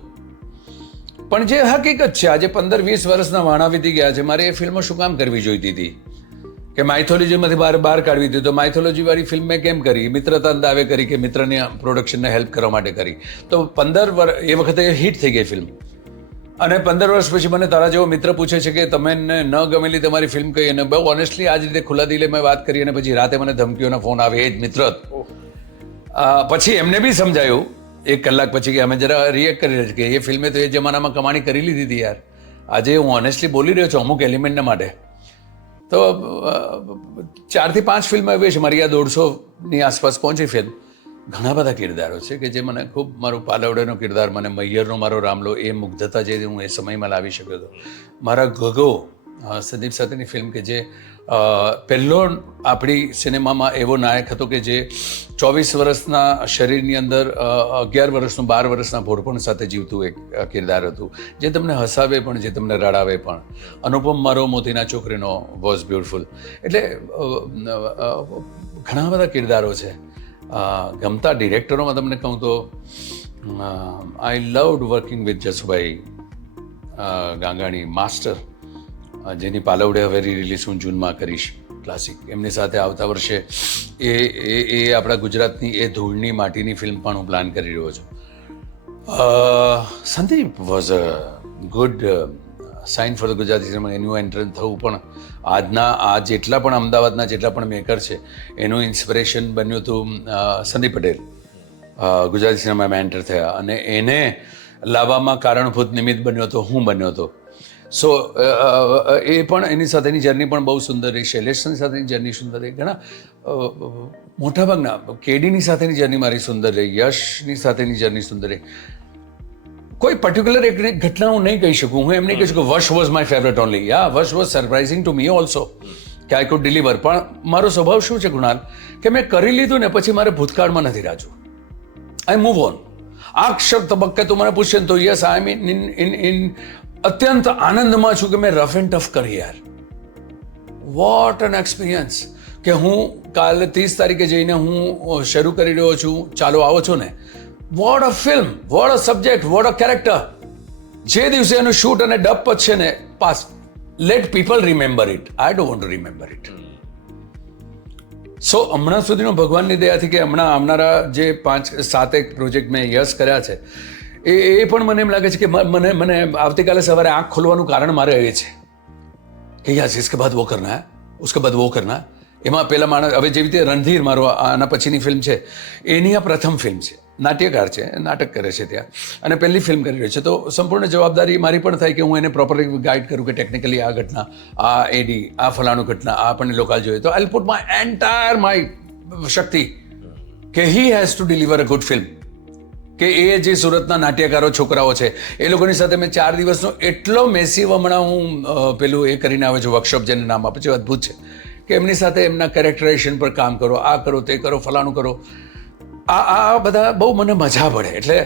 પણ જે હકીકત છે આજે 15-20 વર્ષના વાણા વીતી ગયા છે. મારે એ ફિલ્મો શું કામ કરવી જોઈતી હતી કે માઇથોલોજીમાંથી બહાર કાઢવી હતી? તો માઇથોલોજી વાળી ફિલ્મ મેં કેમ કરી? મિત્રતા દાવે કરી કે મિત્રની પ્રોડક્શનને હેલ્પ કરવા માટે કરી. તો 15 વર્ષ એ વખતે હિટ થઈ ગઈ ફિલ્મ, અને 15 વર્ષ પછી મને તારા જેવો મિત્ર પૂછે છે કે તમને ન ગમેલી તમારી ફિલ્મ કઈ? અને બહુ ઓનેસ્ટલી આ જ રીતે ખુલ્લા દિલે મેં વાત કરી અને પછી રાતે મને ધમકીઓના ફોન આવે. એ જ મિત્ર પછી એમને બી સમજાયું 1 કલાક પછી કે અમે જરા રિએક્ટ કરી રહ્યા કે એ ફિલ્મે તો એ જમાનામાં કમાણી કરી લીધી હતી યાર. આજે હું ઓનેસ્ટલી બોલી રહ્યો છું અમુક એલિમેન્ટને માટે. તો 4 થી 5 ફિલ્મ આવી છે મારી આ 150ની આસપાસ પહોંચી ફિલ્મ. ઘણા બધા કિરદારો છે કે જે મને ખૂબ મારો પાલવડેનો કિરદાર, મને મૈયરનો મારો રામલો, એ મુગ્ધતા જે હું એ સમયમાં લાવી શક્યો હતો. મારા ગગો સંદીપ સાથેની ફિલ્મ કે જે પહેલો આપણી સિનેમામાં એવો નાયક હતો કે જે 24 વર્ષના શરીરની અંદર 11 વર્ષનું 12 વર્ષના ભોળપણ સાથે જીવતું એક કિરદાર હતું, જે તમને હસાવે પણ, જે તમને રડાવે પણ. અનુપમ મારો મોતીના છોકરીનો વોઝ બ્યુટિફુલ. એટલે ઘણા બધા કિરદારો છે. ગમતા ડિરેક્ટરોમાં તમને કહું તો I loved working with Jasubhai Gangani, master, જેની પાલવડે હવે રિલીઝ હું જૂનમાં કરીશ, ક્લાસિક. એમની સાથે આવતા વર્ષે એ આપણા ગુજરાતની એ ધૂળની માટીની ફિલ્મ પણ હું પ્લાન કરી રહ્યો છું. Sandeep was a good sign for the Gujarati cinema. એનું એન્ટ્રન્સ થવું પણ આ જેટલા પણ અમદાવાદના જેટલા પણ મેકર છે એનું ઇન્સ્પિરેશન બન્યું હતું સંદીપ પટેલ. ગુજરાતી સિનેમામાં એન્ટર થયા અને એને લાવવામાં કારણભૂત નિમિત્ત બન્યો હતો, હું બન્યો હતો. સો એ પણ, એની સાથેની જર્ની પણ બહુ સુંદર રહી. શૈલેષની સાથેની જર્ની સુંદર રહી. ઘણા મોટાભાગના, કેડીની સાથેની જર્ની મારી સુંદર રહી, યશની સાથેની જર્ની સુંદર રહી. કોઈ પર્ટિક્યુલર એક ઘટના હું નહીં કહી શકું. હું એમ નહીં કહી શકું વર્ષ વોઝ માય ફેવરેટ ઓનલી. યા વર્ષ was surprising to me also કે આઈ કુડ ડિલિવર. પણ મારો સ્વભાવ શું છે કુણાલ, કે મેં કરી લીધું ને પછી મારે ભૂતકાળમાં નથી રાજવું. I move on. આ તબક્કે તું મને પૂછશે ને તો યસ, આઈ એમ ઇન અત્યંત આનંદમાં છું કે મેં રફ એન્ડ ટફ કરી યાર. What an experience. કે હું કાલે 30 તારીખે જઈને હું શરૂ કરી રહ્યો છું, ચાલો આવો છો ને, what a film, what a subject, what a character. જે દિવસે એનું શૂટ અને ડબ પતશે ને, pass, let people remember it. I don't want to remember it. So હમણાં સુધીનો ભગવાનની દયાથી કે હમણાં આવનારા જે 5-7 પ્રોજેક્ટ મેં યસ કર્યા છે, એ પણ મને એમ લાગે છે કે મને આવતીકાલે સવારે આંખ ખોલવાનું કારણ મારે એ છે કે યસ, इसके बाद वो करना है, उसके बाद वो करना है. એમાં પેલા માણસ, હવે જેવી રીતે રણધીર મારો આના પછીની ફિલ્મ છે, એની આ પ્રથમ ફિલ્મ છે. નાટ્યકાર છે, નાટક કરે છે ત્યાં, અને પહેલી ફિલ્મ કરી રહ્યો છે. તો સંપૂર્ણ જવાબદારી મારી પણ થાય કે હું એને પ્રોપરલી ગાઈડ કરું કે ટેકનિકલી આ ઘટના, આ એડી, આ ફલાણું ઘટના, આ આપણને લોકાલ જોઈએ તો I put my entire my શક્તિ કે he has to deliver a good film. કે એ જે સુરતના નાટ્યકારો છોકરાઓ છે એ લોકોની સાથે મેં 4 દિવસનો એટલો મેસિવ હમણાં હું પેલું એ કરીને આવે છું, વર્કશોપ જેને નામ આપે છે, અદ્ભુત છે. કે એમની સાથે એમના કેરેક્ટરાઇઝેશન પર કામ કરો, આ કરો, તે કરો, ફલાણું કરો. આ બધા બહુ મને મજા પડે. એટલે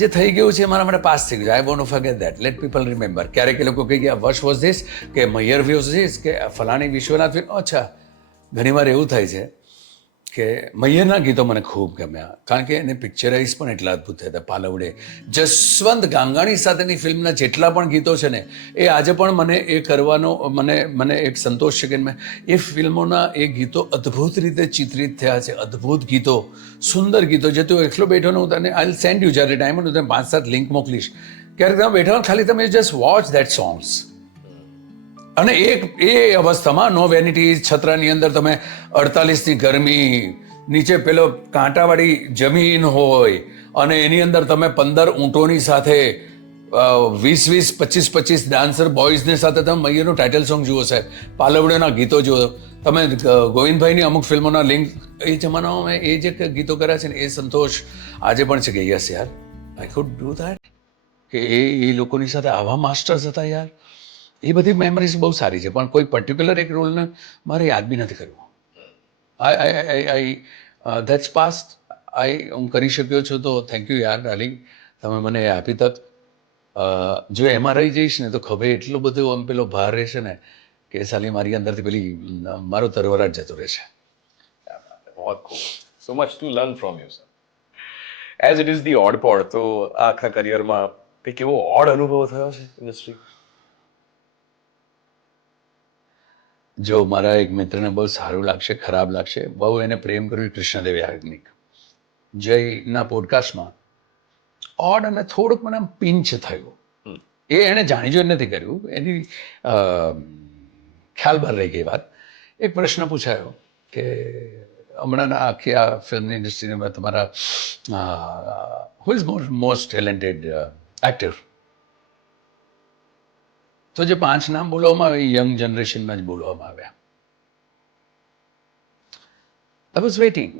જે થઈ ગયું છે મારા માટે પાસ થઈ ગયું. I want to forget that, let people remember. ક્યારેક એ લોકો કહી ગયા વર્ષ વોઝ ધીસ, કે મૈયર વોઝ ધીસ, કે ફલાણી વિશ્વનાથ. અચ્છા, ઘણીવાર એવું થાય છે કે મૈયરના ગીતો મને ખૂબ ગમ્યા, કારણ કે એને પિક્ચરાઇઝ પણ એટલા અદ્ભુત થયા હતા. પાલવડે, જસવંત ગાંગાણી સાથેની ફિલ્મના જેટલા પણ ગીતો છે ને, એ આજે પણ મને એ કરવાનો મને એક સંતોષ છે કે મેં એ ફિલ્મોના એ ગીતો અદ્ભુત રીતે ચિત્રિત થયા છે. અદ્ભુત ગીતો, સુંદર ગીતો, જે તું એકલો બેઠો ન તને આઈ વિલ સેન્ડ યુ, જ્યારે ટાઈમ હોય તને 5-7 લિંક મોકલીશ. ક્યારેક તમે બેઠા ખાલી તમે જસ્ટ વોચ ધેટ સોંગ્સ. અને એ અવસ્થામાં નો વેનિટી, છત્રાની અંદર તમે 48ની ગરમી, નીચે પેલો કાંટાવાળી જમીન હોય અને એની અંદર તમે 15 ઊંટોની સાથે 20-20, 25-25 ડાન્સર બોયઝની સાથે તમે મૈયરનું ટાઇટલ સોંગ જુઓ સાહેબ, પાલવડેના ગીતો જુઓ તમે, ગોવિંદભાઈની અમુક ફિલ્મોના લિંક, એ જમાનામાં મેં એ જે ગીતો કર્યા છે ને, એ સંતોષ આજે પણ છે કે યસ યાર, આઈ કુડ ડુ ધેટ. કે એ લોકોની સાથે આવા માસ્ટર્સ હતા યાર. એ બધી મેમરીઝ બહુ સારી છે, પણ કોઈ પર્ટિક્યુલર એક રોલને મારે યાદ બી નથી કરવો. આઈ ધેટ્સ પાસ્ટ. હું કરી શક્યો છું તો થેન્ક યુ યાર ડાર્લિંગ, તમે મને એ આપી તક. જો એમાં રહી જઈશ ને તો ખભે એટલું બધું આમ પેલો ભાર રહેશે ને કે સાલી મારી અંદરથી પેલી મારો તરવરાટ જતો રહેશે. बहुत खूब. So much to learn from you, sir. As it is the odd pod, તો આ આખા કરિયરમાં કંઈક એવો ઓડ અનુભવ થયો છે ઇન્ડસ્ટ્રી? જો મારા એક મિત્રને બહુ સારું લાગશે, ખરાબ લાગશે, બહુ એને પ્રેમ કર્યું, કૃષ્ણદેવ યાજ્ઞિક, જયના પોડકાસ્ટમાં ઓડ અને થોડુંક મને પિંચ થયું. એ એણે જાણી જોઈને નથી કર્યું, એની ખ્યાલ બહાર રહી ગઈ વાત. એક પ્રશ્ન પૂછાયો કે હમણાંના આખી આ ફિલ્મ ઇન્ડસ્ટ્રીમાં તમારા who is most talented actor? તો જે 5 નામ બોલવામાં આવે, યંગ જનરેશનમાં જ બોલવામાં આવ્યા. I was waiting.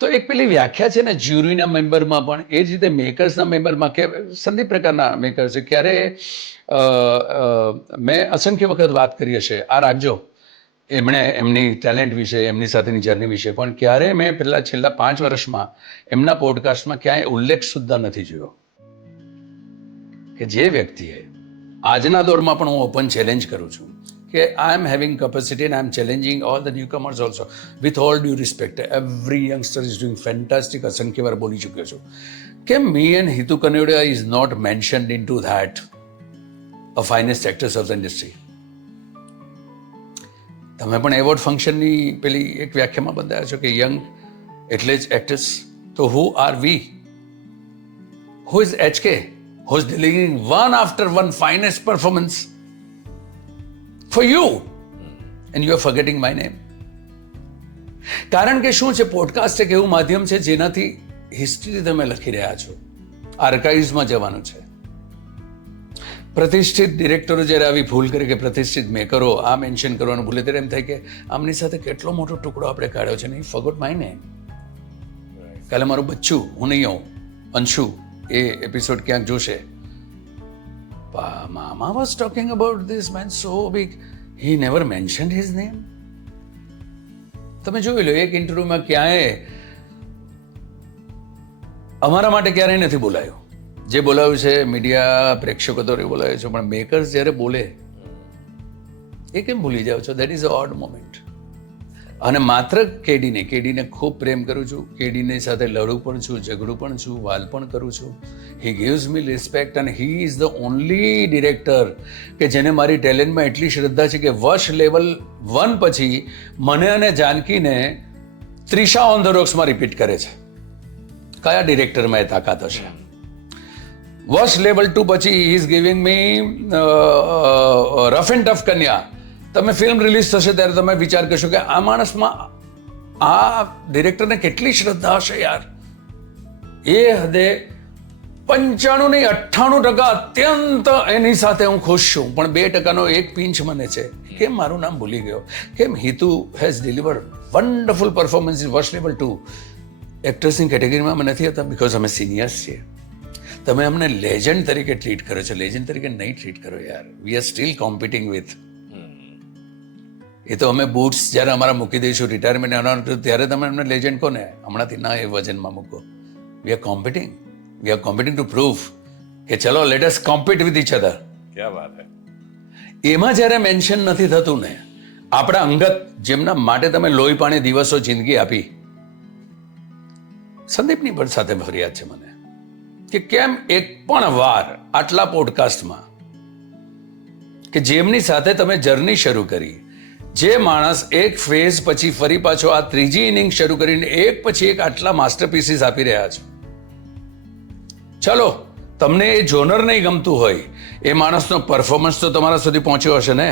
તો એક પેલી વ્યાખ્યા છે ને જ્યુરીના મેમ્બરમાં પણ એ જ રીતે મેકર્સના મેમ્બરમાં કે સંદીપ પ્રકારના મેકર છે. ક્યારે મેં અસંખ્ય વખત વાત કરી હશે, આ રાખજો, એમણે એમની ટેલેન્ટ વિશે, એમની સાથેની જર્ની વિશે, પણ ક્યારે મેં છેલ્લા 5 વર્ષમાં એમના પોડકાસ્ટમાં ક્યાંય ઉલ્લેખ સુદ્ધા નથી જોયો કે જે વ્યક્તિએ આજના દોરમાં પણ હું ઓપન ચેલેન્જ કરું છું કે I am having capacity and I am challenging all the newcomers also with all due respect. Every youngster is doing fantastic. અસંખ્ય વાર બોલી ચૂક્યો છું કે me and Hitu Kanodia is not mentioned into that a finest actors of the industry. તમે પણ award ફંક્શનની પેલી એક વ્યાખ્યામાં બંધાયા છો કે યંગ એટલે જ એક્ટર્સ. તો who are we? Who is HK? Who is delivering one after one finest performance for you and you are forgetting my name? કારણ કે શું છે, પોડકાસ્ટ એક એવું માધ્યમ છે જેનાથી હિસ્ટ્રી તમે લખી રહ્યા છો, આર્કાઇવ્સમાં જવાનું છે. પ્રતિષ્ઠિત ડિરેક્ટરો જ્યારે આવી ભૂલ કરે કે પ્રતિષ્ઠિત મેકરો આ મેન્શન કરવાનું ભૂલે, ત્યારે એમ થાય કે આમની સાથે કેટલો મોટો ટુકડો આપણે કાઢ્યો છે. નહીં, ફોરગોટ માય નેમ. કાલે મારું બચ્ચું, હું નહીં આવું, અંશુ એ એપિસોડ ક્યાંક જોશે, મામા was talking about this main so big, he never mentioned his name. તમે જોઈ લો, એક ઇન્ટરવ્યુમાં ક્યાંય અમારા માટે ક્યારેય નથી બોલાયું. જે બોલાવ્યું છે મીડિયા, પ્રેક્ષકો તો બોલાવ્યું છે, પણ મેકર્સ જ્યારે બોલે એ કેમ ભૂલી જાઓ છો? That is a odd moment. અને માત્ર કેડીને ખૂબ પ્રેમ કરું છું, કેડીની સાથે લડું પણ છું, ઝઘડું પણ છું, વાલ પણ કરું છું. He gives me respect and he is the only director કે જેને મારી ટેલેન્ટમાં એટલી શ્રદ્ધા છે કે વર્ષ લેવલ 1 પછી મને અને જાનકીને ત્રિષા ઓન ધ રોક્સમાં રિપીટ કરે છે. કયા ડિરેક્ટરમાં એ તાકાત હશે? વર્ષ લેવલ 2 પછી he is giving me rough and tough કન્યા. તમે ફિલ્મ રિલીઝ થશે ત્યારે તમે વિચાર કરશો કે આ માણસમાં, આ ડિરેક્ટરને કેટલી શ્રદ્ધા હશે યાર. એ હદે 95 નહીં 98% અત્યંત એની સાથે હું ખુશ છું, પણ 2%નો એક પિંચ મને છે. કેમ મારું નામ ભૂલી ગયો? કેમ Hitu has delivered wonderful performance in વર્ષ લેવલ 2. એક્ટર્સની કેટેગરીમાં અમે નથી હતા બિકોઝ અમે સિનિયર્સ છીએ. તમે અમને લેજન્ડ તરીકે ટ્રીટ કરો છો, લેજન્ડ તરીકે નહીં ટ્રીટ કરો યાર. We are still competing with. એ તો અમે બૂટ્સ જ્યારે અમારા મૂકી દઈશું, રિટાયરમેન્ટ આવવાનું ત્યારે તમે અમને લેજન્ડ કોને? હમણાંથી ના એ વજનમાં મૂકો. વી આર કોમ્પિટિંગ ટુ પ્રૂવ કે ચલો let us compete with each other. ક્યા વાત હે. એમાં જ્યારે મેન્શન નથી થતું ને, આપણા અંગત જેમના માટે તમે લોહી પાણી દિવસો જિંદગી આપી. સંદીપની પણ સાથે ફરિયાદ છે મને કે કેમ એક પણ વાર આટલા પોડકાસ્ટમાં કે જેમની સાથે તમે જર્ની શરૂ કરી, જે માણસ એક ફેઝ પછી ફરી પાછો આ ત્રીજી ઇનિંગ શરૂ કરીને એક પછી એક આટલા માસ્ટરપીસીસ આપી રહ્યા છો. ચલો, તમને એ જોનર નહીં ગમતું હોય, એ માણસનો પરફોર્મન્સ તો તમારા સુધી પહોંચ્યો હશે ને.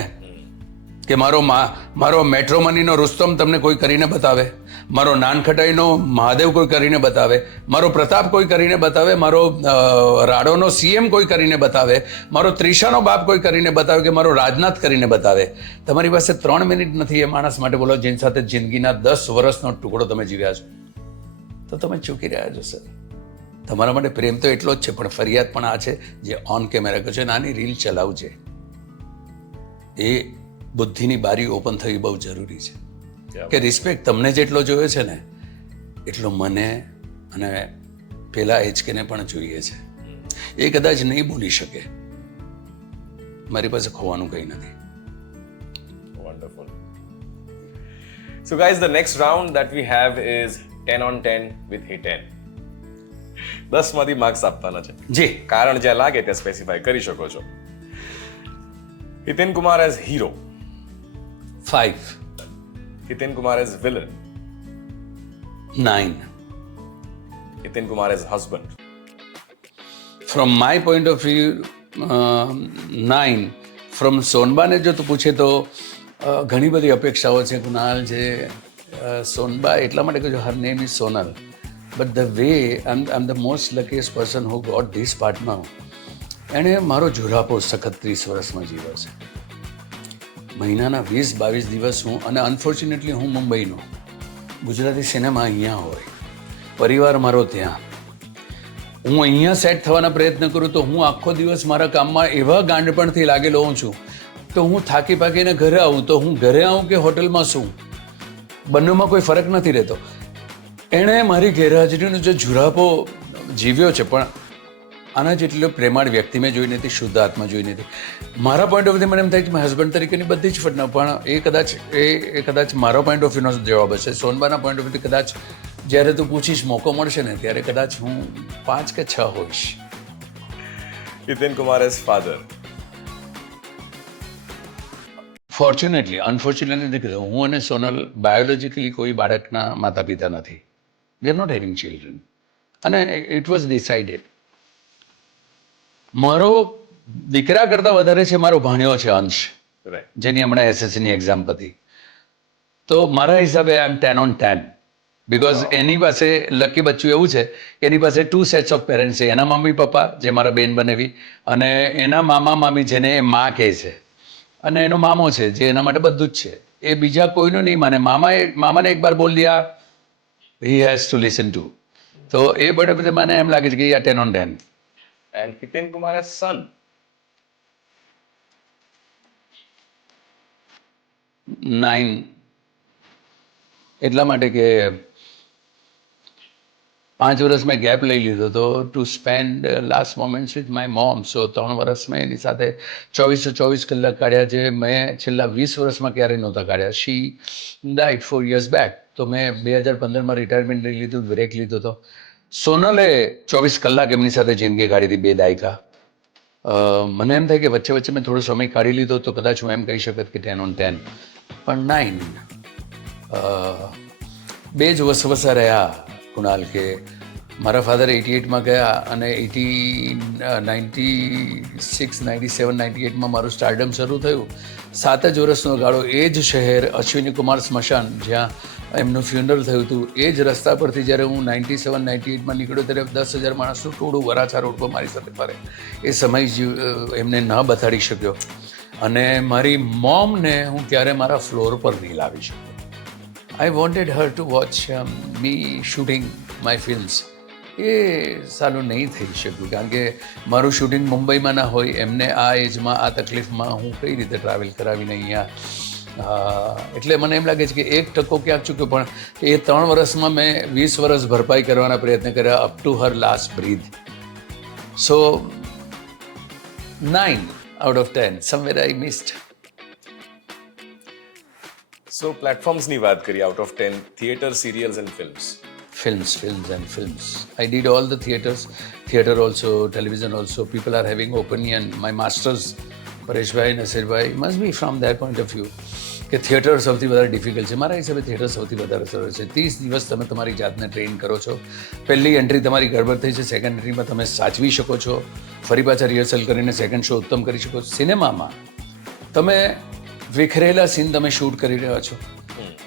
કે મારો મેટ્રોમનીનો રુસ્તમ તમને કોઈ કરીને બતાવે, મારો નાનખટાઈનો મહાદેવ કોઈ કરીને બતાવે, મારો પ્રતાપ કોઈ કરીને બતાવે, મારો રાડોનો CM કોઈ કરીને બતાવે, મારો ત્રિષાનો બાપ કોઈ કરીને બતાવે, કે મારો રાજનાથ કરીને બતાવે. તમારી પાસે 3 મિનિટ નથી એ માણસ માટે બોલો જેની સાથે જિંદગીના 10 વર્ષનો ટુકડો તમે જીવ્યા છો, તો તમે ચૂકી રહ્યા છો સર. તમારા માટે પ્રેમ તો એટલો જ છે, પણ ફરિયાદ પણ આ છે જે ઓન કેમેરા કહે છે, નાની રીલ ચલાવજે. એ બુદ્ધિની બારી ઓપન થવી બહુ જરૂરી છે કે રિસ્પેક્ટ તમને જેટલો જોયો છે ને એટલો મને અને પેલા HKને પણ જોઈએ છે. એ કદાચ નહીં બોલી શકે, મારી પાસે ખોવાનું કંઈ નથી. Wonderful. So guys, the next round that we have is 10 on 10 with hit 10. 10 માંથી માર્ક્સ આપવાના છે. જી. કારણ જ્યાં લાગે ત્યાં સ્પેસિફાઈ કરી શકો છો. Hiten Kumar as hero. 5. Hiten Kumar as villain. 9. Hiten Kumar as husband. From my point of view 9. ફ્રોમ સોનબાને જો તું પૂછે તો ઘણી બધી અપેક્ષાઓ છે. કુનાલ છે, સોનબા એટલા માટે કહું છું, her name is Sonal, but the way I am the most luckiest person who got this partner. એણે મારો ઝુરાપો સખત 30 વર્ષમાં જીવ્યો છે. મહિનાના 20-22 દિવસ હું, અને અનફોર્ચ્યુનેટલી હું મુંબઈનો, ગુજરાતી સિનેમા અહીંયા હોય, પરિવાર મારો ત્યાં. હું અહીંયા સેટ થવાના પ્રયત્ન કરું તો હું આખો દિવસ મારા કામમાં એવા ગાંડપણથી લાગેલો હોઉં છું તો હું થાકી પાકીને ઘરે આવું તો હું ઘરે આવું કે હોટલમાં શું, બંનેમાં કોઈ ફરક નથી રહેતો. એણે મારી ગેરહાજરીનો જે ઝુરાપો જીવ્યો છે, પણ આના જેટલો પ્રેમાળ વ્યક્તિ મેં જોઈ નથી, શુદ્ધ આત્મા જોઈ નથી. મારા પોઈન્ટ ઓફ વ્યૂથી મને એમ થાય કે મારા હસબન્ડ તરીકેની બધી જ ફટના, પણ એ કદાચ મારો પોઈન્ટ ઓફ વ્યૂનો જવાબ હશે. સોનબાના પોઈન્ટ ઓફ વ્યૂથી કદાચ જ્યારે તું પૂછીશ મોકો મળશે ને ત્યારે કદાચ હું 5 કે 6 હોઈશ. Hiten Kumar as father. Fortunately, unfortunately હું અને સોનલ બાયોલોજીકલી કોઈ બાળકના માતા પિતા નથી. We are not having children. અને ઇટ વોઝ ડિસાઇડેડ. મારો દીકરા કરતાં વધારે છે મારો ભાણ્યો છે અંશ, Right. જેની હમણાં એસએસસીની એક્ઝામ પતી. તો મારા હિસાબે આઈ એમ 10 on 10. બિકોઝ એની પાસે લકી બચ્ચું એવું છે કે એની પાસે 2 sets ઓફ પેરેન્ટ્સ છે. એના મમ્મી પપ્પા જે મારા બેન બનેવી, અને એના મામા મામી જેને એ માં કહે છે, અને એનો મામો છે જે એના માટે બધું જ છે. એ બીજા કોઈનું નહીં માને. મામાને એક બાર બોલ દિયા, he has to listen to. તો એ બધે મને એમ લાગે છે કે આ 10 on 10. And Hiten Kumar as son. 9. એટલા માટે કે 5 વર્ષ મેં ગેપ લઈ લીધો હતો to spend last moments with my mom. So 3 વર્ષ મેં એની સાથે 24 કલાક કાઢ્યા, જે મેં છેલ્લા 20 વર્ષમાં ક્યારેય નહોતા કાઢ્યા. શી ડાઇડ 4 years બેક. તો મેં 2015માં રિટાયરમેન્ટ લઈ લીધું, બ્રેક લીધો હતો. સોનલે 24 કલાક એમની સાથે જિંદગી કાઢી હતી, 2 દાયકા. મને એમ થાય કે વચ્ચે વચ્ચે મેં થોડો સમય કાઢી લીધો તો કદાચ હું એમ કહી શકત કે 10 on 10. પણ 9. 2 જ વસવસા રહ્યા કુણાલ, કે મારા ફાધર 88માં ગયા અને 96, 97, 98માં મારું સ્ટારડમ શરૂ થયું. 7 જ વર્ષનો ગાળો એ જ શહેર અશ્વિની કુમાર સ્મશાન જ્યાં એમનું ફ્યુનરલ થયું હતું, એ જ રસ્તા પરથી જ્યારે હું 97, 98માં નીકળ્યો ત્યારે 10,000 માણસનું ટોળું વરાછા રોડ પર મારી સાથે ફરે. એ સમય એમને ન બતાડી શક્યો. અને મારી મોમને હું ક્યારે મારા ફ્લોર પર નહીં લાવી શક્યો. I wanted her to watch me shooting my films. એ સારું નહીં થઈ શક્યું, કારણ કે મારું શૂટિંગ મુંબઈમાં ના હોય, એમને આ એજમાં આ તકલીફમાં હું કઈ રીતે ટ્રાવેલ કરાવીને અહીંયા. એટલે મને એમ લાગે છે કે 1% ક્યાંક ચૂક્યો, પણ એ 3 વર્ષમાં મેં 20 વર્ષ ભરપાઈ કરવાના પ્રયત્ન કર્યા, up to her last breath. So 9 out of 10, somewhere I missed. So platformsની વાત કરીએ, out of 10, theatre, serials and films. Films and films. I did all the theatre also, television also. People are having opinion. My masters, Pareshbhai, Nasirbhai, must be from their point of view કે theatre સૌથી વધારે difficult છે. મારા હિસાબે theatre સૌથી વધારે સરળ છે. 30 દિવસ તમે તમારી જાતને ટ્રેન કરો છો. પહેલી એન્ટ્રી તમારી ગડબડ થઈ છે, સેકન્ડ એન્ટ્રીમાં તમે સાચવી શકો છો, ફરી પાછા રિહર્સલ કરીને સેકન્ડ શો ઉત્તમ કરી શકો છો. સિનેમામાં તમે વિખરેલા સીન તમે શૂટ કરી રહ્યા છો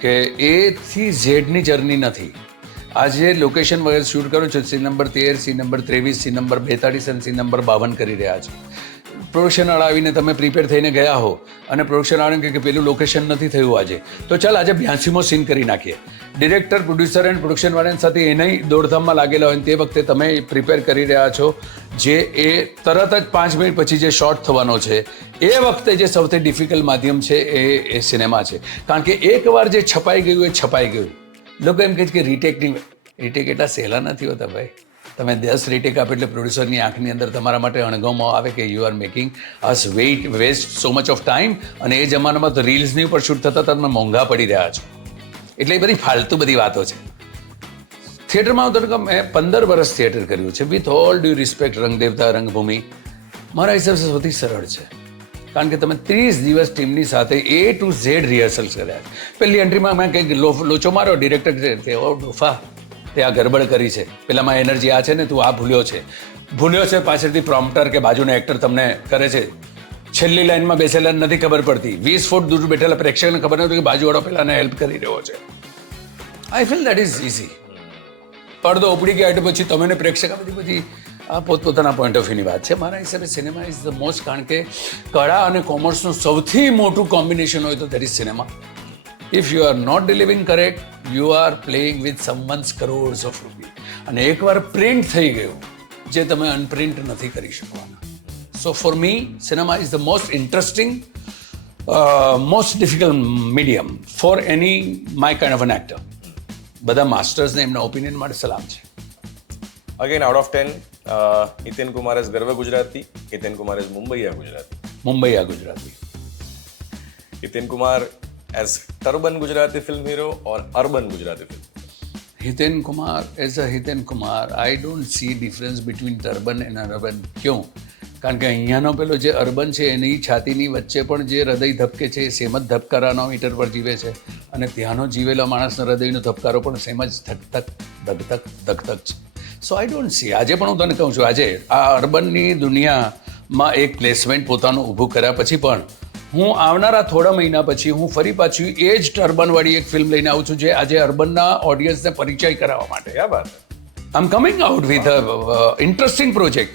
કે એ થી ઝેડની જર્ની નથી. આજે લોકેશન વગેરે શૂટ કરો છો, scene number 13, scene number 23, scene number 42 અને સીન નંબર 52 કરી રહ્યા છો. પ્રોડક્શન વાળા આવીને તમે પ્રિપેર થઈને ગયા હો અને પ્રોડક્શન વાળાને કહે કે પેલું લોકેશન નથી થયું આજે, તો ચાલ આજે 82મો સીન કરી નાખીએ. ડિરેક્ટર, પ્રોડ્યુસર અને પ્રોડક્શન વાળાની સાથે એનાય દોડધામમાં લાગેલા હોય, તે વખતે તમે પ્રિપેર કરી રહ્યા છો જે એ તરત જ 5 મિનિટ પછી જે શોર્ટ થવાનો છે, એ વખતે જે સૌથી ડિફિકલ્ટ માધ્યમ છે એ સિનેમા છે. કારણ કે એકવાર જે છપાઈ ગયું એ છપાઈ ગયું. લોકો એમ કહે છે કે રીટેક એટલા સહેલા નથી હોતા ભાઈ. તમે 10 રીટેક આપો એટલે પ્રોડ્યુસરની આંખની અંદર તમારા માટે અણગમો આવે કે you are making us waste so much of time. અને એ જમાનામાં તો રીલ્સની ઉપર શૂટ થતા તમે મોંઘા પડી રહ્યા છો. એટલે એ બધી ફાલતુ બધી વાતો છે. થિયેટરમાં હું તો મેં 15 વર્ષ થિયેટર કર્યું છે. વિથ ઓલ ડ્યુ રિસ્પેક્ટ, રંગદેવતા, રંગભૂમિ મારા હિસાબે સૌથી સરળ છે. કારણ કે તમે 30 દિવસ ટીમની સાથે A to Z રિહર્સલ્સ કર્યા. પહેલી એન્ટ્રીમાં મેં કંઈક લોચો માર્યો, ડિરેક્ટર કે ઓ ડોફા તે આ ગડબડ કરી છે, પેલામાં એનર્જી આ છે ને, તું આ ભૂલ્યો છે. પાછળથી પ્રોમ્પ્ટર કે બાજુનો એક્ટર તમને કરે છે, છેલ્લી લાઈનમાં બેસેલા નથી ખબર પડતી, 20 ફૂટ દૂર બેઠેલા પ્રેક્ષકને ખબર નથી કે બાજુવાળો પેલાને હેલ્પ કરી રહ્યો છે. I feel that is easy. પડદો ઉપડી ગયા એટલે પછી તમે પ્રેક્ષક પછી આ પોતપોતાના પોઈન્ટ ઓફ વ્યૂની વાત છે. મારા હિસાબે સિનેમા ઇઝ ધ મોસ્ટ, કારણ કે કળા અને કોમર્સનું સૌથી મોટું કોમ્બિનેશન હોય તો that is cinema. If you are not delivering correct, you are playing with someone's crores of rupees. અને એકવાર પ્રિન્ટ થઈ ગયું જે તમે અનપ્રિન્ટ નથી કરી શકવાના. So for me cinema is the most interesting most difficult medium for any my kind of an actor. બધા માસ્ટર્સને એમના ઓપિનિયન માટે સલામ છે. Again out of 10 Hiten Kumar is ગર્વ Gujarati, Hiten Kumar is Mumbaiya Gujarati. Mumbaiya Gujarati. Hiten Kumar as turban Gujarati film hero or urban Gujarati film? Hiten Kumar as a Hiten Kumar I don't see difference between turban and urban. ક્યું? કારણ કે અહીંયાનો પેલો જે અર્બન છે એની છાતીની વચ્ચે પણ જે હૃદય ધબકે છે એ સેમ જ ધબકારાનો મીટર પર જીવે છે, અને ત્યાંનો જીવેલો માણસનો હૃદયનો ધબકારો પણ સેમ જ ધક ધક ધક છે. So I don't C. આજે પણ હું તને કહું છું, આજે આ અર્બનની દુનિયામાં એક પ્લેસમેન્ટ પોતાનું ઊભું કર્યા પછી પણ હું આવનારા થોડા મહિના પછી હું ફરી પાછું એ જ ટર્બનવાળી એક ફિલ્મ લઈને આવું છું જે આજે અર્બનના ઓડિયન્સને પરિચય કરાવવા માટે. ક્યાં વાત? I am coming out with interesting project.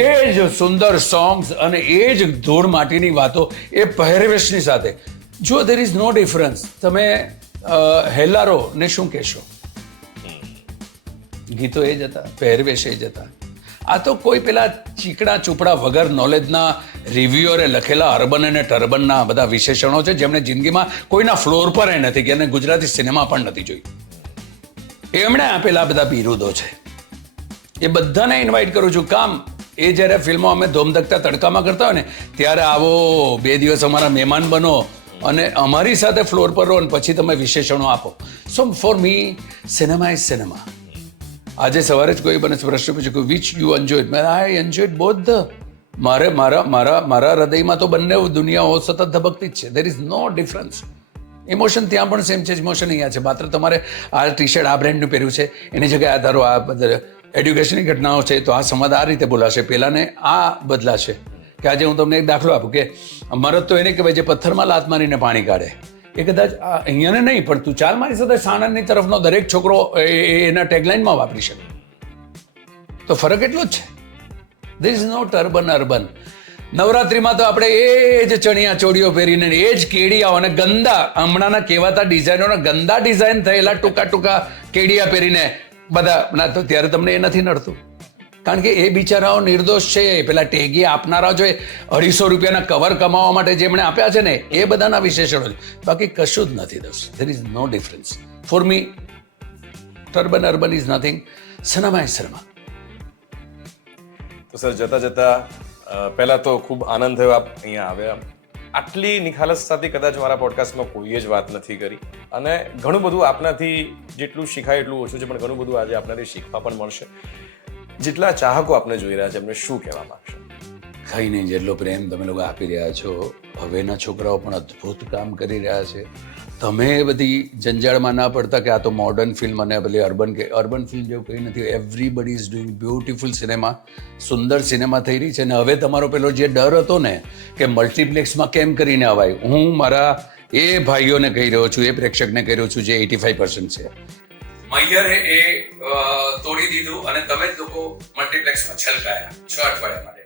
એ જ સુંદર સોંગ્સ અને એ જ ધૂળ માટીની વાતો એ પહેરવેશની સાથે. જો દેર ઇઝ નો ડિફરન્સ. તમે હેલ્લારો ને શું કહેશો? ગીતો એ જ હતા, પહેરવેશ એ જ હતા. આ તો કોઈ પેલા ચીકણા ચૂપડા વગર નોલેજના રિવ્યુઅરે લખેલા અર્બન અને ટર્બનના બધા વિશેષણો છે જેમણે જિંદગીમાં કોઈના ફ્લોર પર એ નથી ગયા અને ગુજરાતી સિનેમા પણ નથી જોઈ. એમણે આપેલા બધા બિરુદો છે. એ બધાને ઇન્વાઇટ કરું છું. કામ એ જ્યારે ફિલ્મો અમે ધોમધકતા તડકામાં કરતા હોય ને ત્યારે આવો 2 દિવસ અમારા મહેમાન બનો અને અમારી સાથે ફ્લોર પર રહો અને પછી તમે વિશેષણો આપો. So for me cinema is cinema. આજે સવારે જ કોઈ મને પ્રશ્ન પૂછ્યો કે which you enjoy? I enjoy both the. મારા હૃદયમાં તો બંને દુનિયાઓ સતત ધબકતી જ છે. There is no difference. Emotion ત્યાં પણ સેમ છે, ઇમોશન અહીંયા છે. માત્ર તમારે આ ટી શર્ટ આ બ્રેન્ડનું પહેર્યું છે એની જગ્યાએ આ ધારો આ એડ્યુકેશનની ઘટનાઓ છે તો આ સંવાદ આ રીતે બોલાશે, પેલાને આ બદલાશે. કે આજે હું તમને એક દાખલો આપું કે મરદ તો એને કહેવાય જે પથ્થરમાં લાત મારીને પાણી કાઢે. એ કદાચ અહીંયાને નહીં પણ તું ચાલ મારી સાથે સાણંદની તરફનો દરેક છોકરો એના ટેગલાઇનમાં વાપરી શકે. તો ફરક એટલો જ છે. There is no turban urban. નવરાત્રિમાં તો આપણે એ જ ચણિયા ચોળીઓ પહેરીને એ જ કેડિયાઓ અને ગંદા હમણાંના કહેવાતા ડિઝાઇનોના ગંદા ડિઝાઇન થયેલા ટૂંકા કેડિયા પહેરીને બધા ના. તો ત્યારે તમને એ નથી નડતું કારણ કે એ બિચારાઓ નિર્દોષ છે. પેલા ટેગી આપનારા જો 250 રૂપિયાના કવર કમાવા માટે જેમણે આપ્યા છે ને એ બધાના વિશેષણો છે. બાકી કશું જ નથી. There is no difference. For me turban urban is nothing. Cinema is cinema. તો સર જતા પહેલા તો ખૂબ આનંદ થયો આપ અહીંયા આવ્યા. આટલી નિખાલસ સાથે કદાચ મારા પોડકાસ્ટમાં કોઈએ જ વાત નથી કરી અને ઘણું બધું આપનાથી જેટલું શીખાય એટલું ઓછું છે, પણ ઘણું બધું આજે આપનાથી શીખવા પણ મળશે. જેટલા ચાહકો આપને જોઈ રહ્યા છે એમને શું કહેવા માંગશો? કંઈ નહીં, જેટલો પ્રેમ તમે લોકો આપી રહ્યા છો. હવેના છોકરાઓ પણ અદ્ભુત કામ કરી રહ્યા છે. તમે બધી જંજાળમાં ના પડતા કે આ તો મોડર્ન ફિલ્મ અને પેલી અર્બન ફિલ્મ જેવું કંઈ નથી. Everybody is doing beautiful cinema. Sundar cinema થઈ રહી છે. અને હવે તમારો પેલો જે ડર હતો ને કે મલ્ટીપ્લેક્સમાં કેમ કરીને અવાય, હું મારા એ ભાઈઓને કહી રહ્યો છું, એ પ્રેક્ષકને કહી રહ્યો છું જે 85% છે. મૈયરે એ તોડી દીધું અને તમે જ લોકો મલ્ટીપ્લેક્સમાં છલકાયા 6 અઠવાડિયા માટે.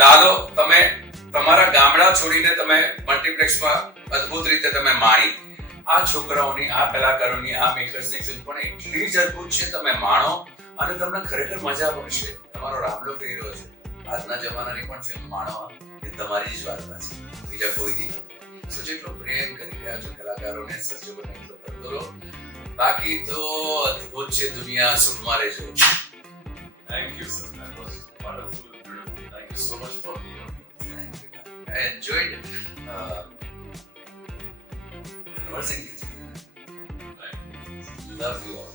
લાલો તમે તમારા ગામડા છોડીને તમે મલ્ટીપ્લેક્સમાં અદ્ભુત રીતે તમે માણી. આ છોકરાઓની, આ કલાકારોની, આ મેકર્સની ફિલ્મ પણ એટલી જ અદ્ભુત છે. તમે માણો અને તમને ખરેખર મજા પડશે. તમારો રામલો કહી રહ્યો છે આજના જમાનાની પણ ફિલ્મ માણવા એ તમારી જ વાર્તા છે, બીજા કોઈ નહીં. સો જેટલો પ્રેમ કરી રહ્યા છો કલાકારોને, સર્જકોને એટલો કરતો રહો. બાકી તો અદ્ભુત છે દુનિયા. સુખમાં રહેજો. Thank you, sir. That was wonderful, beautiful. Thank you so much for being on. I enjoyed conversing with you. Love you all.